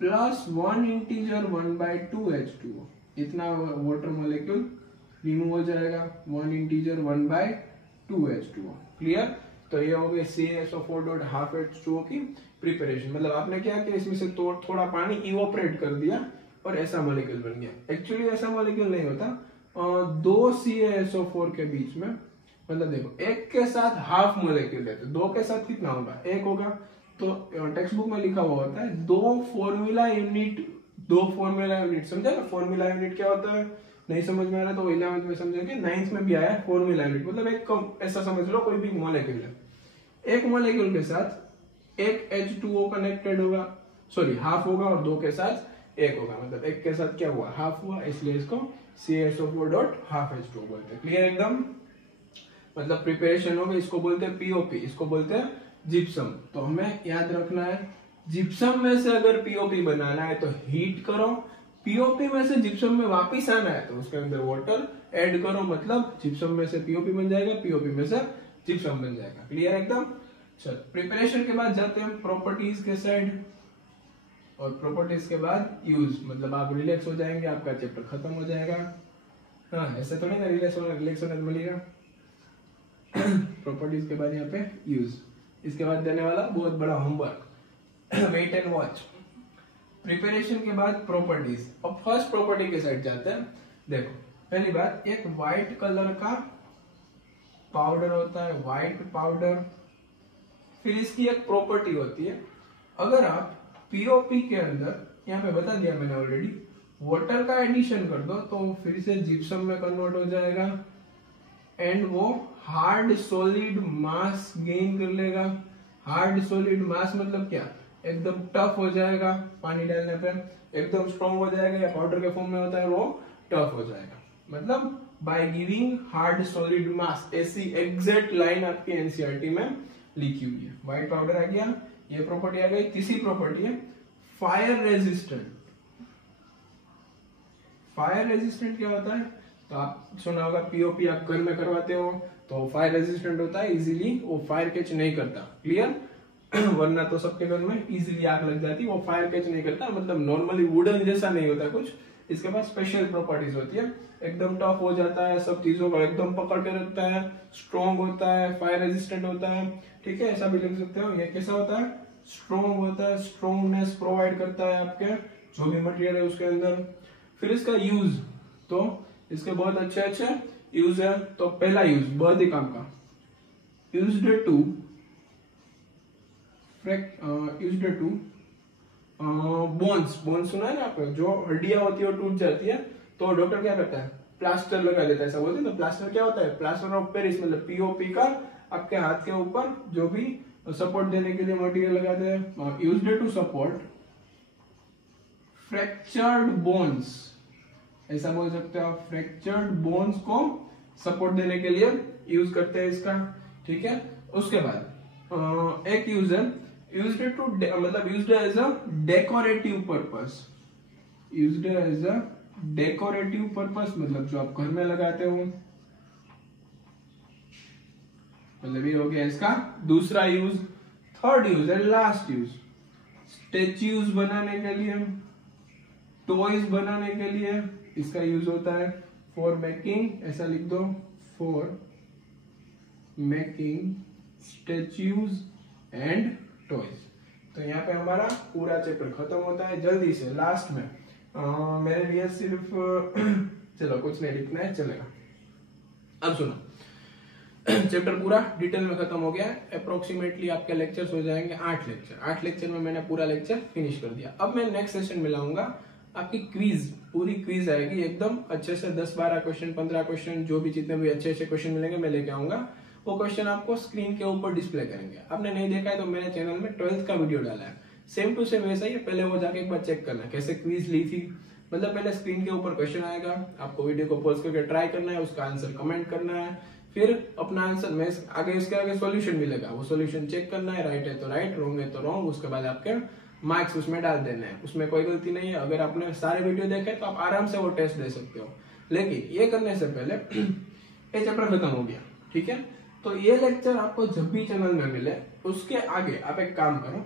प्लस 1 इंटीजर 1/2H2O, इतना वाटर मॉलिक्यूल रिमूव हो जाएगा, 1 इंटीजर 1/2H2O। क्लियर। तो ये हो गया CaSO4.12H2O की प्रिपरेशन। मतलब आपने क्या किया, इसमें से थोड़ा पानी इवोपरेट कर दिया और ऐसा मॉलिक्यूल बन गया। एक्चुअली ऐसा मॉलिक्यूल नहीं होता, दो CaSO4 के बीच में, मतलब देखो एक के साथ हाफ मॉलिक्यूल है, तो दो के साथ कितना होगा, एक होगा। तो टेक्स्ट बुक में लिखा हुआ होता है दो फॉर्मूला यूनिट, समझा ना। फॉर्मूला यूनिट क्या होता है, नहीं समझ में आ रहा तो 11th में समझेंगे, 9th में भी आया है फॉर्मूला यूनिट, मतलब एक ऐसा समझ लो कोई भी मॉलिक्यूल है, एक मॉलिक्यूल के साथ एक H2O कनेक्टेड होगा, सॉरी हाफ होगा, और दो के साथ एक होगा, मतलब एक के साथ क्या हुआ, हाफ हुआ, इसलिए इसको CaSO4.12H2O बोलते हैं। क्लियर एकदम। मतलब प्रिपरेशन होगा, इसको बोलते हैं पीओपी, इसको बोलते हैं जिप्सम। तो हमें याद रखना है, जिप्सम में से अगर पीओपी बनाना है तो हीट करो, पीओपी में से जिप्सम में वापिस आना है तो उसके अंदर वाटर ऐड करो, मतलब जिप्सम में से पीओपी बन जाएगा, पीओपी में से जिप्सम बन जाएगा। क्लियर एकदम। चलो प्रिपरेशन के बाद जाते हैं प्रॉपर्टीज के साइड, और प्रॉपर्टीज के बाद यूज, मतलब आप रिलैक्स हो जाएंगे, आपका चैप्टर खत्म हो जाएगा। हाँ ऐसे तो नहीं ना, रिलैक्स होने मिलेगा। प्रॉपर्टीज के बाद यहाँ पे यूज, इसके बाद देने वाला बहुत बड़ा homework, wait and watch. Preparation के बाद प्रॉपर्टीज। अब फर्स्ट प्रॉपर्टी के साइड जाते हैं। देखो पहली बात, एक व्हाइट कलर का पाउडर होता है, व्हाइट पाउडर। फिर इसकी एक प्रॉपर्टी होती है, अगर आप पीओपी के अंदर, यहाँ पे बता दिया मैंने ऑलरेडी, वाटर का एडिशन कर दो तो फिर से जिप्सम में कन्वर्ट हो जाएगा एंड वो हार्ड सॉलिड मास गेन कर लेगा। हार्ड सॉलिड मास मतलब क्या, एकदम टफ हो जाएगा, पानी डालने पे एकदम स्ट्रॉन्ग हो जाएगा, या पाउडर के फॉर्म में होता है वो टफ हो जाएगा। मतलब बाय गिविंग हार्ड सॉलिड मास, ऐसी एग्जैक्ट लाइन आपकी एनसीईआरटी में लिखी हुई है। व्हाइट पाउडर आ गया, ये प्रॉपर्टी आ गई। तीसरी प्रॉपर्टी है फायर रेजिस्टेंट। फायर रेजिस्टेंट क्या होता है, तो आप सुना होगा पीओपी आप घर में करवाते हो तो फायर रेजिस्टेंट होता है, इजीली वो फायर कैच नहीं करता। क्लियर? वरना तो सबके घर में इजीली आग लग जाती है, वो फायर कैच नहीं करता। मतलब नॉर्मली वुडन जैसा नहीं होता कुछ, इसके पास स्पेशल प्रॉपर्टीज होती है, एकदम टफ हो जाता है, सब चीजों को एकदम पकड़ के रखता है, स्ट्रॉन्ग होता है, फायर रेजिस्टेंट होता है। ठीक है, ऐसा भी लिख सकते हो। ये कैसा होता है, स्ट्रॉन्ग होता है, स्ट्रॉन्गनेस प्रोवाइड करता है आपके जो भी मटेरियल है उसके अंदर। फिर इसका यूज, तो इसके बहुत अच्छे अच्छे यूज है। तो पहला यूज बहुत ही काम का, यूज्ड टू बोन्स। बोन्स सुना है ना आपको, जो हड्डियां होती है वो टूट जाती है तो डॉक्टर क्या करता है, प्लास्टर लगा देता है, ऐसा बोलते हैं। तो प्लास्टर क्या होता है, प्लास्टर ऑफ पेरिस, मतलब पीओपी का आपके हाथ के ऊपर जो भी सपोर्ट देने के लिए मटेरियल लगाते हैं। Used to support fractured bones, ऐसा बोल सकते हो आप। फ्रैक्चर्ड बोन्स को सपोर्ट देने के लिए यूज करते हैं इसका। ठीक है, उसके बाद एक यूज है यूज्ड टू, मतलब used as a decorative purpose. Used as a decorative purpose, मतलब जो आप घर में लगाते हो, मतलब ये हो गया इसका दूसरा यूज। थर्ड यूज है लास्ट यूज, स्टेच्यूज बनाने के लिए, टॉयज बनाने के लिए इसका यूज होता है। फॉर मेकिंग, ऐसा लिख दो, for making statues and toys. तो यहाँ पे हमारा पूरा चैप्टर खत्म होता है। जल्दी से लास्ट में मेरे लिए सिर्फ चलो कुछ नहीं लिखना है, चलेगा। अब सुनो, चैप्टर पूरा डिटेल में खत्म हो गया है। अप्रोक्सीमेटली आपके लेक्चर्स हो जाएंगे 8 लेक्चर। 8 लेक्चर में मैंने पूरा लेक्चर फिनिश कर दिया। अब मैं नेक्स्ट सेशन में लाऊंगा आपकी क्विज, पूरी क्विज आएगी एकदम अच्छे से, 10-12 क्वेश्चन, 15 क्वेश्चन, जो भी जितने भी अच्छे अच्छे क्वेश्चन मिलेंगे मैं लेके आऊंगा। वो क्वेश्चन आपको स्क्रीन के ऊपर डिस्प्ले करेंगे। आपने नहीं देखा है तो मेरे चैनल में 12th का वीडियो डाला है, सेम टू सेम वैसा ही है। पहले वो जाके एक बार चेक करना कैसे क्विज ली थी। मतलब पहले स्क्रीन के ऊपर क्वेश्चन आएगा, आपको वीडियो को पॉज करके ट्राई करना है, उसका आंसर कमेंट करना है, फिर अपना आंसर में आगे इसके आगे सॉल्यूशन मिलेगा, वो सॉल्यूशन चेक करना है, राइट है तो राइट, रॉन्ग है तो रॉन्ग। उसके बाद आपके मार्क्स उसमें डाल देने हैं, उसमें कोई गलती नहीं है। अगर आपने सारे वीडियो देखे तो आप आराम से वो टेस्ट दे सकते हो। लेकिन ये करने से पहले ये चैप्टर खत्म हो गया, ठीक है। तो ये लेक्चर आपको जब भी चैनल में मिले उसके आगे आप एक काम करो,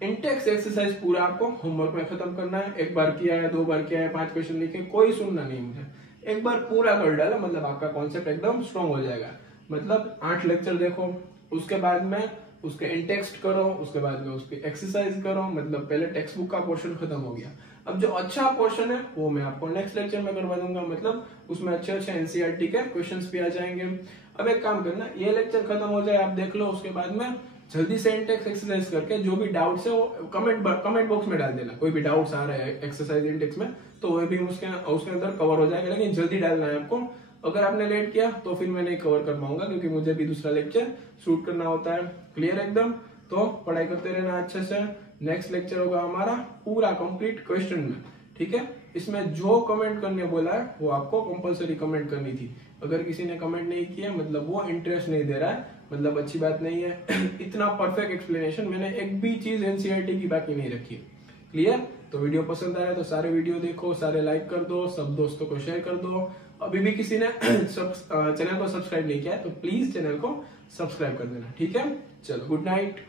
इंटेक्स एक्सरसाइज पूरा आपको होमवर्क में खत्म करना है। एक बार किया है, 2 बार किया है, 5 क्वेश्चन लिखे, कोई सुनना नहीं मुझे, एक बार पूरा कर डालो, मतलब आपका कॉन्सेप्ट एकदम स्ट्रॉन्ग हो जाएगा। मतलब 8 लेक्चर देखो, उसके बाद में उसके इंटेक्स्ट करो, उसके बाद में उसकी एक्सरसाइज करो। मतलब पहले टेक्स्ट बुक का पोर्शन खत्म हो गया। अब जो अच्छा पोर्शन है वो मैं आपको नेक्स्ट लेक्चर में करवा दूंगा। मतलब उसमें अच्छे अच्छे एनसीईआरटी के क्वेश्चंस भी आ जाएंगे। अब एक काम करना, ये लेक्चर खत्म हो जाए, आप देख लो, उसके बाद में जल्दी से इंटेक्स एक्सरसाइज करके जो भी डाउट्स है वो कमेंट बॉक्स में डाल देना। कोई भी डाउट्स आ रहे हैं एक्सरसाइज इंटेक्स में तो वो भी उसके अंदर कवर हो जाएगा, लेकिन जल्दी डालना है आपको। अगर आपने लेट किया तो फिर मैं नहीं कवर कर पाऊंगा, क्योंकि मुझे भी दूसरा लेक्चर शूट करना होता है। क्लियर एकदम? तो पढ़ाई करते रहना अच्छे से। नेक्स्ट लेक्चर होगा हमारा पूरा कंप्लीट क्वेश्चन में, ठीक है। इसमें जो कमेंट करने बोला है वो आपको कंपलसरी कमेंट करनी थी। अगर किसी ने कमेंट नहीं किया मतलब वो इंटरेस्ट नहीं दे रहा है, मतलब अच्छी बात नहीं है। इतना परफेक्ट एक्सप्लेनेशन मैंने एक भी चीज एनसीईआरटी की बाकी नहीं रखी। क्लियर? तो वीडियो पसंद आया तो सारे वीडियो देखो, सारे लाइक कर दो, सब दोस्तों को शेयर कर दो। अभी भी किसी ने चैनल को सब्सक्राइब नहीं किया है तो प्लीज चैनल को सब्सक्राइब कर देना, ठीक है। चलो, गुड नाइट।